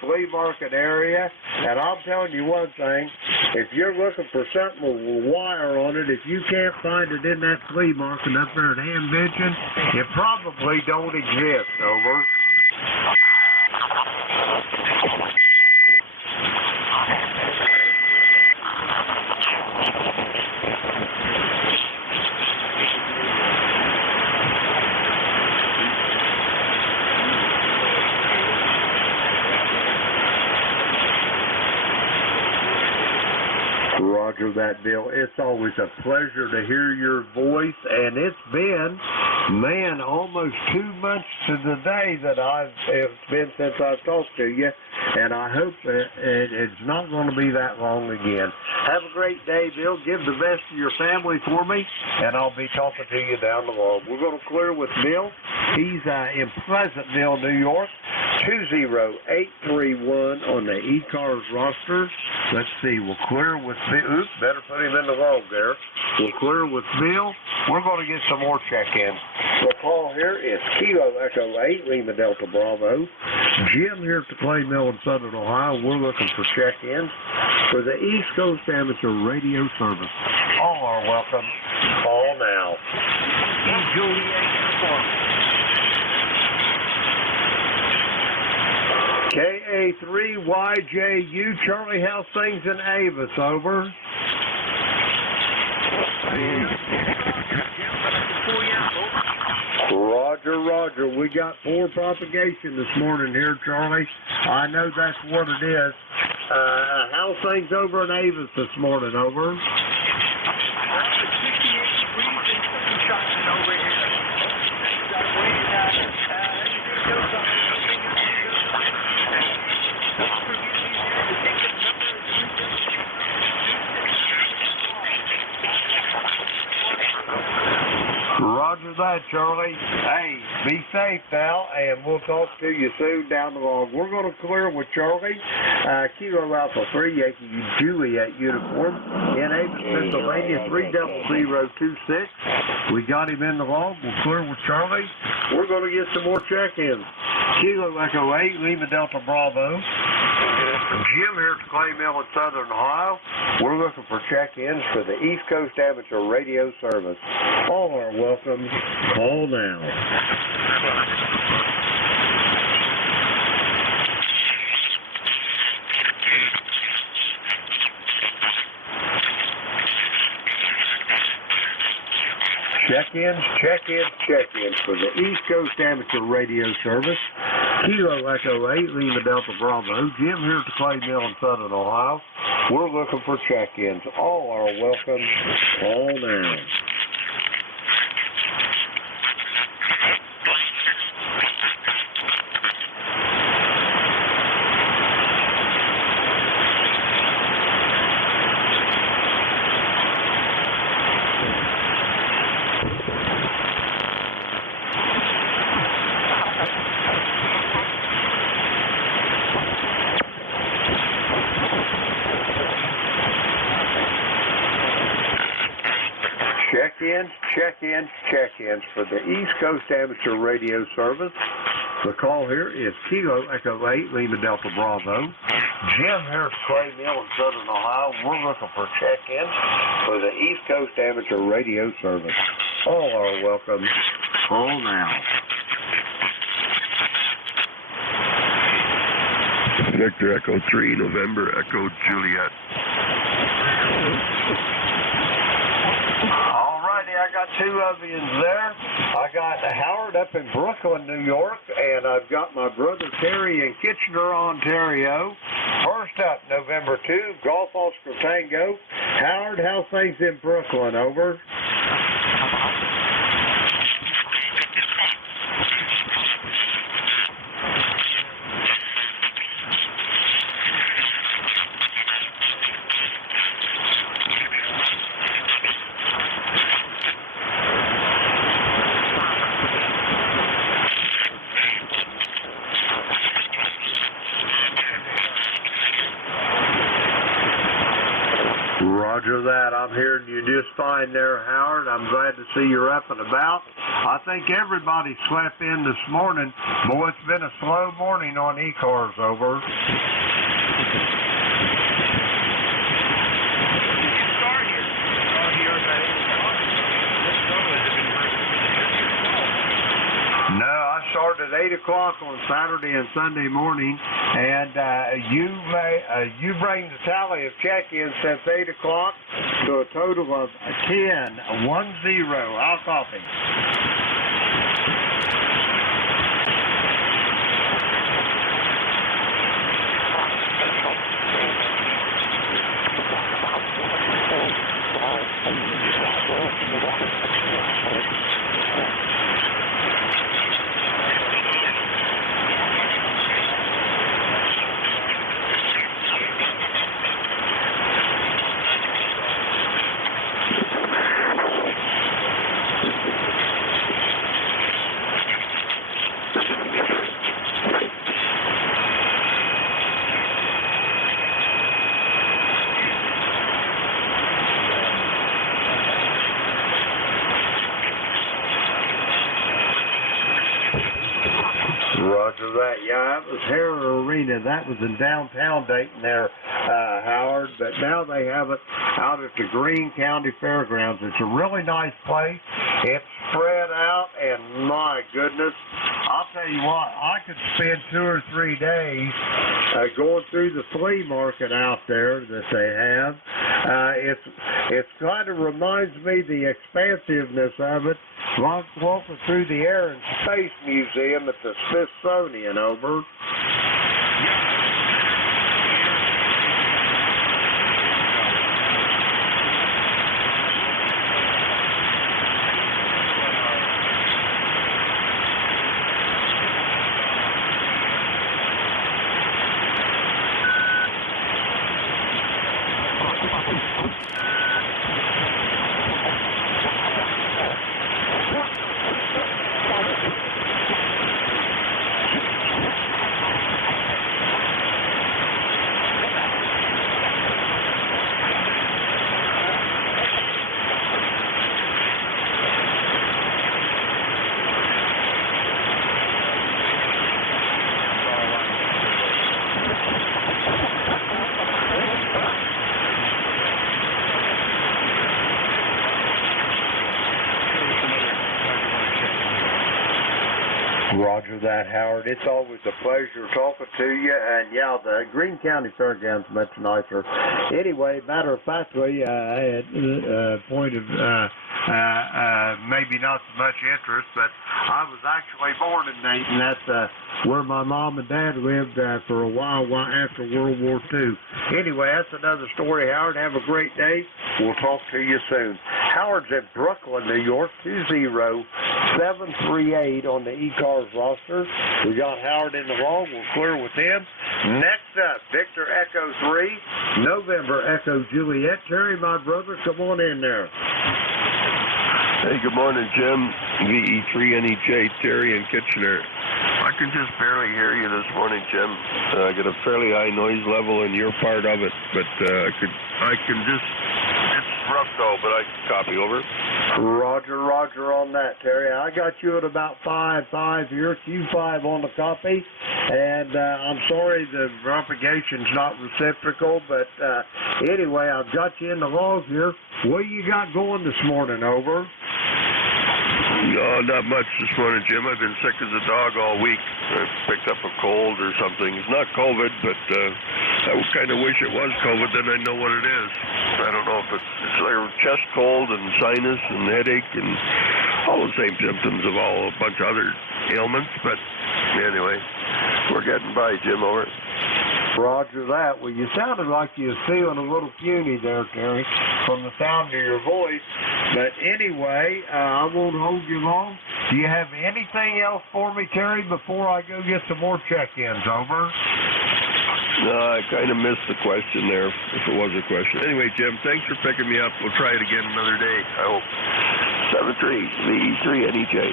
flea market area. And I'm telling you one thing, if you're looking for something with wire on it, if you can't find it in that flea market up there at Hamvention, it probably don't exist. Over. Roger that, Bill. It's always a pleasure to hear your voice, and it's been, man, almost 2 months to the day that it's been since I've talked to you, and I hope that it's not going to be that long again. Have a great day, Bill. Give the best to your family for me, and I'll be talking to you down the road. We're going to clear with Bill. He's in Pleasantville, New York, 20831 on the ECARS roster. Let's see, we'll clear with Bill. Oops, better put him in the log there. We'll clear with Bill. We're going to get some more check-ins. The call here is Kilo Echo 8, Lima Delta Bravo. Jim here at the Clay Mill in Southern Ohio. We're looking for check-ins for the East Coast Amateur Radio Service. All are welcome. Call now. Juliet Uniform. KA3YJU, Charlie, how's things in Avis? Over. Roger, Roger. We got 4 propagation this morning here, Charlie. I know that's what it is. How's things over in Avis this morning? Over. 68 degrees and sunshine over here. Roger that, Charlie. Hey, be safe now, and we'll talk to you soon down the road. We're going to clear with Charlie. Kilo Alpha 3, Yankee Juliet uniform, in Avis, Pennsylvania, 30026. We got him in the log. We'll clear with Charlie. We're going to get some more check-ins. Kilo Echo 8, Lima Delta Bravo. Jim here at Clay Mill in Southern Ohio. We're looking for check-ins for the East Coast Amateur Radio Service. All are welcome. Call now. Check-ins for the East Coast Amateur Radio Service. Kilo Echo 8, Lima Delta Bravo. Jim here at the Clay Mill in Southern Ohio. We're looking for check-ins. All are welcome. Call now. Check-ins for the East Coast Amateur Radio Service. The call here is Kilo Echo 8, Lima Delta Bravo. Jim here at Clay Mill in Southern Ohio. We're looking for check-ins for the East Coast Amateur Radio Service. All are welcome. Call now. Victor Echo 3, November Echo Juliet. I got 2 of you there. I got Howard up in Brooklyn, New York, and I've got my brother Terry in Kitchener, Ontario. First up, November 2, Golf Oscar Tango. Howard, how's things in Brooklyn? Over. Roger that. I'm hearing you just fine there, Howard. I'm glad to see you're up and about. I think everybody slept in this morning. Boy, it's been a slow morning on ECARS, over. No, I started at 8 o'clock on Saturday and Sunday morning, and you bring the tally of check-ins since 8 o'clock to a total of 10. I'll copy. Roger that. Yeah, that was Hera Arena. That was in downtown Dayton there, Howard. But now they have it out at the Greene County Fairgrounds. It's a really nice place. It's spread out, and my goodness, I'll tell you what, I could spend 2 or 3 days going through the flea market out there that they have. It kind of reminds me the expansiveness of it. Walking through the Air and Space Museum at the Smithsonian, over. Roger that, Howard. It's always a pleasure talking to you. And yeah, the Greene County Fairgrounds much nicer. Anyway, matter of factly, I had a point of maybe not so much interest, but I was actually born in Dayton. That's where my mom and dad lived for a while after World War II. Anyway, that's another story, Howard. Have a great day. We'll talk to you soon. Howard's in Brooklyn, New York, 20738 on the ECARS roster. We got Howard in the wall. We'll clear with him. Next up, Victor Echo 3, November Echo Juliet. Terry, my brother, come on in there. Hey, good morning, Jim. VE3NEJ, Terry in Kitchener. I can just barely hear you this morning, Jim. I got a fairly high noise level in your part of it, but I can just, it's rough though, but I can copy, over. Roger on that, Terry. I got you at about 5.5 here, Q5 on the copy, and I'm sorry the propagation's not reciprocal, but anyway, I've got you in the logs here. What you got going this morning, over? No, not much this morning, Jim. I've been sick as a dog all week. I picked up a cold or something. It's not COVID, but I kind of wish it was COVID, then I know what it is. I don't know if it's like chest cold and sinus and headache and all the same symptoms of a bunch of other ailments, but anyway, we're getting by, Jim, over. Roger that. Well, you sounded like you were feeling a little puny there, Terry, from the sound of your voice. But anyway, I won't hold you long. Do you have anything else for me, Terry, before I go get some more check-ins, over? No, I kind of missed the question there, if it was a question. Anyway, Jim, thanks for picking me up. We'll try it again another day, I hope. 73 VE3NEJ.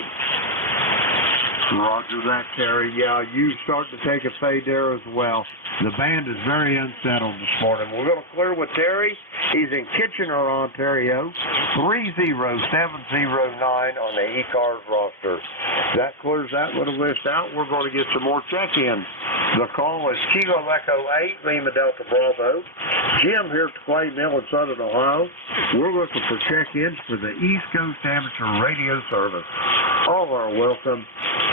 Roger that, Terry. Yeah, you start to take a fade there as well. The band is very unsettled this morning. We're going to clear with Terry. He's in Kitchener, Ontario. 30709 on the ECARS roster. That clears that little list out. We're going to get some more check-ins. The call is Kilo Echo 8, Lima Delta Bravo. Jim here at the Clay Mill in Southern Ohio. We're looking for check-ins for the East Coast Amateur Radio Service. All are welcome.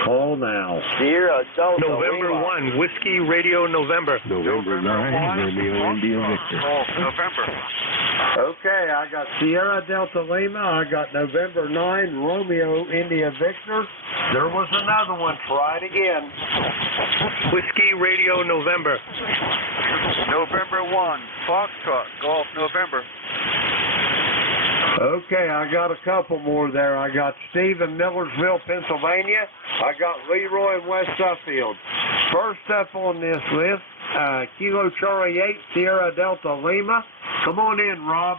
Call now. Sierra Delta November Lima. 1, Whiskey Radio November. November 9, Romeo India Victor. November. Okay, I got Sierra Delta Lima. I got November 9, Romeo India Victor. There was another one. Try it again. Whiskey Radio November. November 1, Foxtrot, Golf November. Okay, I got a couple more there. I got Steve in Millersville, Pennsylvania. I got Leroy in West Suffield. First up on this list, Kilo Charlie 8, Sierra Delta Lima. Come on in, Rob.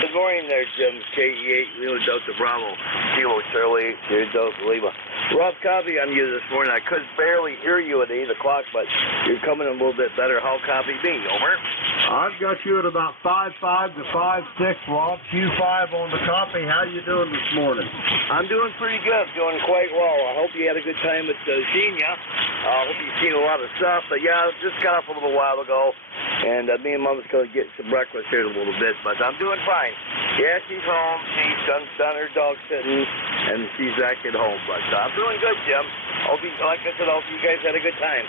Good morning there, Jim. KE8, Lima Delta Bravo, Kilo Charlie 8, Sierra Delta Lima. Rob, copy on you this morning. I could barely hear you at 8 o'clock, but you're coming a little bit better. How copy me? Over. I've got you at about 5.5 to 5.6, Rob. Q5 on the copy. How you doing this morning? I'm doing pretty good. Doing quite well. I hope you had a good time at Xenia. I hope you've seen a lot of stuff. But yeah, I just got up a little while ago, and me and Mom's going to get some breakfast here in a little bit. But I'm doing fine. Yeah, she's home. She's done her dog sitting, and she's back at home. But I'm doing good, Jim. Like I said, I hope you guys had a good time.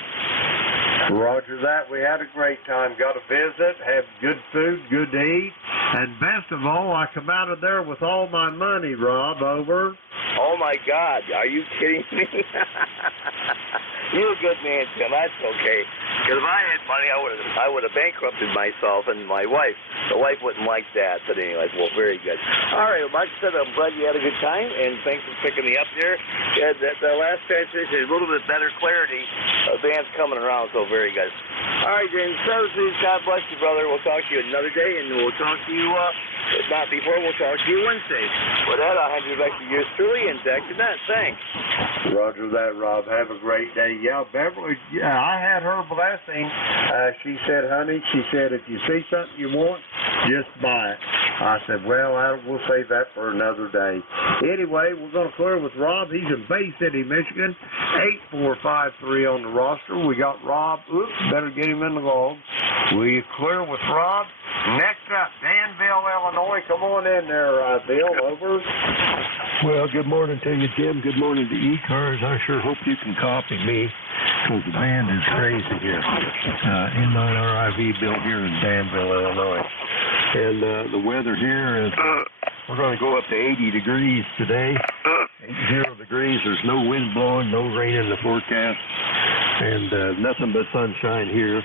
Roger that. We had a great time. Got a visit, had good food, good to eat, and best of all, I come out of there with all my money, Rob. Over. Oh, my God. Are you kidding me? You're a good man, Jim. That's okay. Because if I had money, I would have bankrupted myself and my wife. The wife wouldn't like that. But anyway, well, very good. All right, well, like I said, I'm glad you had a good time, and thanks for picking me up there. Yeah, the last transmission is a little bit better clarity. The band's coming around, so very good. All right, James. So, God bless you, brother. We'll talk to you another day, and we'll talk to you, if not before, we'll talk to you Wednesday. With that, I'll hand you back to yours truly, and back to that. Thanks. Roger that, Rob. Have a great day. Yeah, Beverly, I had her blessing. She said, honey, she said, if you see something you want, just buy it. I said, well, we'll save that for another day. Anyway, we're going to clear with Rob. He's in Bay City, Michigan. 8453 on the roster. We got Rob. Oops, better get him in the log. We clear with Rob. Next up, Danville, Illinois. Come on in there, Bill. Over. Well, good morning to you, Jim. Good morning to ECARS. I sure hope you can copy me, because the band is crazy here. N9RIV built here in Danville, Illinois. And the weather here is, we're going to go up to 80 degrees today. 80 degrees. There's no wind blowing, no rain in the forecast, and nothing but sunshine here.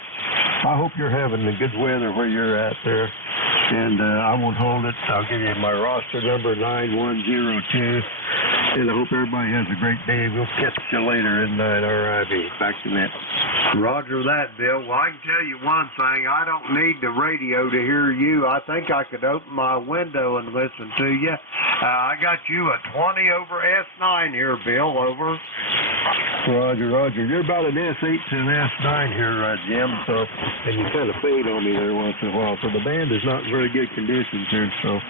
I hope you're having the good weather where you're at there. And I won't hold it. I'll give you my roster number, 9102. And I hope everybody has a great day. We'll catch you later in NRIV. Back to net. Roger that, Bill. Well, I can tell you one thing. I don't need the radio to hear you. I think I could open my window and listen to you. I got you a 20 over S9 here, Bill. Over. Roger. You're about an S8 to an S9 here, Jim. So, and you kind of fade on me there once in a while. So the band is not in very good conditions here. So,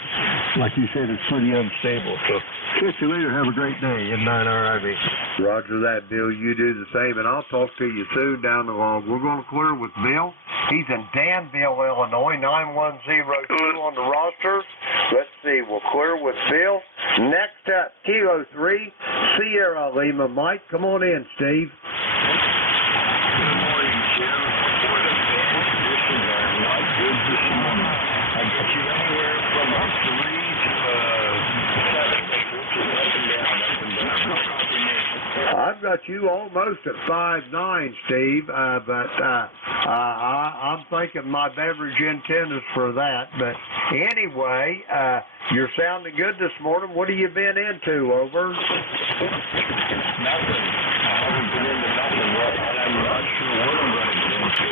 like you said, it's pretty unstable. So, catch you later. Have a great day in 9RIV. Roger that, Bill. You do the same, and I'll talk to you soon down the log. We're going to clear with Bill. He's in Danville, Illinois, 9102 on the roster. Let's see. We'll clear with Bill. Next up, Kilo 3, Sierra Lima. Mike, come on in, Steve. Good morning, Jim. For the band conditions are not good this morning. I got you anywhere from up 3 to 7 acres, up and down. I've got you almost at 5'9", Steve, but I'm thinking my beverage antennas for that. But anyway, you're sounding good this morning. What have you been into? Over. Nothing. I haven't been into nothing yet, and I'm not sure what I'm going to get into.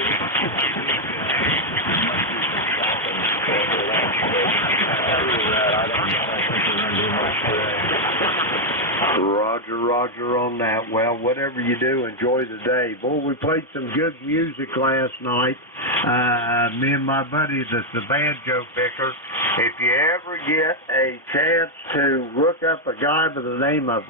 Might do some shopping for lunch, but other than that, I don't think we're going to do much today. Roger Roger on that. Well, whatever you do, enjoy the day. Boy, we played some good music last night. Me and my buddy, the banjo picker. If you ever get a chance to look up a guy by the name of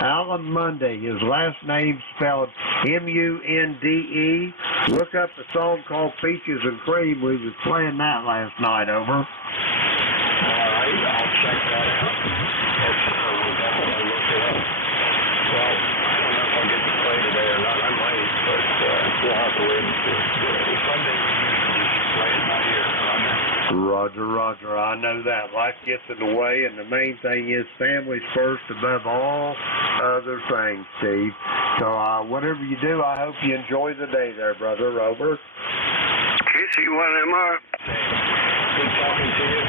Alan Munday, his last name spelled M-U-N-D-E, look up a song called Peaches and Cream. We was playing that last night, over. All right, I'll check that out. We'll definitely look it up. Well, I don't know if I'll get to play today or not. I might, but we'll have to wait and see. Sunday, we usually just play it by ear. Roger. I know that. Life gets in the way, and the main thing is families first above all other things, Steve. So whatever you do, I hope you enjoy the day there, brother. Over. KC1MR. Good talking to you.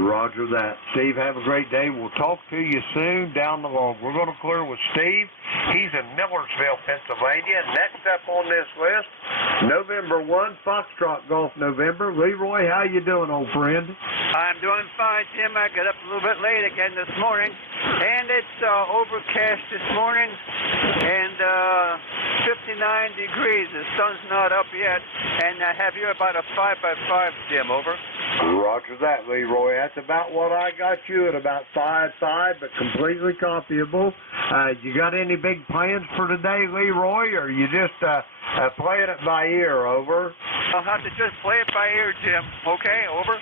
Roger that. Steve, have a great day. We'll talk to you soon down the road. We're going to clear with Steve. He's in Millersville, Pennsylvania. Next up on this list, November 1, Foxtrot Golf November. Leroy, how you doing, old friend? I'm doing fine, Jim. I got up a little bit late again this morning, and it's overcast this morning, and 59 degrees. The sun's not up yet, and I have you about a 5x5, Jim. Over. Roger that, Leroy. That's about what I got you at, about 5.5, but completely copyable. You got any big plans for today, Leroy, or you just playing it by ear? Over. I'll have to just play it by ear, Jim. Okay, over.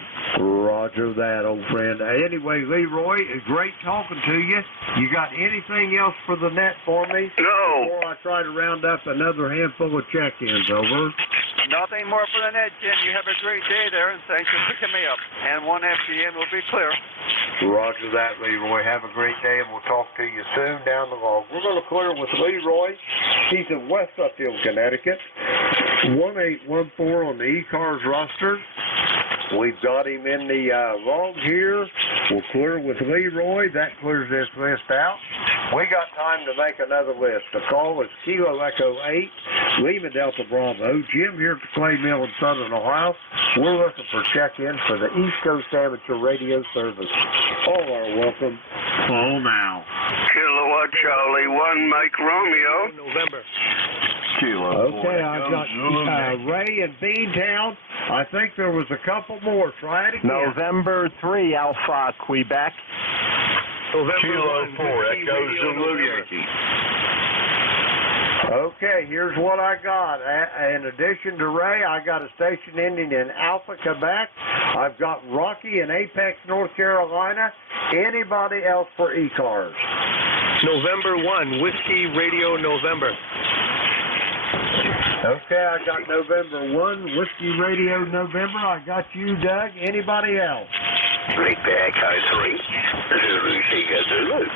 Roger that, old friend. Anyway, Leroy, it's great talking to you. You got anything else for the net for me? No. Before I try to round up another handful of check-ins, over. Nothing more for the net, Jim. You have a great day there, and thanks for picking me up. And 1 FGM will be clear. Roger that, Leroy. Have a great day, and we'll talk to you soon down the road. We're going to clear with Leroy. He's in West Suffield, Connecticut. 1814 on the ECARS roster. We've got him in the log here. We'll clear with Leroy. That clears this list out. We got time to make another list. The call is Kilo Echo 8, Lima Delta Bravo. Jim here at the Clay Mill in Southern Ohio. We're looking for check-ins for the East Coast Amateur Radio Service. All are welcome. Call now. Kilowatt Charlie 1, Mike Romeo. November. Okay, I've got Ray in Beantown. I think there was a couple more. Try it again. November 3, Alpha, Quebec. Kilo 4, Echo Zulu Yankee. Okay, here's what I got. In addition to Ray, I got a station ending in Alpha, Quebec. I've got Rocky in Apex, North Carolina. Anybody else for ECARS? November 1, Whiskey Radio November. Okay, I got November 1, Whiskey Radio November. I got you, Doug. Anybody else? Big Bear Echo 3, Zulu Seeker Zulu.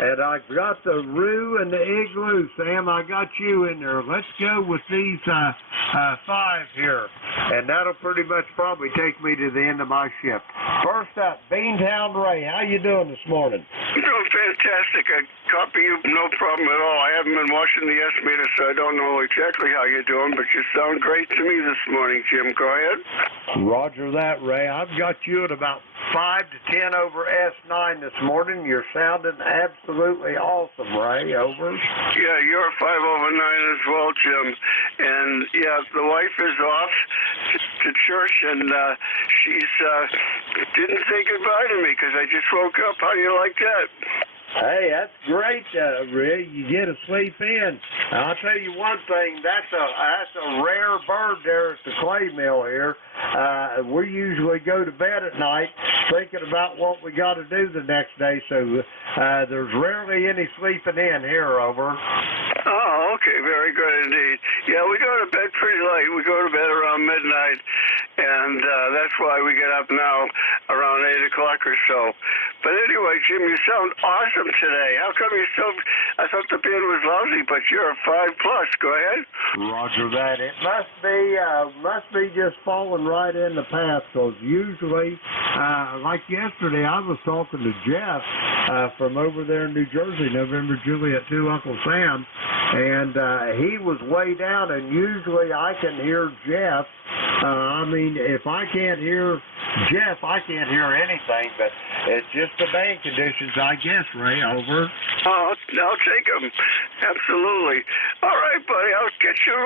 And I got the Roo and the Igloo, Sam. I got you in there. Let's go with these 5 here. And that'll pretty much probably take me to the end of my shift. First up, Beantown Ray. How you doing this morning? Doing fantastic. I copy you, no problem at all. I haven't been watching the S-meter, so I don't know exactly how you're doing, but you sound great to me this morning, Jim. Go ahead. Roger that, Ray. I've got you at about 5 to 10 over S9 this morning. You're sounding absolutely awesome, Ray. Over. Yeah, you're 5 over 9 as well, Jim. And, yeah, the wife is off to church, and she's didn't say goodbye to me because I just woke up. How do you like that? Hey, that's great, Ray. You get to sleep in. I'll tell you one thing. That's a rare bird there at the Clay Mill here. We usually go to bed at night thinking about what we got to do the next day, so there's rarely any sleeping in here, over. Oh, okay. Very good indeed. Yeah, we go to bed pretty late. We go to bed around midnight, and that's why we get up now around 8 o'clock or so. But anyway, Jim, you sound awesome today. How come you still... I thought the band was lousy, but you're a 5+. Go ahead. Roger that. It must be just falling right in the path, because usually, like yesterday, I was talking to Jeff from over there in New Jersey, November Juliet 2, Uncle Sam, and he was way down, and usually I can hear Jeff I mean, if I can't hear Jeff, I can't hear anything, but it's just the band conditions, I guess, Ray. Over. I'll take them. Absolutely. All right, buddy. I'll get you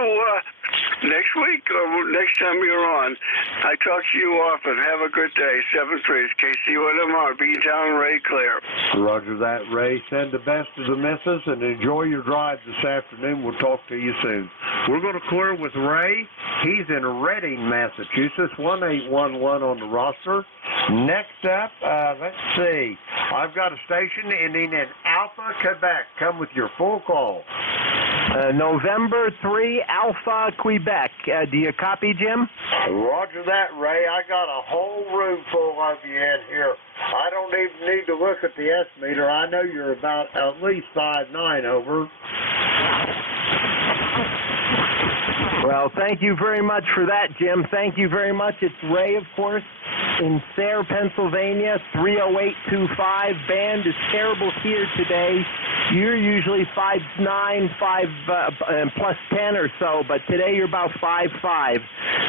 next week or next time you're on. I talk to you often. Have a good day. 7-3. KC1MR. B-Town, Ray Claire. Roger that, Ray. Send the best to the missus and enjoy your drive this afternoon. We'll talk to you soon. We're going to clear with Ray. He's in Reading, Massachusetts. 1811 on the roster. Next up, let's see. I've got a station ending in Alpha, Quebec. Come with your full call. November 3, Alpha, Quebec. Do you copy, Jim? Roger that, Ray. I got a whole room full of you in here. I don't even need to look at the S-meter. I know you're about at least 5'9", over. Well, thank you very much for that, Jim. Thank you very much. It's Ray, of course, in Sayre, Pennsylvania, 30825. Band is terrible here today. You're usually 5'9", plus 10 or so, but today you're about 5'5".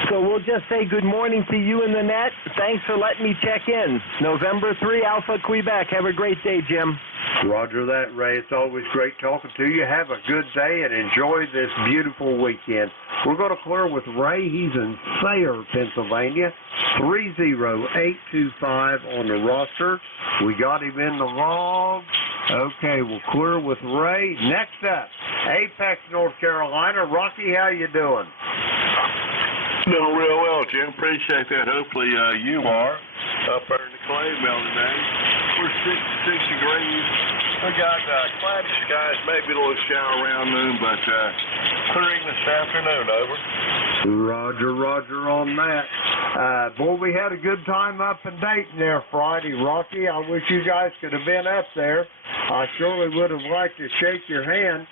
So we'll just say good morning to you in the net. Thanks for letting me check in. November 3, Alpha, Quebec. Have a great day, Jim. Roger that, Ray. It's always great talking to you. Have a good day and enjoy this beautiful weekend. We're going to clear with Ray. He's in Sayre, Pennsylvania. 30825 on the roster. We got him in the log. Okay, we'll clear with Ray. Next up, Apex, North Carolina. Rocky, how you doing? Doing real well, Jim. Appreciate that. Hopefully you are up there in the clay belt today. We're 66 degrees. We got cloudy skies, maybe a little shower around noon, but clearing this afternoon, over. Roger on that. Boy, we had a good time up in Dayton there Friday, Rocky. I wish you guys could have been up there. I surely would have liked to shake your hand,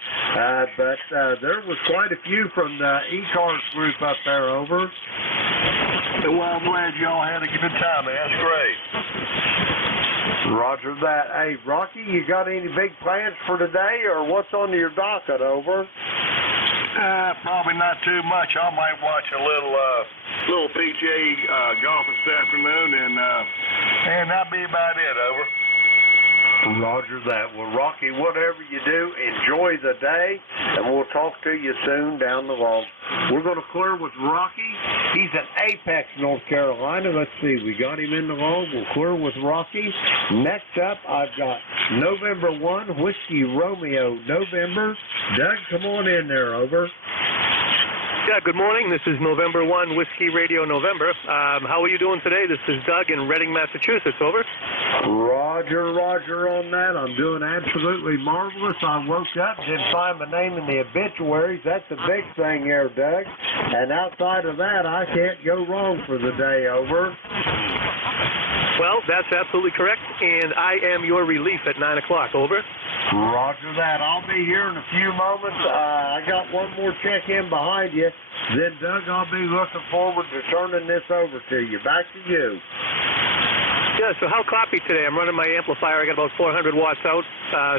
but there was quite a few from the ECARS group up there, over. Well, I'm glad y'all had a good time, man. That's great. Roger that. Hey, Rocky, you got any big plans for today, or what's on your docket, over? Probably not too much. I might watch a little PGA golf this afternoon, and that'll be about it, over. Roger that. Well, Rocky, whatever you do, enjoy the day, and we'll talk to you soon down the log. We're going to clear with Rocky. He's at Apex, North Carolina. Let's see. We got him in the log. We'll clear with Rocky. Next up, I've got November 1, Whiskey Romeo, November. Doug, come on in there, over. Yeah, good morning. This is November 1, Whiskey Radio November. How are you doing today? This is Doug in Reading, Massachusetts, over. Roger on that. I'm doing absolutely marvelous. I woke up, didn't find my name in the obituaries. That's the big thing here, Doug. And outside of that, I can't go wrong for the day, over. Well, that's absolutely correct, and I am your relief at 9 o'clock, over. Roger that. I'll be here in a few moments. I got one more check-in behind you. Then, Doug, I'll be looking forward to turning this over to you. Back to you. Yeah, so how copy today? I'm running my amplifier. I got about 400 watts out.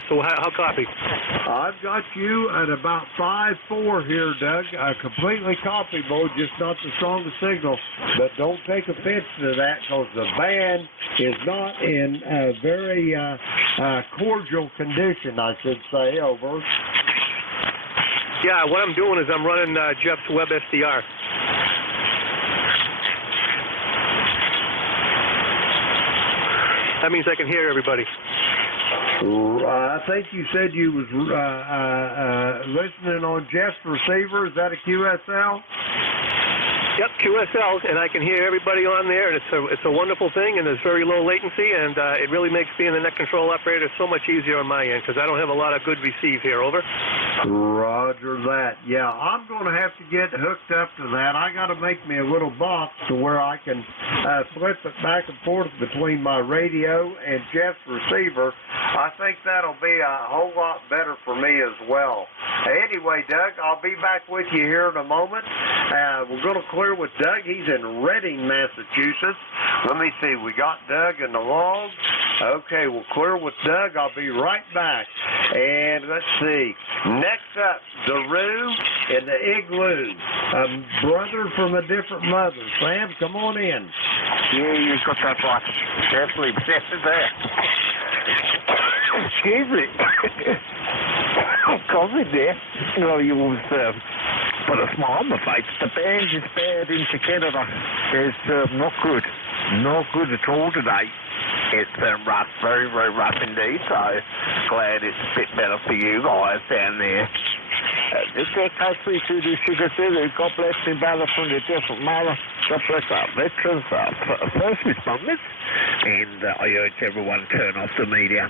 So how copy? I've got you at about 5.4 here, Doug. Completely copyable, just not the strongest signal. But don't take offense to that, because the band is not in a very cordial condition, I should say, over. Yeah, what I'm doing is I'm running Jeff's Web SDR. That means I can hear everybody. I think you said you was listening on Jeff's receiver. Is that a QSL? Yep, QSL, and I can hear everybody on there, and it's a wonderful thing, and there's very low latency, and it really makes being the net control operator so much easier on my end, because I don't have a lot of good receive here, over. Roger that. Yeah, I'm going to have to get hooked up to that. I got to make me a little box to where I can flip it back and forth between my radio and Jeff's receiver. I think that'll be a whole lot better for me as well. Anyway, Doug, I'll be back with you here in a moment. We're going to clear with Doug. He's in Reading, Massachusetts. Let me see. We got Doug in the log. Okay, we'll clear with Doug. I'll be right back. And let's see. Next up, the Roo and the Igloo. A brother from a different mother. Sam, come on in. Yeah, you got that right. Definitely better there. Excuse me. COVID there. Well, you was put a smile on my face. The band is bad into Canada. It's not good. Not good at all today. It's rough, very, very rough indeed. So glad it's a bit better for you guys down there. This goes through to the Sugar City. God bless me, brother, from the different mother. God bless our veterans, first responders. And I urge everyone turn off the media.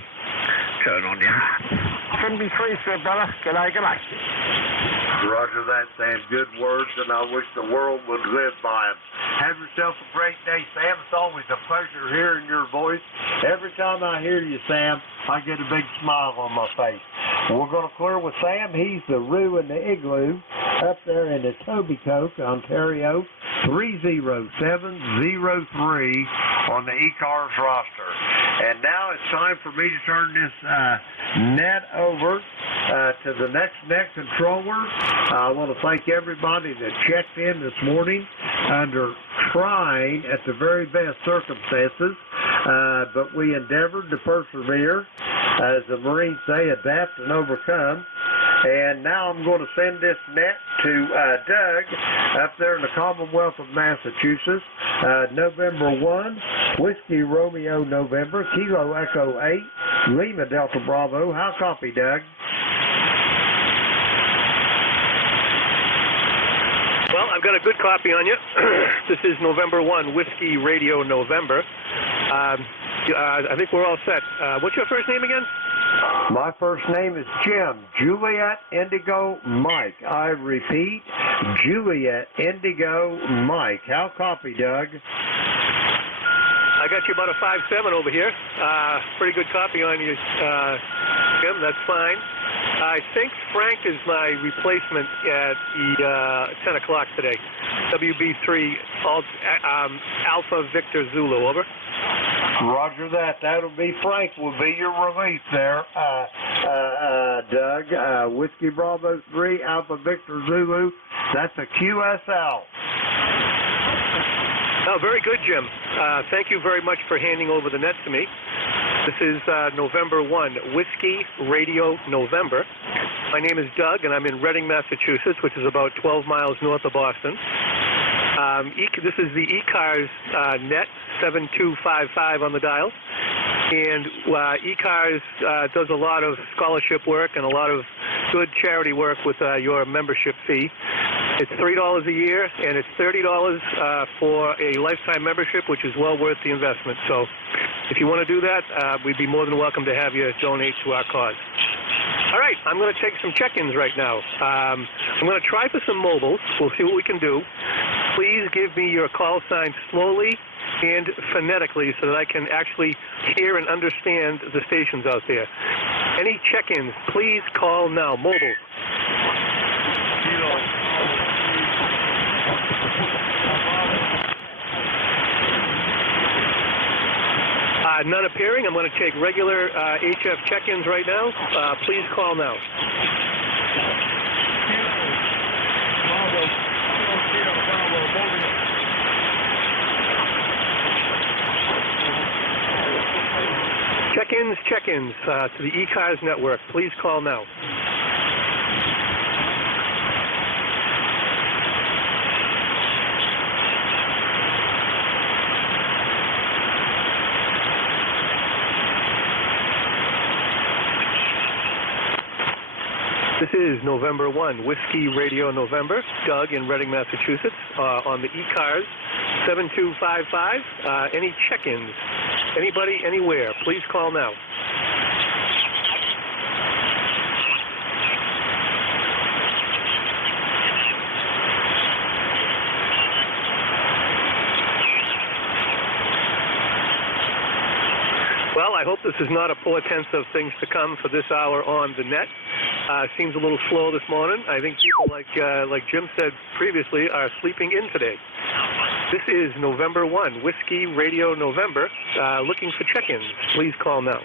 Turn on your heart. 73, sir, brother. G'day, g'day. Roger that, Sam. Good words, and I wish the world would live by them. Have yourself a great day, Sam. It's always a pleasure hearing your voice. Every time I hear you, Sam, I get a big smile on my face. We're going to clear with Sam. He's the Roo and the Igloo up there in Etobicoke, Ontario, 30703 on the ECARS roster. And now it's time for me to turn this net over to the next net controller. I want to thank everybody that checked in this morning under trying at the very best circumstances, but we endeavored to persevere, as the Marines say, adapt and overcome. And now I'm going to send this net to Doug up there in the Commonwealth of Massachusetts, November 1, Whiskey Romeo November, Kilo Echo 8, Lima Delta Bravo. How copy, Doug? Well, I've got a good copy on you. This is November 1, Whiskey Radio November. I think we're all set. What's your first name again? My first name is Jim. Juliet Indigo Mike. I repeat, Juliet Indigo Mike. How copy, Doug? I got you about a 5.7 over here. Pretty good copy on you, Jim. That's fine. I think Frank is my replacement at the 10 o'clock today. WB3 Alpha Victor Zulu, over. Roger that. That'll be Frank will be your relief there, Doug. Whiskey Bravo 3 Alpha Victor Zulu. That's a QSL. Oh, very good, Jim. Thank you very much for handing over the net to me. This is November 1, Whiskey Radio November. My name is Doug, and I'm in Reading, Massachusetts, which is about 12 miles north of Boston. This is the ECARS net 7255 on the dial. And ECARS does a lot of scholarship work and a lot of good charity work with your membership fee. It's $3 a year, and it's $30 for a lifetime membership, which is well worth the investment. So if you want to do that, we'd be more than welcome to have you donate to our cause. All right, I'm going to take some check-ins right now. I'm going to try for some mobiles. We'll see what we can do. Please give me your call sign slowly and phonetically so that I can actually hear and understand the stations out there. Any check-ins, please call now. Mobile. None appearing. I'm going to take regular HF check-ins right now. Please call now. Check-ins to the ECARS network. Please call now. This is November 1, Whiskey Radio November. Doug in Reading, Massachusetts, on the ECARS 7255. Any check-ins? Anybody, anywhere? Please call now. Well, I hope this is not a portent of things to come for this hour on the net. Seems a little slow this morning. I think people like Jim said previously are sleeping in today. This is November 1, Whiskey Radio November. Looking for check-ins. Please call now.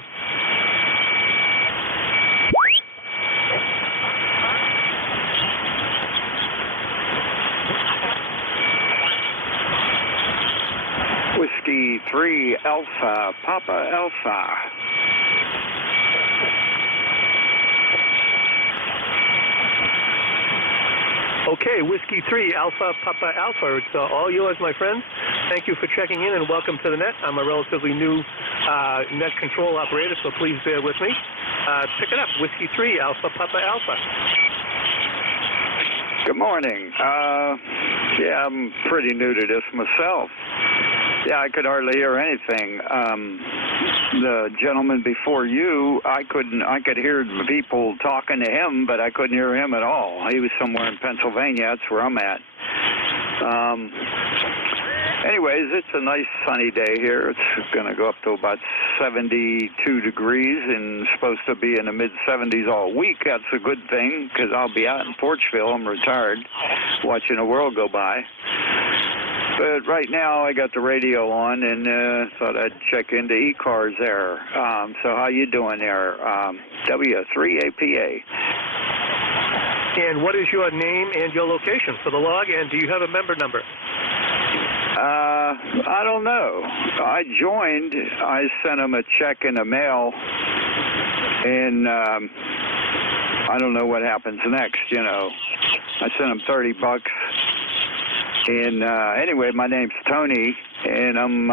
3 Alpha, Papa Alpha. Okay, Whiskey 3 Alpha, Papa Alpha. It's all yours, my friend. Thank you for checking in and welcome to the net. I'm a relatively new net control operator, so please bear with me. Pick it up, Whiskey 3 Alpha, Papa Alpha. Good morning. Yeah, I'm pretty new to this myself. Yeah, I could hardly hear anything. The gentleman before you, I could hear people talking to him, but I couldn't hear him at all. He was somewhere in Pennsylvania. That's where I'm at. Anyways, it's a nice sunny day here. It's going to go up to about 72 degrees and supposed to be in the mid-70s all week. That's a good thing because I'll be out in Porchville. I'm retired, watching the world go by. But right now I got the radio on and thought I'd check into ECARS there. So how you doing there? W3APA. And what is your name and your location for the log, and do you have a member number? I don't know. I joined. I sent him a check in the mail, and I don't know what happens next, you know. I sent him $30. And anyway, my name's Tony, and I'm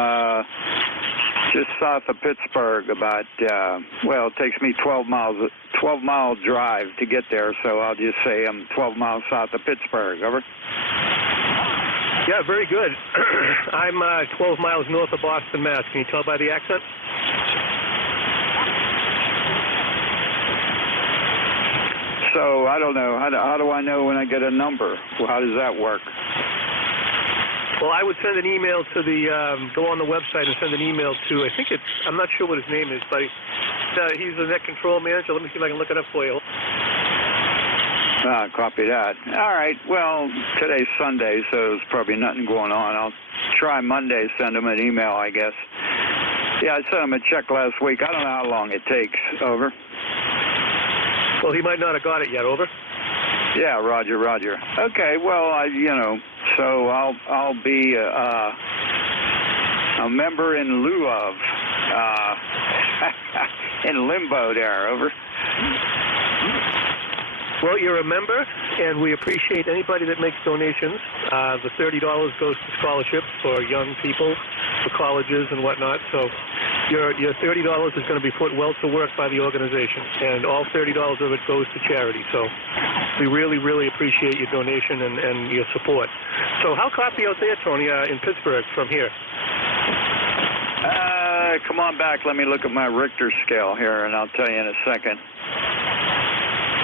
just south of Pittsburgh about, well, it takes me 12-mile drive to get there, so I'll just say I'm 12 miles south of Pittsburgh. Over. Yeah, very good. I'm 12 miles north of Boston, Mass. Can you tell by the accent? So, I don't know. How do I know when I get a number? Well, how does that work? Well, I would send an email to the, go on the website and send an email to, I think it's, I'm not sure what his name is, but he's the net control manager. Let me see if I can look it up for you. Copy that. All right. Well, today's Sunday, so there's probably nothing going on. I'll try Monday, send him an email, I guess. Yeah, I sent him a check last week. I don't know how long it takes. Over. Well, he might not have got it yet. Over. Yeah, Roger, Roger. Okay, well, so I'll be a member in lieu of, in limbo there. Over. Well, you're a member, and we appreciate anybody that makes donations. The $30 goes to scholarships for young people, for colleges and whatnot. So your $30 is going to be put well to work by the organization, and all $30 of it goes to charity. So we really, really appreciate your donation and your support. So how copy out there, Tony, in Pittsburgh from here? Come on back. Let me look at my Richter scale here, and I'll tell you in a second.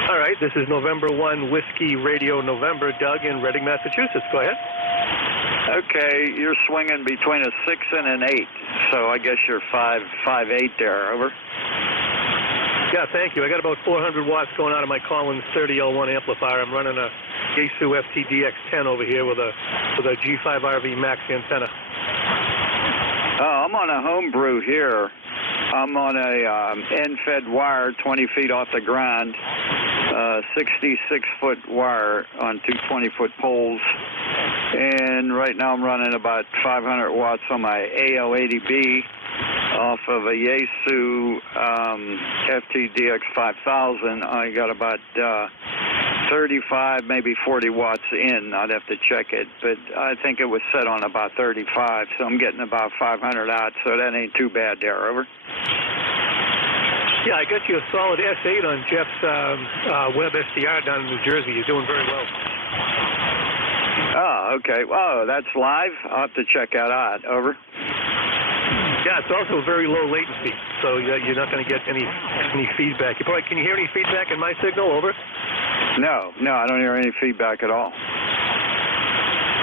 All right, this is November 1 Whiskey Radio November. Doug in Reading, Massachusetts. Go ahead. Okay, you're swinging between a 6 and an 8, so I guess you're 5'8" there. Over. Yeah, thank you. I got about 400 watts going out of my Collins 30L1 amplifier. I'm running a Yaesu FTDX10 over here with a G5 RV Max antenna. I'm on a homebrew here. I'm on a end-fed wire 20 feet off the ground, 66-foot wire on two 20-foot poles. And right now I'm running about 500 watts on my AL80B off of a Yaesu FTDX 5000. I got about 35, maybe 40 watts in. I'd have to check it, but I think it was set on about 35, so I'm getting about 500 out, so that ain't too bad there. Over. Yeah, I got you a solid S8 on Jeff's Web SDR down in New Jersey. You're doing very well. Oh, okay. Oh, that's live? I'll have to check that out. Over. Yeah, it's also very low latency, so you're not going to get any feedback. Can you hear any feedback in my signal? Over. No, I don't hear any feedback at all.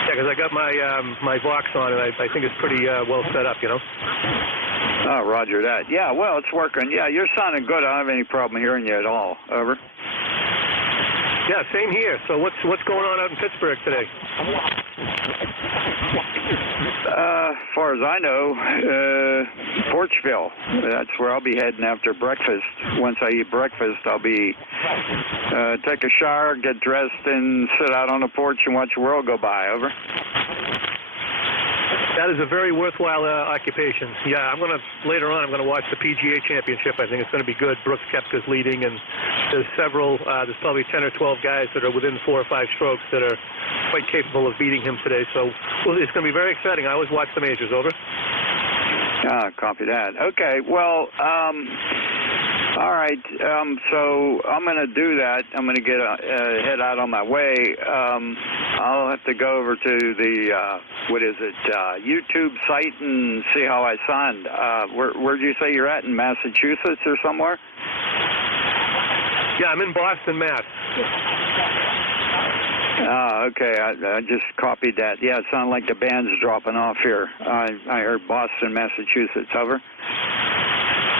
Yeah, because I got my Vox on, and I think it's pretty well set up, you know. Oh, roger that. Yeah, well, it's working. Yeah, you're sounding good. I don't have any problem hearing you at all. Over. Yeah, same here. So what's going on out in Pittsburgh today? As far as I know, Porchville. That's where I'll be heading after breakfast. Once I eat breakfast, I'll be take a shower, get dressed, and sit out on the porch and watch the world go by. Over. That is a very worthwhile occupation. Yeah, later on I'm going to watch the PGA Championship. I think it's going to be good. Brooks Koepka's leading, and there's there's probably 10 or 12 guys that are within 4 or 5 strokes that are quite capable of beating him today. So it's going to be very exciting. I always watch the majors. Over. Copy that. Okay, well, all right, so I'm going to do that. I'm going to get head out on my way. I'll have to go over to the, YouTube site and see how I signed. Where'd you say you're at, in Massachusetts or somewhere? Yeah, I'm in Boston, Mass. Okay, I just copied that. Yeah, it sounded like the band's dropping off here. I heard Boston, Massachusetts. Over.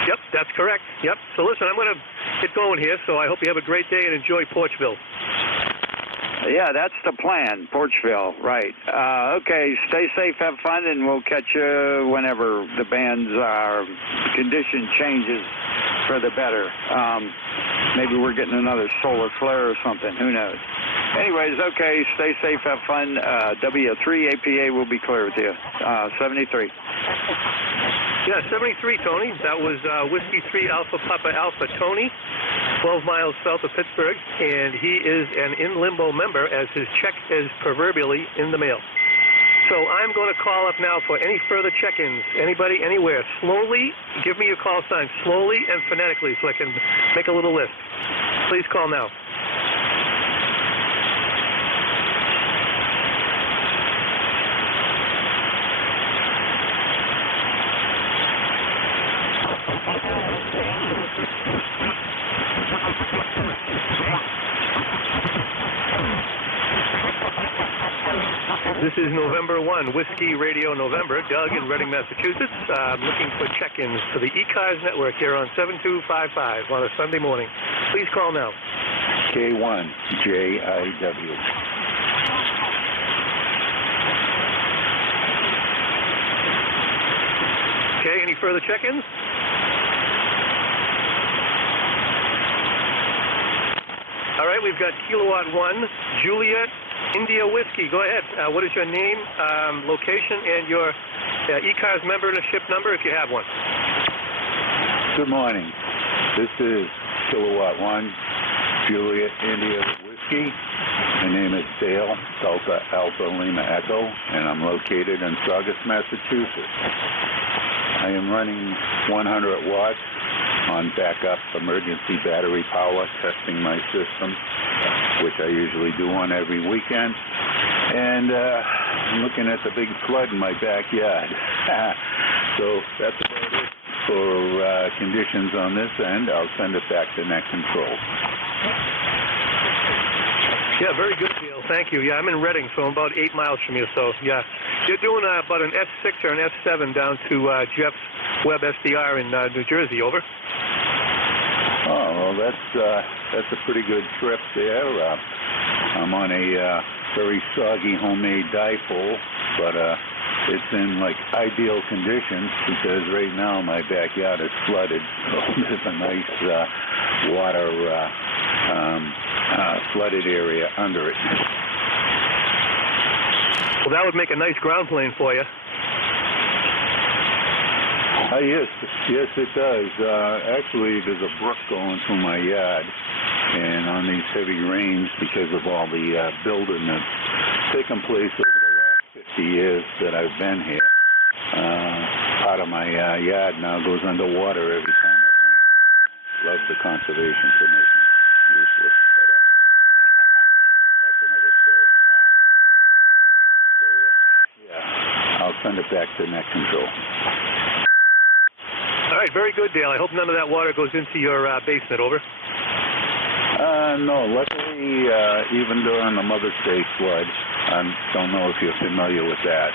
Yep, that's correct. Yep. So listen, I'm going to get going here, so I hope you have a great day and enjoy Porchville. Yeah, that's the plan, Porchville, right. Okay, stay safe, have fun, and we'll catch you whenever the band's condition changes for the better. Maybe we're getting another solar flare or something. Who knows? Anyways, okay, stay safe, have fun. W3 APA will be clear with you. 73. Yeah, 73, Tony. That was Whiskey 3 Alpha Papa Alpha Tony, 12 miles south of Pittsburgh, and he is an in limbo member as his check is proverbially in the mail. So I'm going to call up now for any further check-ins. Anybody, anywhere. Slowly, give me your call sign, slowly and phonetically, so I can make a little list. Please call now. This is November 1, Whiskey Radio November. Doug in Reading, Massachusetts. I'm looking for check-ins for the ECARS network here on 7255 on a Sunday morning. Please call now. K1JIW. Okay, any further check-ins? All right, we've got Kilowatt 1, Juliet, India Whiskey. Go ahead. What is your name, location, and your ECARS membership number if you have one? Good morning. This is Kilowatt 1, Juliet, India Whiskey. My name is Dale, Delta Alpha Lima Echo, and I'm located in Saugus, Massachusetts. I am running 100 watts on backup emergency battery power, testing my system, which I usually do on every weekend. And I'm looking at the big flood in my backyard. So that's about it for conditions on this end. I'll send it back to net control. Yeah, very good deal. Thank you. Yeah, I'm in Reading, so I'm about 8 miles from you. So, yeah, you're doing about an S6 or an S7 down to Jeff's Web SDR in New Jersey. Over. Oh, well, that's a pretty good trip there. I'm on a very soggy homemade dipole, but it's in like ideal conditions because right now my backyard is flooded. So there's a nice water flooded area under it. Well, that would make a nice ground plane for you. Yes, it does. Actually, there's a brook going through my yard, and on these heavy rains, because of all the building that's taken place over the last 50 years that I've been here, part of my yard now goes underwater every time it rains. Love the conservation commission. Useless, but that's another story. So, yeah, I'll send it back to net control. All right, very good, Dale. I hope none of that water goes into your basement. Over. No, luckily, even during the Mother's Day flood, I don't know if you're familiar with that.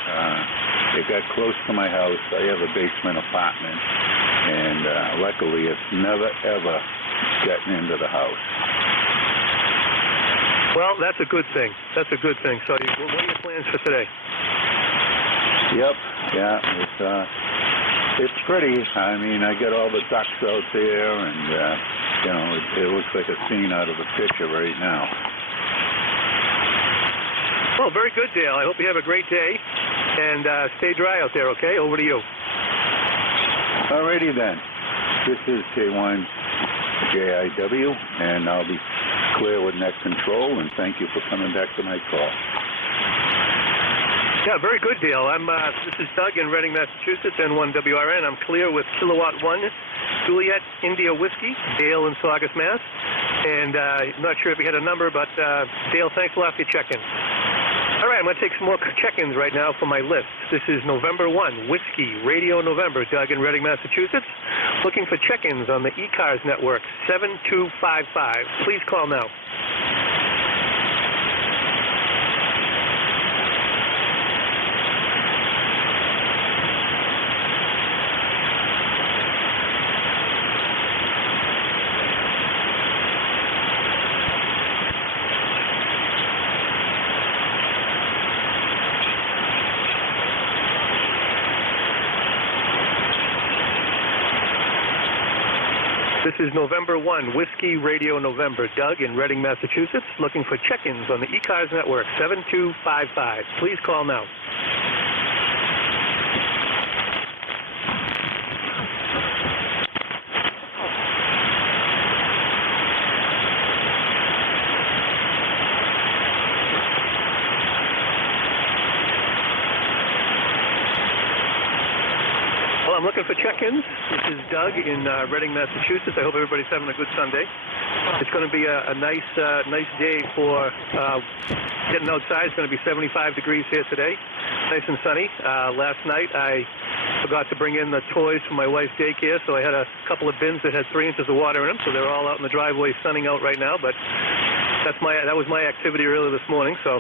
It got close to my house. I have a basement apartment, and luckily it's never, ever gotten into the house. Well, that's a good thing. That's a good thing. So what are your plans for today? Yep, yeah, it's pretty. I mean, I got all the ducks out there, and, you know, it looks like a scene out of a picture right now. Well, very good, Dale. I hope you have a great day. And stay dry out there, okay? Over to you. Alrighty then. This is K1JIW, and I'll be clear with net control, and thank you for coming back to my call. Yeah, very good, Dale. This is Doug in Reading, Massachusetts, N1WRN. I'm clear with Kilowatt 1, Juliet, India Whiskey, Dale in Saugus, Mass. And I'm not sure if you had a number, but Dale, thanks a lot for your check-in. All right, I'm going to take some more check-ins right now for my list. This is November 1, Whiskey, Radio November, Doug in Reading, Massachusetts. Looking for check-ins on the ECARS network, 7255. Please call now. This is November 1, Whiskey Radio November, Doug in Reading, Massachusetts, looking for check-ins on the ECARS network, 7255. Please call now. I'm looking for check-ins. This is Doug in Reading, Massachusetts. I hope everybody's having a good Sunday. It's going to be a nice day for getting outside. It's going to be 75 degrees here today. Nice and sunny. Last night I forgot to bring in the toys for my wife's daycare, so I had a couple of bins that had 3 inches of water in them, so they're all out in the driveway sunning out right now, but that was my activity earlier this morning, so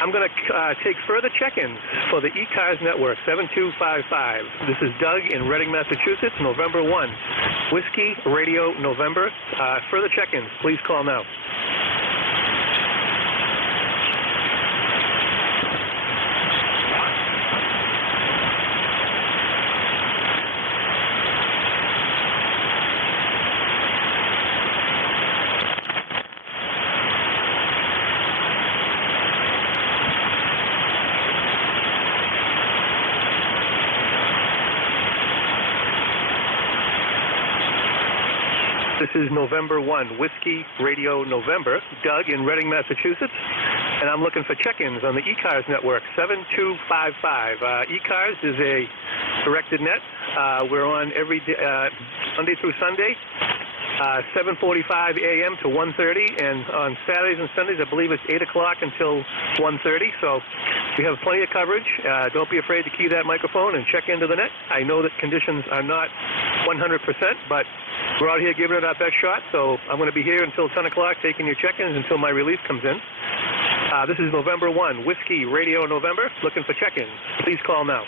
I'm going to take further check-ins for the ECARS network, 7255. This is Doug in Reading, Massachusetts, November 1. Whiskey Radio November. Further check-ins, please call now. This is November 1, Whiskey Radio November, Doug in Reading, Massachusetts, and I'm looking for check-ins on the ECARS network, 7255. ECARS is a directed net. We're on every day, Monday through Sunday, 7:45 a.m. to 1:30, and on Saturdays and Sundays, I believe it's 8 o'clock until 1:30, so we have plenty of coverage. Don't be afraid to key that microphone and check into the net. I know that conditions are not 100%, but we're out here giving it our best shot, so I'm going to be here until 10 o'clock taking your check-ins until my release comes in. This is November 1, Whiskey Radio November, looking for check-ins. Please call now.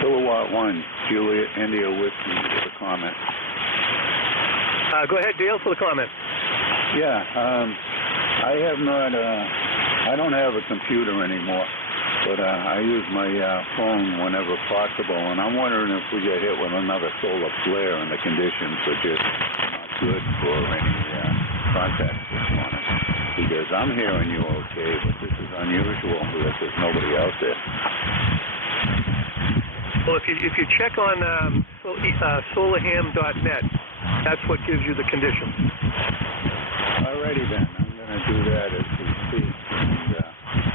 Kilowatt 1, Juliet, India Whiskey, with a comment. Go ahead, Dale, for the comment. Yeah, I have not, I don't have a computer anymore, but I use my phone whenever possible, and I'm wondering if we get hit with another solar flare and the conditions are just not good for any contact this morning, because I'm hearing you okay, but this is unusual because there's nobody out there. Well, if you check on solarham.net, that's what gives you the conditions. Alrighty then, I'm going to do that as we speak, and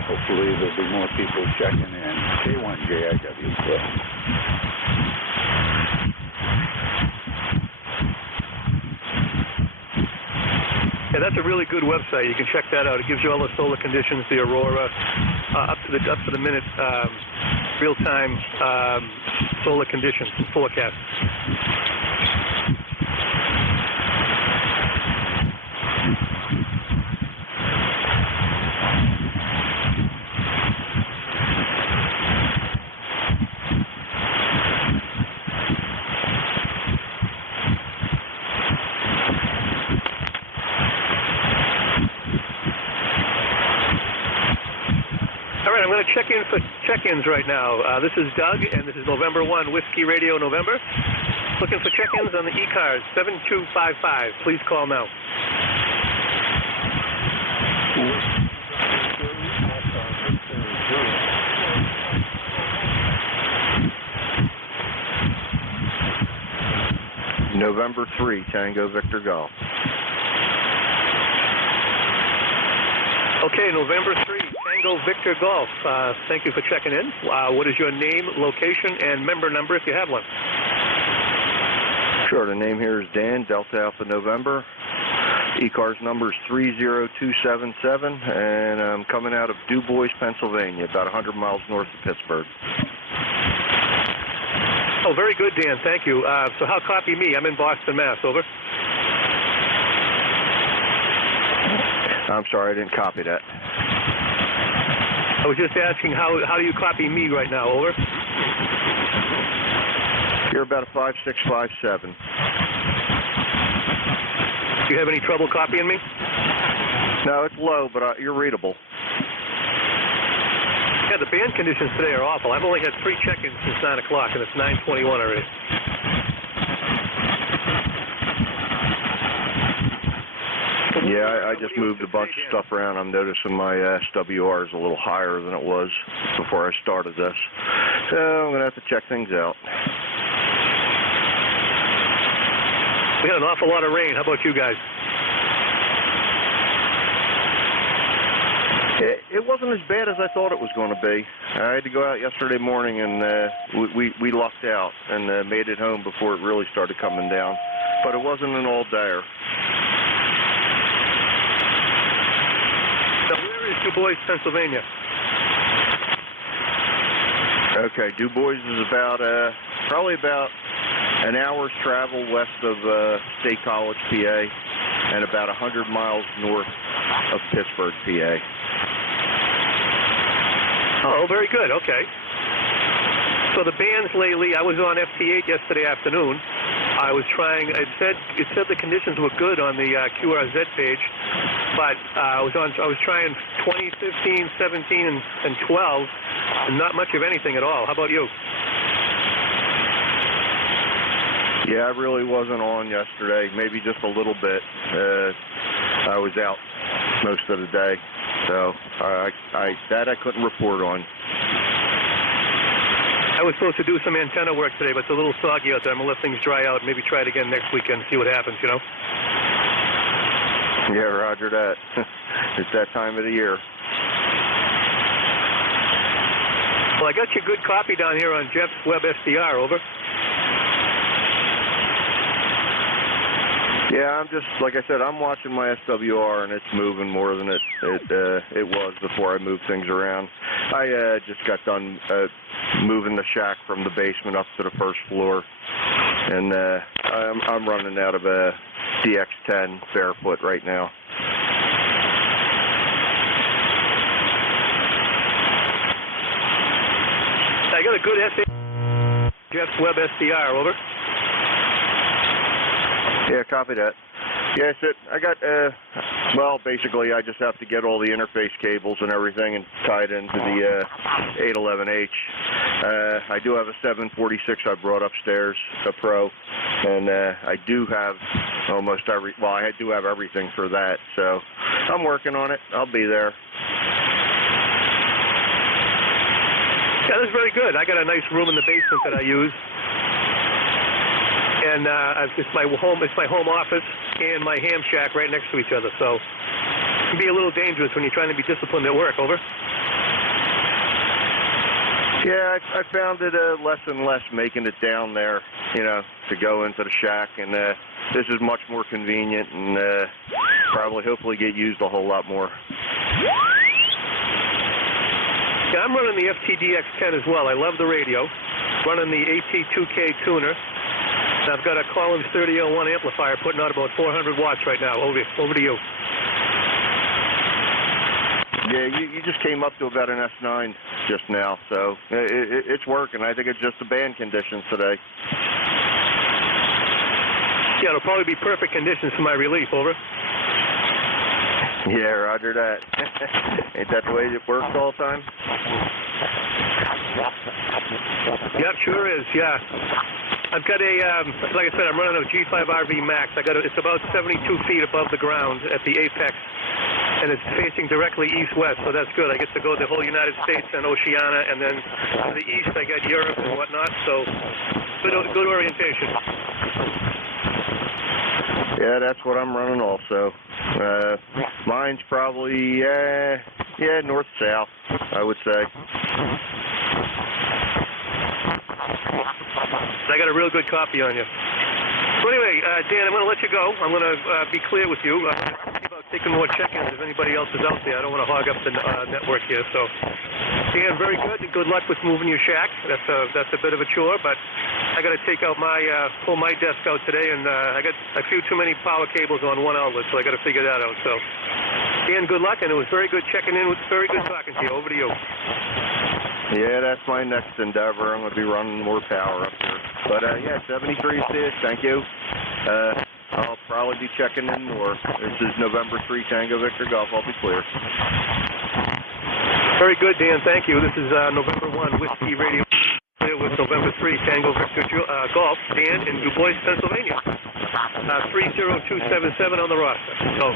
hopefully there'll be more people checking in. K1JIW. Yeah, that's a really good website. You can check that out. It gives you all the solar conditions, the aurora, up to the minute, real-time solar conditions and forecasts. to check in for check-ins right now. This is Doug, and this is November 1, Whiskey Radio November. Looking for check-ins on the ECARS 7255. Please call now. November 3, Tango Victor Golf. Okay, November 3, Tango Victor Golf. Thank you for checking in. What is your name, location, and member number if you have one? Sure, the name here is Dan, Delta Alpha November. ECARS number is 30277, and I'm coming out of Du Bois, Pennsylvania, about 100 miles north of Pittsburgh. Oh, very good, Dan. Thank you. So how copy me? I'm in Boston, Mass. Over. I'm sorry, I didn't copy that. I was just asking how do you copy me right now? Over. You're about a 5657. Do you have any trouble copying me? No, it's low, but you're readable. Yeah, the band conditions today are awful. I've only had 3 check-ins since 9 o'clock, and it's 9:21 already. Yeah, I just moved a bunch of stuff around. I'm noticing my SWR is a little higher than it was before I started this. So I'm going to have to check things out. We had an awful lot of rain. How about you guys? It wasn't as bad as I thought it was going to be. I had to go out yesterday morning, and we lucked out and made it home before it really started coming down. But it wasn't an all-dayer. Now, where is Du Bois, Pennsylvania? Okay, Du Bois is about probably about an hour's travel west of State College, PA, and about 100 miles north of Pittsburgh, PA. Oh, very good. Okay. So the bands lately, I was on FT8 yesterday afternoon. I was trying. It said the conditions were good on the QRZ page, but I was trying 20, 15, 17, and 12, and not much of anything at all. How about you? Yeah, I really wasn't on yesterday. Maybe just a little bit. I was out most of the day, so I couldn't report on. I was supposed to do some antenna work today, but it's a little soggy out there. I'm going to let things dry out, maybe try it again next weekend and see what happens, you know? Yeah, roger that. It's that time of the year. Well, I got your good copy down here on Jeff's Web SDR, over. Yeah, I'm just, like I said, I'm watching my SWR, and it's moving more than it was before I moved things around. I just got done moving the shack from the basement up to the first floor, and I'm running out of a DX10 barefoot right now. I got a good Jeff's Web SDR, over. Yeah, copy that. Yeah, I got, well, basically I just have to get all the interface cables and everything and tie it into the 811H. I do have a 746 I brought upstairs, a Pro, and I do have almost I do have everything for that, so I'm working on it. I'll be there. Yeah, that's very good. I got a nice room in the basement that I use. And it's my home office and my ham shack right next to each other. So it can be a little dangerous when you're trying to be disciplined at work, over. Yeah, I found it less and less making it down there, you know, to go into the shack. And this is much more convenient and hopefully get used a whole lot more. Yeah, I'm running the FTDX10 as well. I love the radio. Running the AT2K tuner. I've got a Collins 3001 amplifier putting out about 400 watts right now. Over to you. Yeah, you just came up to about an S9 just now, so it's working. I think it's just the band conditions today. Yeah, it'll probably be perfect conditions for my relief, over. Yeah, roger that. Ain't that the way it works all the time? Yep, sure is, yeah. I've got a, like I said, I'm running a G5 RV Max. It's about 72 feet above the ground at the apex, and it's facing directly east-west, so that's good. I get to go the whole United States and Oceania, and then to the east I got Europe and whatnot, so good orientation. Yeah, that's what I'm running also. Mine's probably, north-south, I would say. I got a real good copy on you. So anyway, Dan, I'm going to let you go. I'm going to be clear with you. I'm thinking about taking more check-ins if anybody else is out there. I don't want to hog up the network here. So, Dan, very good. Good luck with moving your shack. That's a bit of a chore, but I got to pull my desk out today, and I got a few too many power cables on one outlet, so I got to figure that out. So, Dan, good luck, and it was very good checking in. It was very good talking to you. Over to you. Yeah, that's my next endeavor. I'm going to be running more power up here. But, 73 Sid, thank you. I'll probably be checking in more. This is November 3 Tango Victor Golf. I'll be clear. Very good, Dan. Thank you. This is November 1 Whiskey Radio with November 3 Tango Victor Golf. Dan in Du Bois, Pennsylvania. 30277 on the roster. So,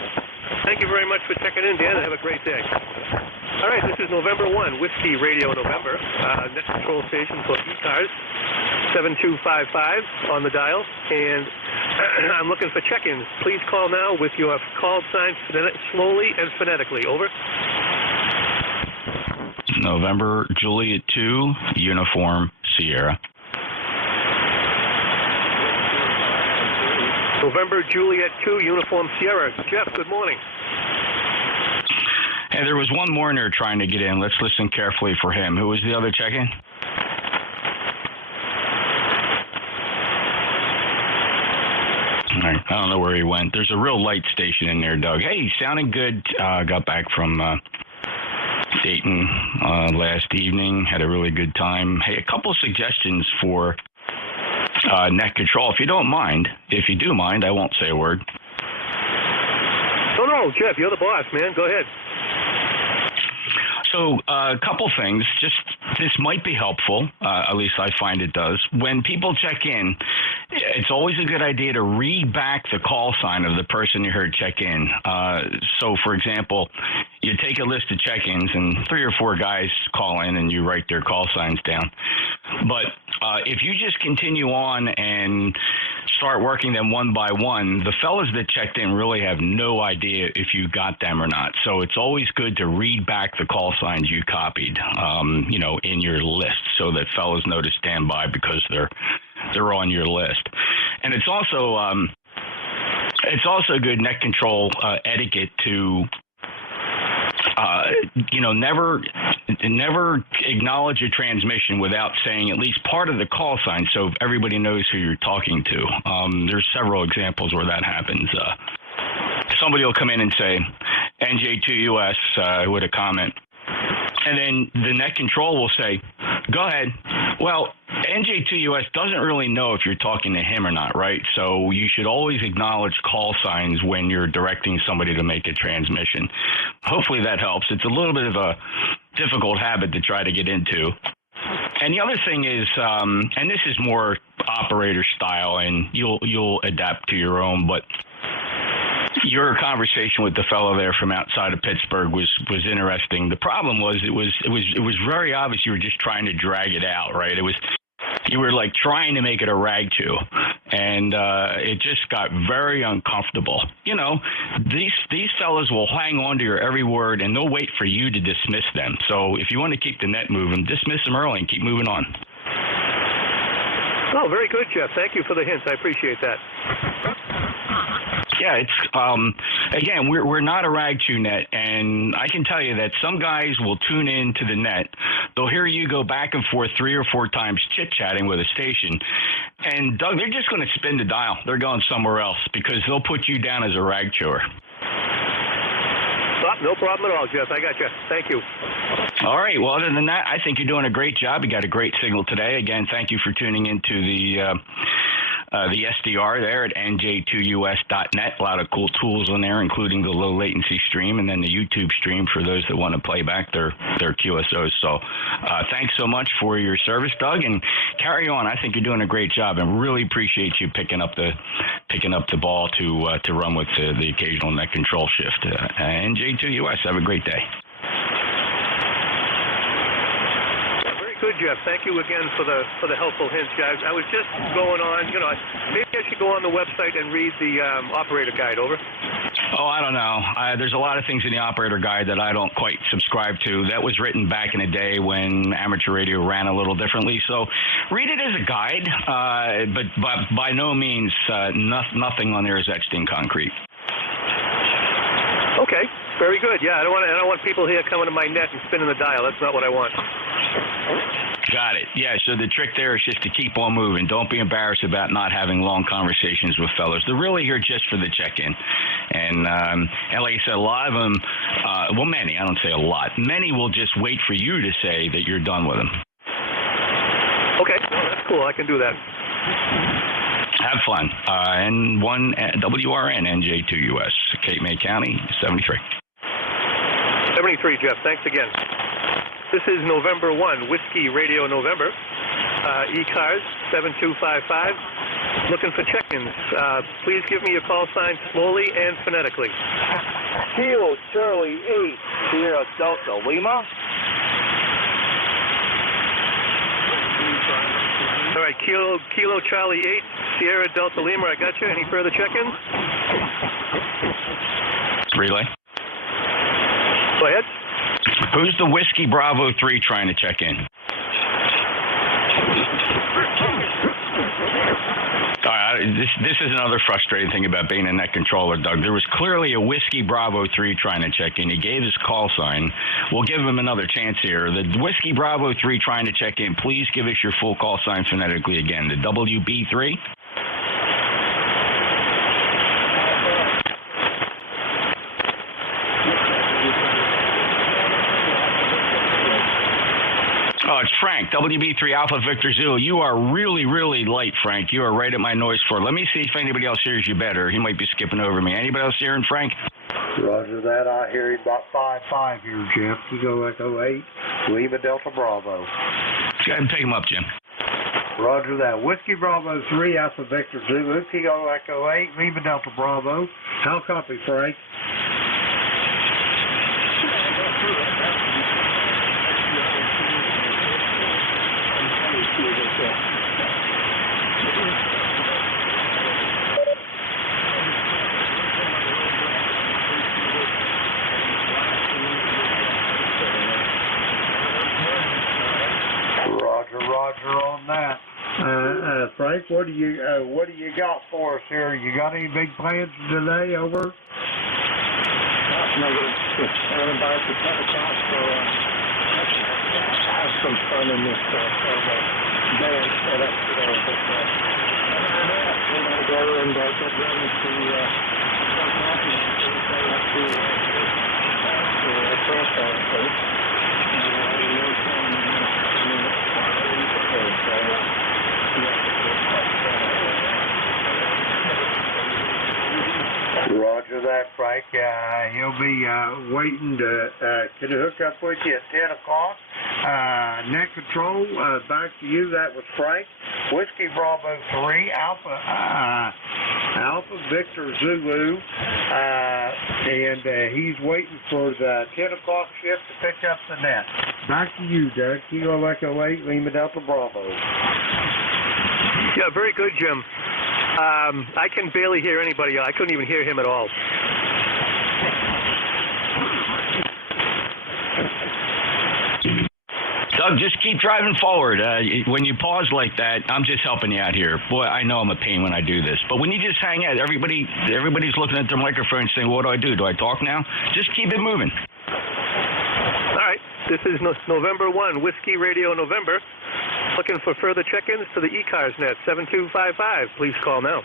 thank you very much for checking in, Dan, and have a great day. All right, this is November 1, Whiskey Radio November, net control station for ECARS, 7255 on the dial, and I'm looking for check-ins. Please call now with your call sign slowly and phonetically. Over. November Juliet 2, Uniform Sierra. November Juliet 2, Uniform Sierra. Jeff, good morning. Hey, there was one more in there trying to get in. Let's listen carefully for him. Who was the other check-in? All right, I don't know where he went. There's a real light station in there, Doug. Hey, sounding good. Got back from Dayton last evening. Had a really good time. Hey, a couple of suggestions for net control, if you don't mind. If you do mind, I won't say a word. No, Jeff, you're the boss, man. Go ahead. So a couple things. Just this might be helpful. At least I find it does. When people check in, it's always a good idea to read back the call sign of the person you heard check in. So, for example, you take a list of check-ins and 3 or 4 guys call in and you write their call signs down. But if you just continue on and start working them one by one, the fellas that checked in really have no idea if you got them or not. So it's always good to read back the call signs you copied, in your list, so that fellas know to stand by because they're on your list. And it's also good net control etiquette to never acknowledge a transmission without saying at least part of the call sign, so everybody knows who you're talking to. There's several examples where that happens. Somebody will come in and say NJ2US with a comment, and then the net control will say, go ahead. Well, NJ2US doesn't really know if you're talking to him or not, right? So you should always acknowledge call signs when you're directing somebody to make a transmission. Hopefully that helps. It's a little bit of a difficult habit to try to get into. And the other thing is, and this is more operator style, and you'll adapt to your own, but your conversation with the fellow there from outside of Pittsburgh was interesting. The problem was it was very obvious you were just trying to drag it out, right? You were like trying to make it a rag chew, and it just got very uncomfortable. These fellas will hang on to your every word, and they'll wait for you to dismiss them. So if you want to keep the net moving, dismiss them early and keep moving on. Oh, very good, Jeff. Thank you for the hints. I appreciate that. Yeah, it's again, we're not a rag chew net, and I can tell you that some guys will tune in to the net. They'll hear you go back and forth 3 or 4 times chit-chatting with a station, and Doug, they're just going to spin the dial. They're going somewhere else because they'll put you down as a rag chewer. No problem at all, Jeff. I got you. Thank you. All right. Well, other than that, I think you're doing a great job. You got a great signal today. Again, thank you for tuning into the the SDR there at NJ2US.net. A lot of cool tools on there, including the low latency stream and then the YouTube stream for those that want to play back their QSOs. So thanks so much for your service, Doug, and carry on. I think you're doing a great job, and really appreciate you picking up the ball to run with the occasional net control shift. NJ2US, have a great day. Good, Jeff. Thank you again for the helpful hints, guys. I was just going on, maybe I should go on the website and read the operator guide. Over. Oh, I don't know. There's a lot of things in the operator guide that I don't quite subscribe to. That was written back in the day when amateur radio ran a little differently. So read it as a guide, but by no means nothing on there is etched in concrete. Okay, very good. Yeah, I don't want people here coming to my net and spinning the dial. That's not what I want. Got it. Yeah, so the trick there is just to keep on moving. Don't be embarrassed about not having long conversations with fellows. They're really here just for the check-in. And like I said, a lot of them, many, I don't say a lot, many will just wait for you to say that you're done with them. Okay, that's cool. I can do that. Have fun. N1 WRN NJ2US, Cape May County, 73. 73, Jeff. Thanks again. This is November 1, Whiskey Radio November, ECARS 7255, looking for check-ins. Please give me your call sign slowly and phonetically. Kilo Charlie 8, Sierra Delta Lima. All right, Kilo Charlie 8, Sierra Delta Lima, I got you. Any further check-ins? Relay. Go ahead. Who's the Whiskey Bravo 3 trying to check in? This is another frustrating thing about being a net controller, Doug. There was clearly a Whiskey Bravo 3 trying to check in. He gave his call sign. We'll give him another chance here. The Whiskey Bravo 3 trying to check in, please give us your full call sign phonetically again. The WB3. Oh, it's Frank, WB3 Alpha Victor Zulu. You are really, really light, Frank. You are right at my noise floor. Let me see if anybody else hears you better. He might be skipping over me. Anybody else hearing Frank? Roger that. I hear you about 5-5 here, Jeff. Kilo Echo 8, Lima Delta Bravo. Go ahead and pick him up, Jim. Roger that. Whiskey Bravo 3, Alpha Victor Zulu, Kilo Echo 8, Lima Delta Bravo. How copy, Frank? Roger on that. Frank, what do you got for us here? You got any big plans today? Over. Negative. I'm about to 10 o'clock, so have some fun in this day and set up today. But I'm going to go and get ready to Roger that, Frank. He'll be waiting to can hook up with you at 10 o'clock. Net control, back to you. That was Frank. Whiskey Bravo 3, Alpha Victor Zulu, and he's waiting for the 10 o'clock shift to pick up the net. Back to you, Doug. Kilo Echo 8, Lima Delta Bravo. Yeah, very good, Jim. I can barely hear anybody. I couldn't even hear him at all. Doug, just keep driving forward. When you pause like that, I'm just helping you out here. Boy, I know I'm a pain when I do this. But when you just hang out, everybody's looking at their microphone saying, what do? Do I talk now? Just keep it moving. All right. This is November 1, Whiskey Radio November. Looking for further check-ins to the ECARS net, 7255. Please call now.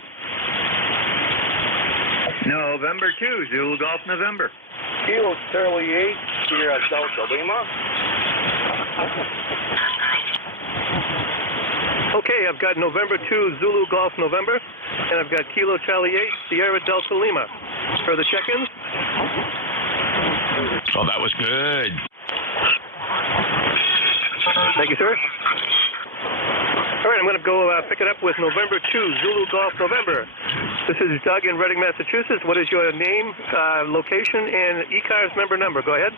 November 2, Zulu Golf November. Kilo Charlie 8, Sierra Delta Lima. Okay, I've got November 2 Zulu Golf November, and I've got Kilo Charlie 8 Sierra Delta Lima. For the check-ins? Oh, that was good. Thank you, sir. All right, I'm going to go pick it up with November 2 Zulu Golf November. This is Doug in Reading, Massachusetts. What is your name, location, and ECARS member number? Go ahead.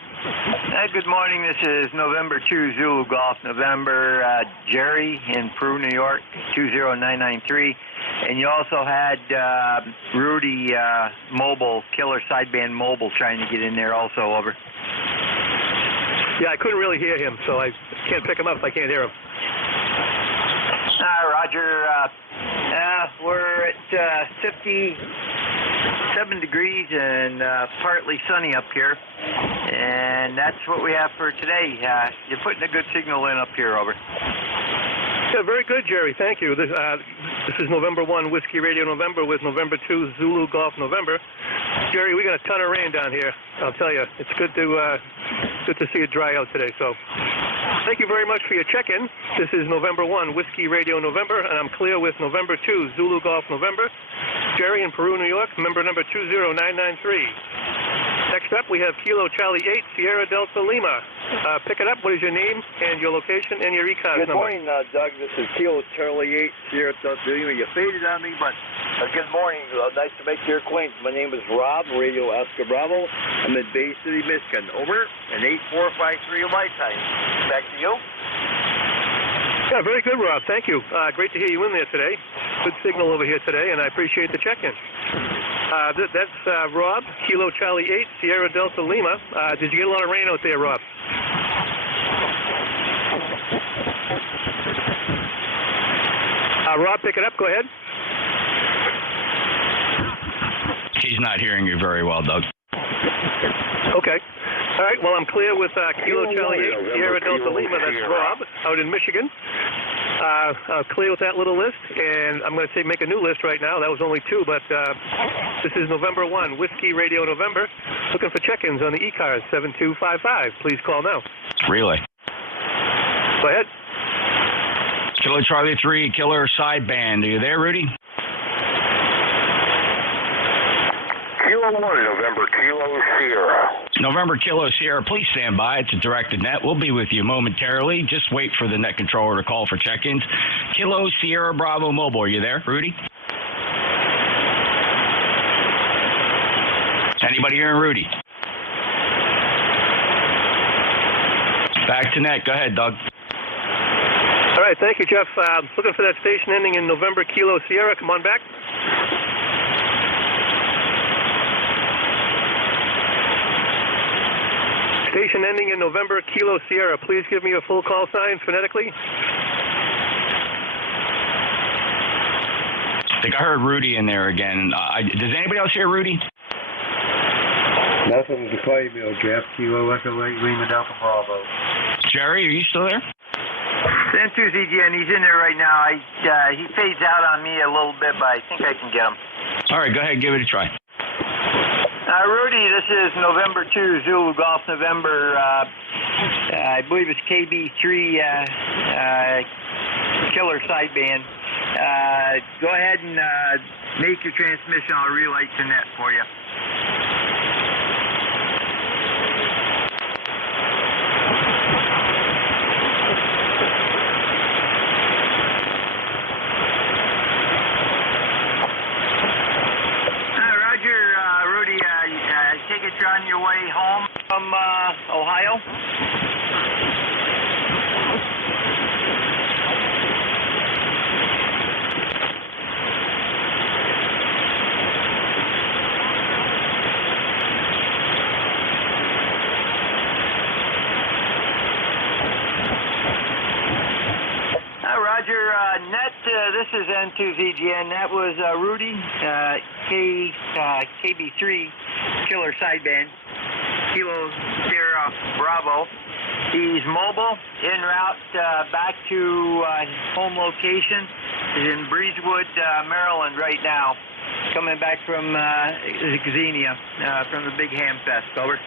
Good morning. This is November 2 Zulu Golf November. Jerry in Peru, New York, 20993. And you also had Rudy Mobile, Killer Sideband Mobile, trying to get in there also, over. Yeah, I couldn't really hear him, so I can't pick him up if I can't hear him. Roger. We're at 57 degrees and partly sunny up here. And that's what we have for today. You're putting a good signal in up here, over. Yeah, very good, Jerry. Thank you. This is November 1 Whiskey Radio November with November 2 Zulu Golf November. Jerry, we got a ton of rain down here. I'll tell you, it's good to see it dry out today. So, thank you very much for your check-in. This is November 1 Whiskey Radio November, and I'm clear with November 2 Zulu Golf November. Jerry in Peru, New York, member number 20993. Next up, we have Kilo Charlie 8 Sierra Delta Lima. Pick it up. What is your name and your location and your ECARS number? Good morning, Doug. This is Kilo Charlie 8 Sierra Delta Lima. You faded on me, but good morning. Nice to make your acquaintance. My name is Rob, Radio Oscar Bravo. I'm in Bay City, Michigan. Over, and 8453 of my time. Back to you. Yeah, very good, Rob. Thank you. Great to hear you in there today. Good signal over here today, and I appreciate the check-in. That's Rob, Kilo Charlie 8, Sierra Delta Lima. Did you get a lot of rain out there, Rob? Rob, pick it up. Go ahead. He's not hearing you very well, Doug. Okay. All right, well, I'm clear with Kilo Charlie 8, Sierra Delta Lima. That's Rob out in Michigan. Clear with that little list, and I'm going to make a new list right now. That was only 2, but this is November 1, Whiskey Radio November. Looking for check-ins on the ECARS 7255. Please call now. Relay. Go ahead. Kilo Charlie 3, Killer Sideband. Are you there, Rudy? Kilo 1, November Kilo Sierra. November Kilo Sierra, please stand by. It's a directed net. We'll be with you momentarily. Just wait for the net controller to call for check-ins. Kilo Sierra Bravo Mobile. Are you there, Rudy? Anybody hearing Rudy? Back to net. Go ahead, Doug. All right, thank you, Jeff. Looking for that station ending in November Kilo Sierra. Come on back. Station ending in November Kilo Sierra. Please give me a full call sign phonetically. I think I heard Rudy in there again. Does anybody else hear Rudy? Nothing to claim, Jeff. Kilo Echo 8 Lima Delta Bravo. Jerry, are you still there? N2ZGN, he's in there right now. He fades out on me a little bit, but I think I can get him. All right, go ahead, give it a try. Rudy, this is November 2 Zulu Golf November. I believe it's KB3 Killer Sideband. Go ahead and make your transmission. I'll relay to net for you. You're on your way home from Ohio? Roger, net, this is N2ZGN. That was Rudy, KB3 Killer Sideband, Kilo Sierra Bravo. He's mobile, en route back to his home location. He's in Breezewood, Maryland right now, coming back from Xenia, from the Big Ham Fest. Over.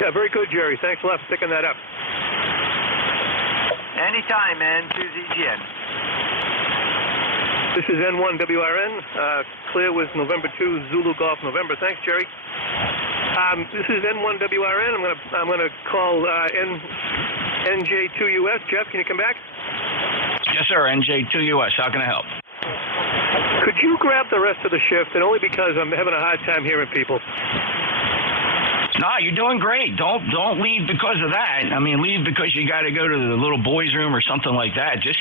Yeah, very good, Jerry. Thanks a lot for picking that up. Anytime, man. 2ZGN. This is N1WRN, clear with November 2, Zulu Golf November. Thanks, Jerry. This is N1WRN. I'm gonna call NJ2US. Jeff, can you come back? Yes, sir. NJ2US. How can I help? Could you grab the rest of the shift? And only because I'm having a hard time hearing people. No, you're doing great. Don't leave because of that. I mean, leave because you got to go to the little boys' room or something like that. Just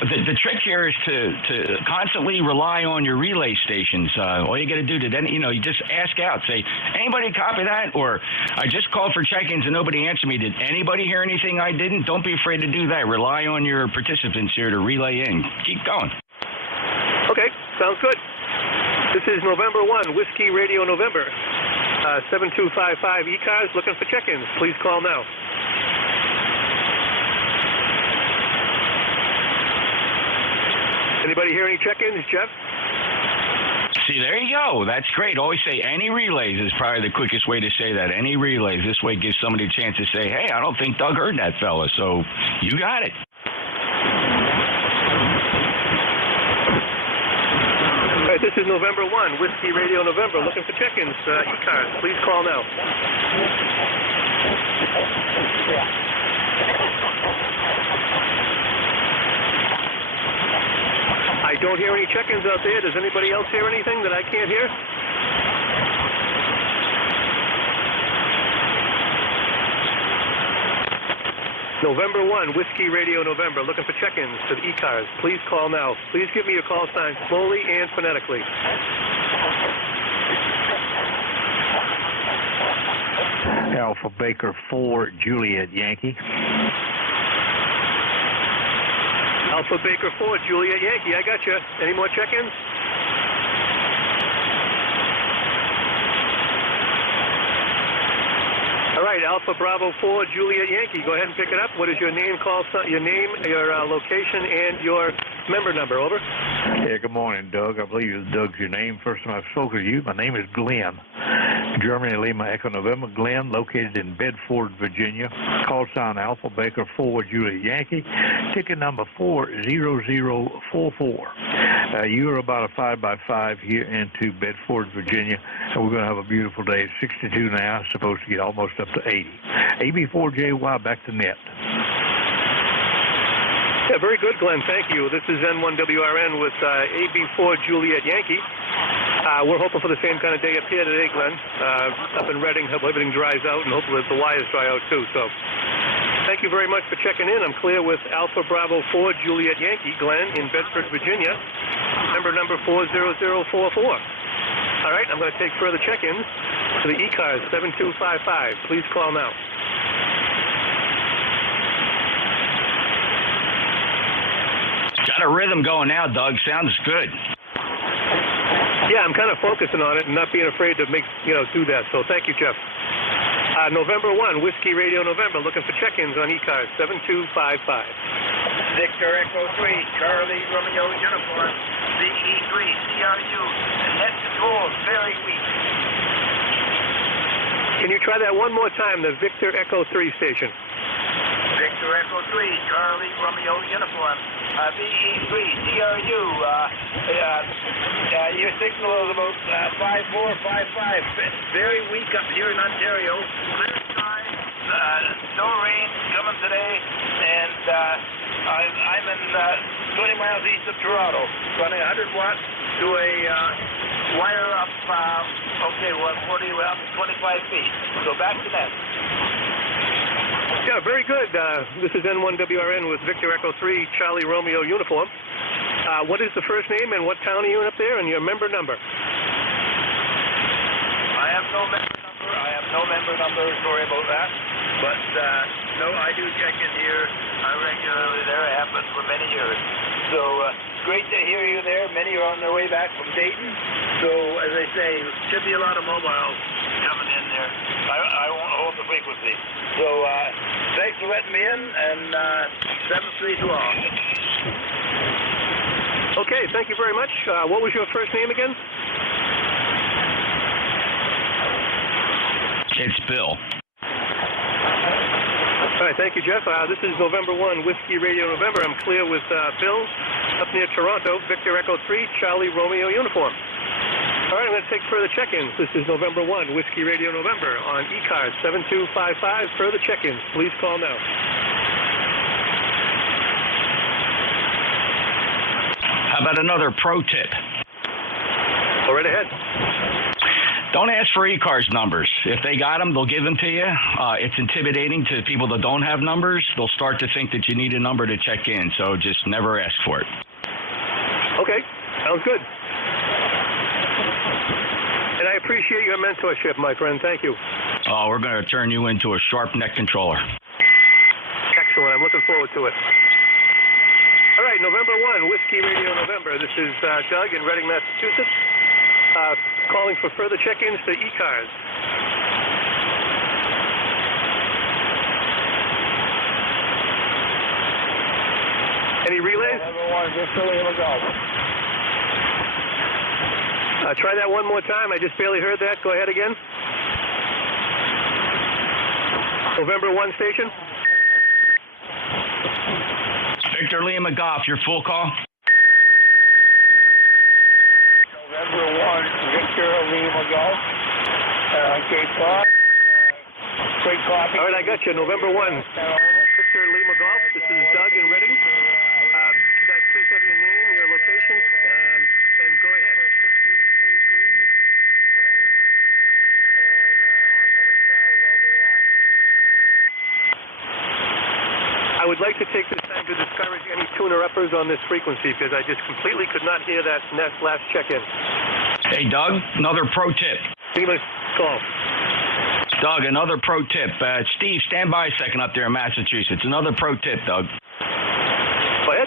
the trick here is to constantly rely on your relay stations. All you got to do you just ask out. Say, anybody copy that? Or I just called for check-ins and nobody answered me. Did anybody hear anything I didn't? Don't be afraid to do that. Rely on your participants here to relay in. Keep going. Okay, sounds good. This is November 1, Whiskey Radio November. 7255 ECARS, looking for check-ins. Please call now. Anybody hear any check-ins, Jeff? See, there you go. That's great. Always say any relays is probably the quickest way to say that. Any relays. This way gives somebody a chance to say, hey, I don't think Doug heard that fella. So you got it. All right, this is November 1, Whiskey Radio November, looking for check-ins. ECARS, please call now. I don't hear any check-ins out there. Does anybody else hear anything that I can't hear? November 1, Whiskey Radio November, looking for check-ins to the ECARS. Please call now. Please give me your call sign slowly and phonetically. Alpha Baker 4, Juliet Yankee. Alpha Baker 4, Juliet Yankee, I got you. Any more check-ins? All right, Alpha Bravo 4, Juliet Yankee. Go ahead and pick it up. What is your name, your location, and your member number? Over. Yeah, good morning, Doug. I believe Doug's your name. First time I've spoken to you. My name is Glenn. Germany, Lima, Echo, November. Glenn, located in Bedford, Virginia. Call sign Alpha Baker 4, Juliet Yankee. Ticket number 40044. You're about a 5x5 here into Bedford, Virginia, and we're going to have a beautiful day. It's 62 now. It's supposed to get almost up to 80. AB4JY, back to net. Yeah, very good, Glenn. Thank you. This is N1WRN with AB4 Juliet Yankee. We're hoping for the same kind of day up here today, Glenn. Up in Reading, hope everything dries out, and hopefully the wires dry out too. So thank you very much for checking in. I'm clear with Alpha Bravo 4 Juliet Yankee, Glenn, in Bedford, Virginia. Member number 40044. All right, I'm going to take further check-ins to the ECARS 7255. Please call now. Got a rhythm going now, Doug. Sounds good. Yeah, I'm kind of focusing on it and not being afraid to do that. So thank you, Jeff. November 1, Whiskey Radio November, looking for check-ins on ECARS 7255. Victor Echo 3, Charlie Romeo Uniform, VE3, CRU, and net control is very weak. Can you try that one more time, the Victor Echo 3 station? Victor Echo 3, Charlie Romeo Uniform, VE3, CRU, your signal is about 5455, very weak up here in Ontario, clear skies, no rain coming today, and I'm in 20 miles east of Toronto, running 100 watts to a wire up, 40, up 25 feet, so back to net. Yeah, very good. This is N1WRN with Victor Echo 3, Charlie Romeo Uniform. What is the first name and what town are you in up there, and your member number? I have no member number. Sorry about that. But no, I do check in here regularly there. It happens for many years. So great to hear you there. Many are on their way back from Dayton. So as I say, should be a lot of mobiles coming in there. I won't hold the frequency. So thanks for letting me in, and 7-3 to all. Okay, thank you very much. What was your first name again? It's Bill. All right, right, thank you, Jeff. This is November 1, Whiskey Radio November. I'm clear with Bill up near Toronto, Victor Echo 3, Charlie Romeo uniform. All right, I'm going to take further check-ins. This is November 1, Whiskey Radio November on ECARS 7255. Further check-ins, please call now. How about another pro tip? Go right ahead. Don't ask for ECARS numbers. If they got them, they'll give them to you. It's intimidating to people that don't have numbers. They'll start to think that you need a number to check in, so just never ask for it. Okay, sounds good. And I appreciate your mentorship, my friend. Thank you. Oh, we're going to turn you into a sharp neck controller. Excellent. I'm looking forward to it. All right, November 1, Whiskey Radio November. This is Doug in Reading, Massachusetts, calling for further check-ins to ECARS. Any relays? November 1, just so we have a go. Try that one more time. I just barely heard that. Go ahead again. November 1 station. Victor Lima Golf, your full call. November 1, Victor Lima Golf. Cape Cod. Great coffee. All right, I got you. November 1, Victor Lima Golf. This is Doug in Reading. Could I please have your name, your location, and go ahead. I would like to take this time to discourage any tuner-uppers on this frequency because I just completely could not hear that last check-in. Hey, Doug, another pro tip. Lima, call. Doug, another pro tip. Steve, stand by a second up there in Massachusetts. Another pro tip, Doug. Go ahead.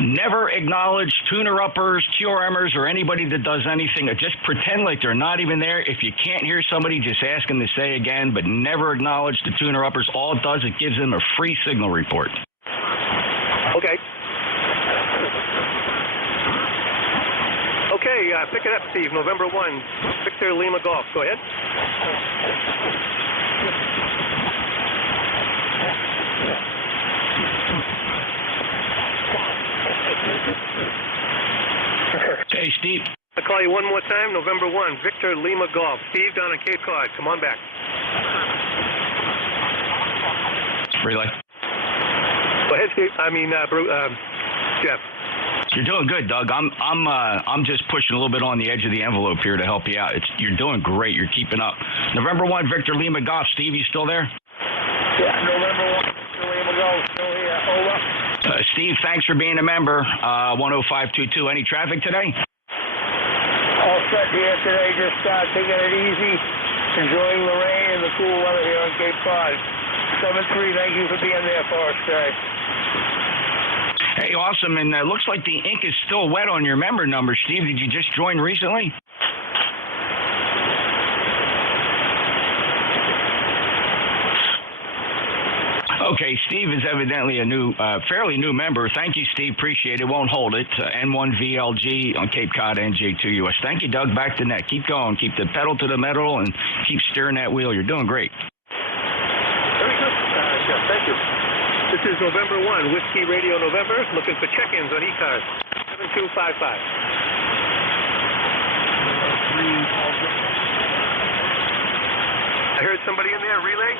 Never acknowledge tuner-uppers, QRMers, or anybody that does anything. Just pretend like they're not even there. If you can't hear somebody, just ask them to say again, but never acknowledge the tuner-uppers. All it does, it gives them a free signal report. Okay. Okay, pick it up, Steve. November 1, Victor Lima Golf. Go ahead. Hey, Steve. I'll call you one more time. November 1, Victor Lima Golf. Steve down on Cape Cod. Come on back. Relay. Go ahead, Steve. Jeff. You're doing good, Doug. I'm just pushing a little bit on the edge of the envelope here to help you out. You're doing great. You're keeping up. November 1, Victor Lima Golf. Steve, you still there? Yeah, November 1, Victor Lima Golf. Still here. Over. Steve, thanks for being a member. 10522. Any traffic today? All set here today. Just taking it easy, enjoying the rain and the cool weather here on Cape Cod. 7-3. Thank you for being there for us today. Hey, awesome. And it looks like the ink is still wet on your member number. Steve, did you just join recently? Okay, Steve is evidently a fairly new member. Thank you, Steve. Appreciate it. Won't hold it. N1VLG on Cape Cod, NJ2US. Thank you, Doug. Back to net. Keep going. Keep the pedal to the metal and keep steering that wheel. You're doing great. Very good, Jeff. Thank you. This is November 1, Whiskey Radio November, looking for check-ins on ECARS 7255. I heard somebody in there. Relay?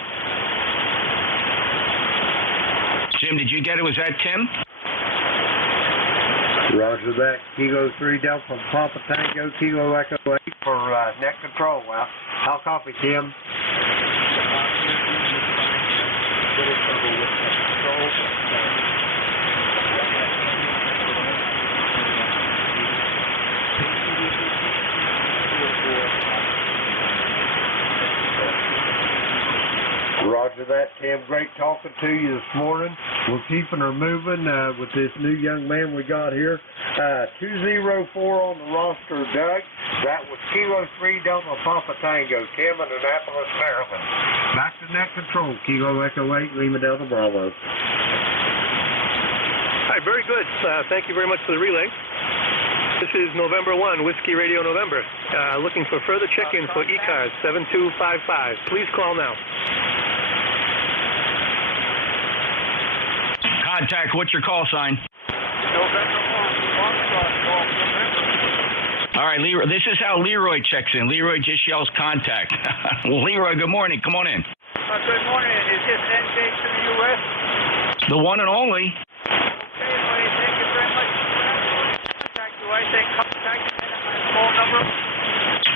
Jim, did you get it? Was that Tim? Roger that. Kilo 3 Delta Papa Tango, Kilo Echo 8 for net control. Well, I'll copy, Tim. Roger that, Tim. Great talking to you this morning. We're keeping her moving with this new young man we got here. 204 on the roster, Doug. That was Kilo 3 Delta Papa Tango, Tim in Annapolis, Maryland. Back to net control, Kilo Echo 8, Lima Delta Bravo. All right, very good. Thank you very much for the relay. This is November 1, Whiskey Radio November. Looking for further check-in for ECARS 7255. Please call now. contact. What's your call sign? November 1, Golf November. All right, Leroy. This is how Leroy checks in. Leroy just yells contact. Leroy, good morning. Come on in. Good morning. Is this NJ2US? The one and only. Okay, buddy. Thank you very much for that. Contact. Do I say contact and then my phone number?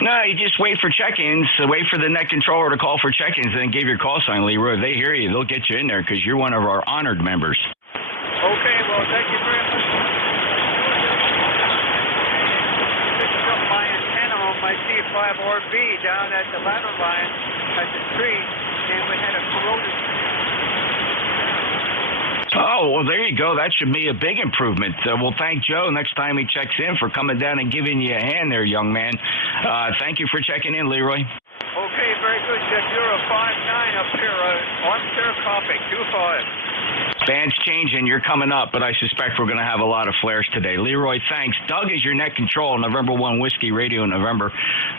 No, you just wait for check-ins. Wait for the net controller to call for check-ins, and then give your call sign, Leroy. If they hear you, they'll get you in there because you're one of our honored members. Okay, well, thank you very much. Picked up my antenna on my C5RV down at the ladder line at the tree, and we had a corroded. Oh, well, there you go. That should be a big improvement. We'll thank Joe next time he checks in for coming down and giving you a hand there, young man. Thank you for checking in, Leroy. Okay, very good, Jeff. You're a 5'9" up here. Armchair copy, 2'5". Band's changing. You're coming up, but I suspect we're going to have a lot of flares today. Leroy, thanks. Doug is your net control, November 1 Whiskey Radio November.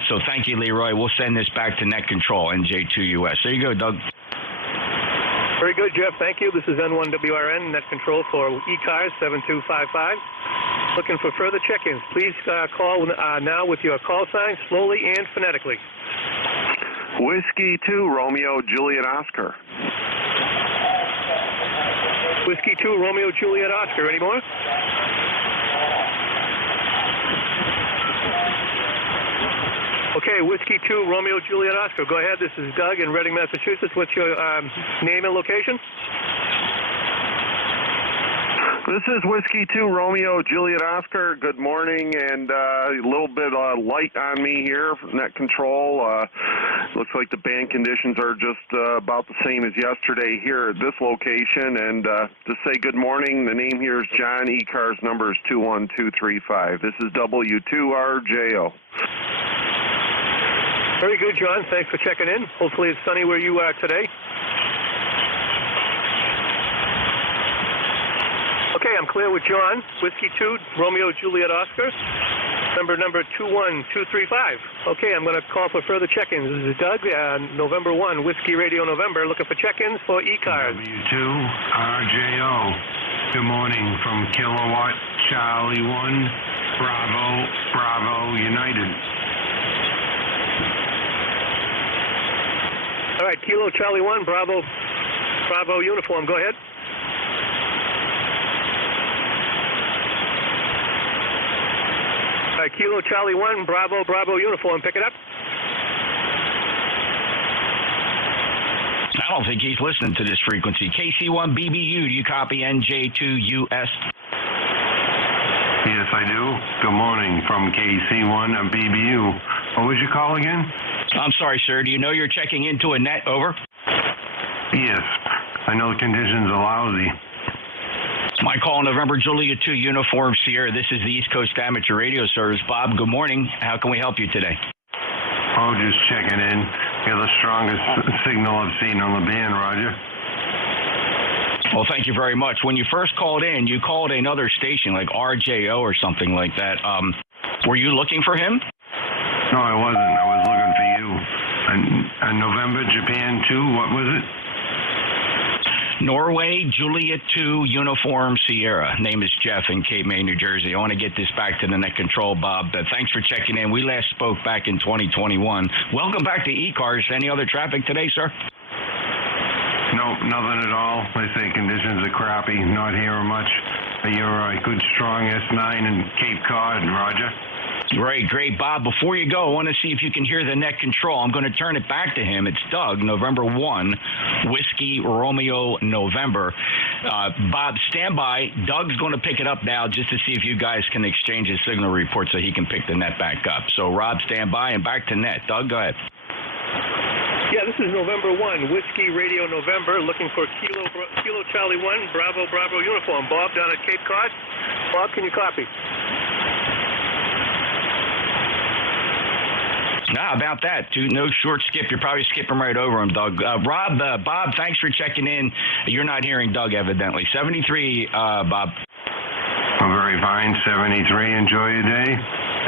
So thank you, Leroy. We'll send this back to net control, NJ2US. There you go, Doug. Very good, Jeff. Thank you. This is N1WRN, net control for ECARS 7255. Looking for further check-ins. Please call now with your call sign slowly and phonetically. Whiskey 2, Romeo, Juliet, Oscar. Whiskey 2, Romeo, Juliet, Oscar. Any more? Okay, Whiskey 2, Romeo, Juliet, Oscar. Go ahead. This is Doug in Reading, Massachusetts. What's your name and location? This is Whiskey 2, Romeo, Juliet, Oscar. Good morning, and a little bit light on me here, net control. Looks like the band conditions are just about the same as yesterday here at this location. And to say good morning, the name here is John. ECARS number is 21235. This is W2RJO. Very good, John. Thanks for checking in. Hopefully it's sunny where you are today. Okay, I'm clear with John. Whiskey 2, Romeo, Juliet, Oscar. Number 21235. Okay, I'm going to call for further check-ins. This is Doug, November 1, Whiskey Radio November, looking for check-ins for ECARS. W2RJO. Good morning from Kilowatt Charlie 1, Bravo, United. All right, Kilo Charlie 1, Bravo uniform. Go ahead. All right, Kilo Charlie 1, Bravo uniform. Pick it up. I don't think he's listening to this frequency. KC1 BBU, do you copy NJ2US? Yes, I do. Good morning from KC1 BBU. What was your call again? I'm sorry, sir. Do you know you're checking into a net? Over. Yes. I know the conditions are lousy. My call, November Juliet 2, Uniform Sierra. This is the East Coast Amateur Radio Service. Bob, good morning. How can we help you today? Oh, just checking in. You're the strongest signal I've seen on the band, Roger. Well, thank you very much. When you first called in, you called another station like RJO or something like that. Were you looking for him? No, I wasn't. I was looking for you. And November, Japan 2, what was it? Norway, Juliet 2, Uniform Sierra. Name is Jeff in Cape May, New Jersey. I want to get this back to the net control, Bob. Thanks for checking in. We last spoke back in 2021. Welcome back to ECARS. Any other traffic today, sir? Nope, nothing at all. They say conditions are crappy, not hearing much. You're a good, strong S9 in Cape Cod, Roger. Great. Bob, before you go, I want to see if you can hear the net control. I'm going to turn it back to him. It's Doug, November 1, Whiskey Romeo November. Bob, stand by. Doug's going to pick it up now just to see if you guys can exchange his signal report so he can pick the net back up. So, Rob, stand by and back to net. Doug, go ahead. Yeah, this is November 1, Whiskey Radio November, looking for Kilo Charlie 1, Bravo uniform. Bob down at Cape Cod. Bob, can you copy? About that. No short skip. You're probably skipping right over him, Doug. Bob, thanks for checking in. You're not hearing Doug, evidently. 73, Bob. Oh, very fine. 73. Enjoy your day.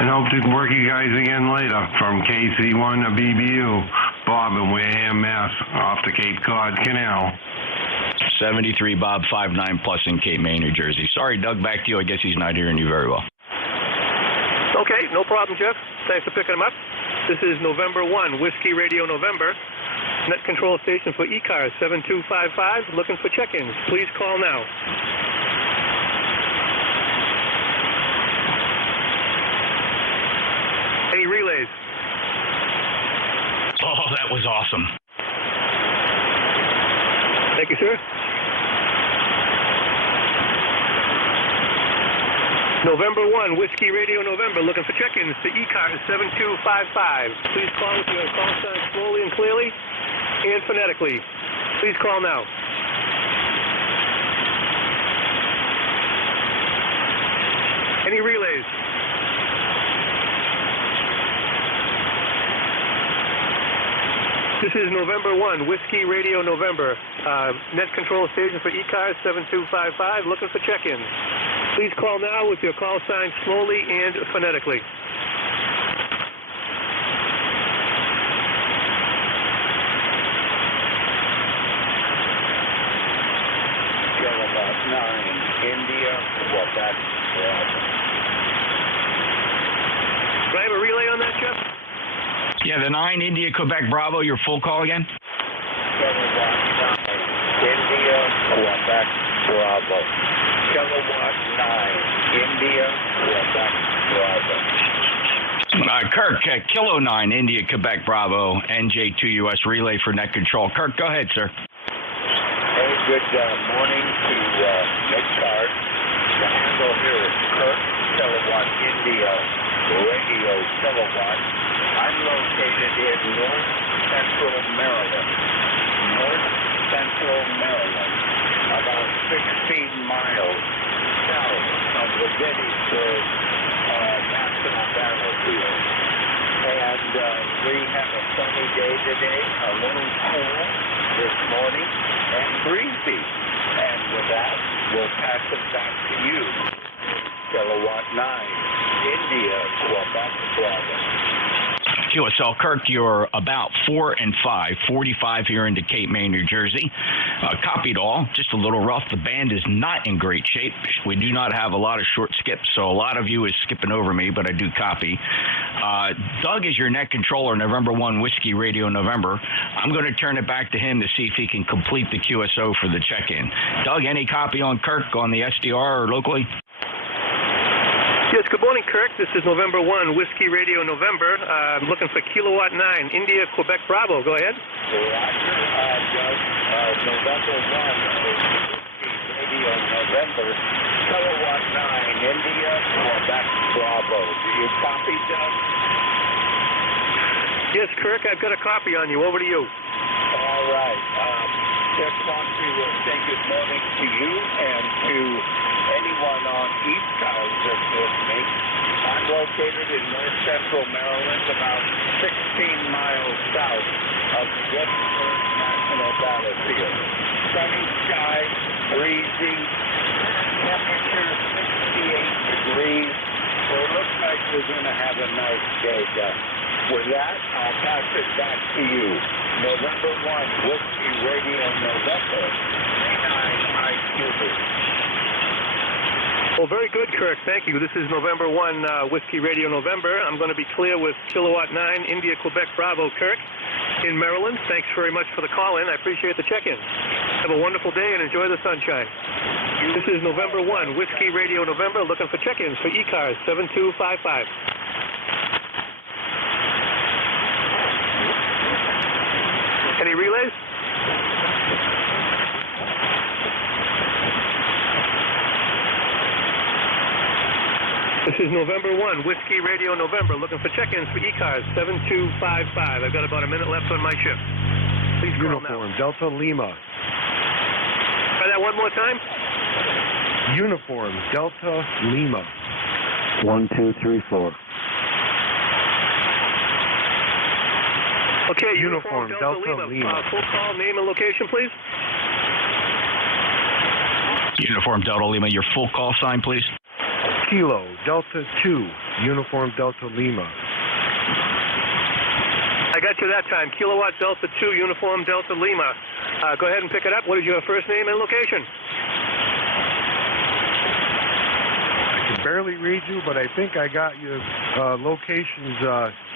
And hope to work you guys again later. From KC1 to BBU, Bob in Wareham, Mass. Off the Cape Cod Canal. 73 Bob 59 plus in Cape May, New Jersey. Sorry, Doug, back to you. I guess he's not hearing you very well. Okay, no problem, Jeff. Thanks for picking him up. This is November 1, Whiskey Radio November. Net control station for ECARS 7255, looking for check-ins. Please call now. Any relays? Oh, that was awesome. Thank you, sir. November 1, Whiskey Radio November, looking for check-ins to ECARS 7255. Please call with your call sign slowly and clearly and phonetically. Please call now. Any relays? This is November 1, Whiskey Radio November. Net control station for ECARS 7255, looking for check-ins. Please call now with your call sign slowly and phonetically. Kilowatt 9, India, Quebec, Bravo. Do I have a relay on that, Jeff? Yeah, the 9 India Quebec Bravo, your full call again? Kilowatt 9, India, Quebec, Bravo. Kilowatt 9, India, Quebec, Bravo. Kirk, Kilo 9 India Quebec Bravo, NJ2US relay for net control. Kirk, go ahead, sir. Hey, good morning to ECARS. The handle here is Kirk, Kilowatt India, Radio Kilowatt. I'm located in North Central Maryland. North Central Maryland, about 16 miles south of the Gettysburg National Battlefield. And we have a sunny day today, a little cool this morning, and breezy. And with that, we'll pass it back to you. Kilowatt 9, India, Quebec, Bravo. QSL Kirk, you're about 4 and 5, 45 here into Cape May, New Jersey. Copied all, just a little rough. The band is not in great shape. We do not have a lot of short skips, so a lot of you is skipping over me, but I do copy. Doug is your net controller, November 1 Whiskey Radio November. I'm going to turn it back to him to see if he can complete the QSO for the check-in. Doug, any copy on Kirk on the SDR or locally? Yes, good morning, Kirk. This is November 1, Whiskey Radio November. I'm looking for Kilowatt 9, India, Quebec, Bravo. Go ahead. Roger, Doug. November 1, Whiskey Radio November, Kilowatt 9, India, Quebec, Bravo. Do you copy, Doug? Yes, Kirk, I've got a copy on you. Over to you. All right. Just want to say good morning to you and to anyone on ECARS that's with me. I'm located in North Central Maryland, about 16 miles south of the Gettysburg National Battlefield. Sunny skies, breezy, temperature 68 degrees. So it looks like we're going to have a nice day, Doug. With that, I'll pass it back to you. November 1, Whiskey Radio November, 39 IQB. Well, very good, Kirk. Thank you. This is November 1, Whiskey Radio November. I'm going to be clear with Kilowatt 9, India, Quebec, Bravo, Kirk, in Maryland. Thanks very much for the call-in. I appreciate the check-in. Have a wonderful day and enjoy the sunshine. This is November 1, Whiskey Radio November, looking for check-ins for ECARS 7255. Any relays? This is November 1, Whiskey Radio November, looking for check-ins for ECARS 7255. I've got about a minute left on my shift. Please call Uniform now. Delta Lima. Try that one more time. Uniform Delta Lima. 1, 2, 3, 4. Okay, Uniform Delta Lima. Full call, name and location, please. Uniform Delta Lima, your full call sign, please. Kilo Delta 2, Uniform Delta Lima. I got you that time. Kilowatt Delta 2, Uniform Delta Lima. Go ahead and pick it up. What is your first name and location? I can barely read you, but I think I got your locations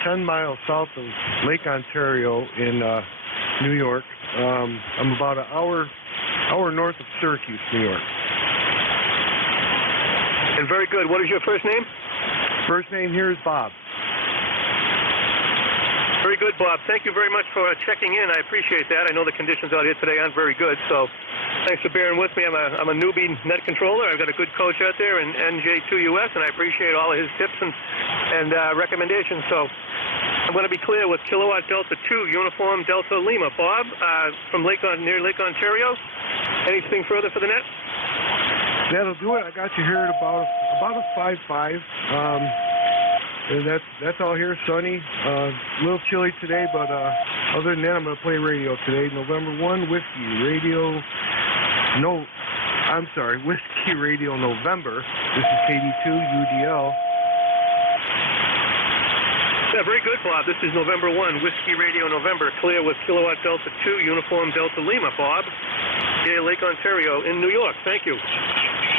10 miles south of Lake Ontario in New York. I'm about an hour north of Syracuse, New York. And very good. What is your first name? First name here is Bob. Very good, Bob. Thank you very much for checking in. I appreciate that. I know the conditions out here today aren't very good, so thanks for bearing with me. I'm a newbie net controller. I've got a good coach out there in NJ2US, and I appreciate all of his tips and recommendations. So I'm going to be clear with Kilowatt Delta 2, Uniform Delta Lima. Bob, from near Lake Ontario. Anything further for the net? That'll do it. I got you here at about a 5.5. And that's all here, sunny. A little chilly today, but other than that, I'm going to play radio today. November 1, Whiskey Radio. Whiskey Radio November. This is KD2 UDL. Yeah, very good, Bob. This is November 1, Whiskey Radio November, clear with Kilowatt Delta 2, Uniform Delta Lima. Bob, here, Lake Ontario in New York. Thank you.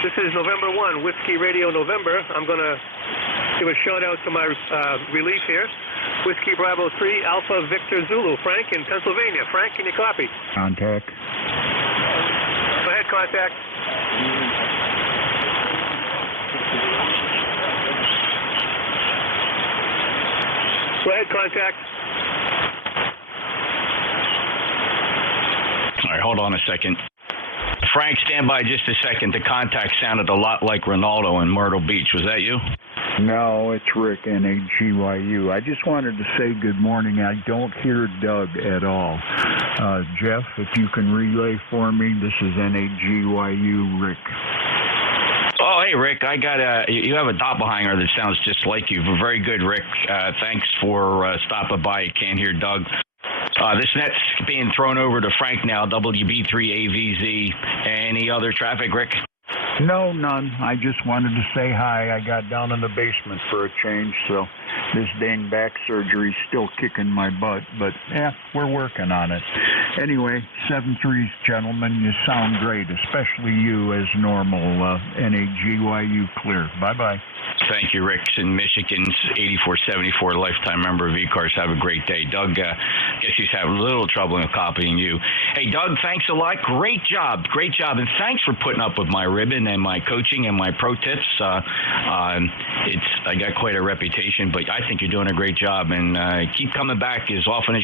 This is November 1, Whiskey Radio November. I'm going to give a shout out to my relief here. Whiskey Bravo 3, Alpha Victor Zulu. Frank in Pennsylvania. Frank, can you copy? Contact. Go ahead, contact. Go ahead, contact. All right, hold on a second. Frank, stand by just a second. The contact sounded a lot like Ronaldo in Myrtle Beach. Was that you? No, it's Rick, NJYU. I just wanted to say good morning. I don't hear Doug at all. Jeff, if you can relay for me, this is NJYU Rick. Oh, hey, Rick, you have a doppelganger that sounds just like you. Very good, Rick. Thanks for stopping by. Can't hear Doug. This net's being thrown over to Frank now, WB3AVZ. Any other traffic, Rick? No, none. I just wanted to say hi. I got down in the basement for a change, so this dang back surgery's still kicking my butt, but yeah, we're working on it. Anyway, 7-3s, gentlemen, you sound great, especially you as normal. NAGYU clear. Bye-bye. Thank you, Rick. In Michigan's 8474 lifetime member of ECARS. Have a great day. Doug, guess he's having a little trouble in copying you. Hey, Doug, thanks a lot. Great job. Great job. And thanks for putting up with my ribbon and my coaching and my pro tips. I got quite a reputation, but I think you're doing a great job. And keep coming back as often as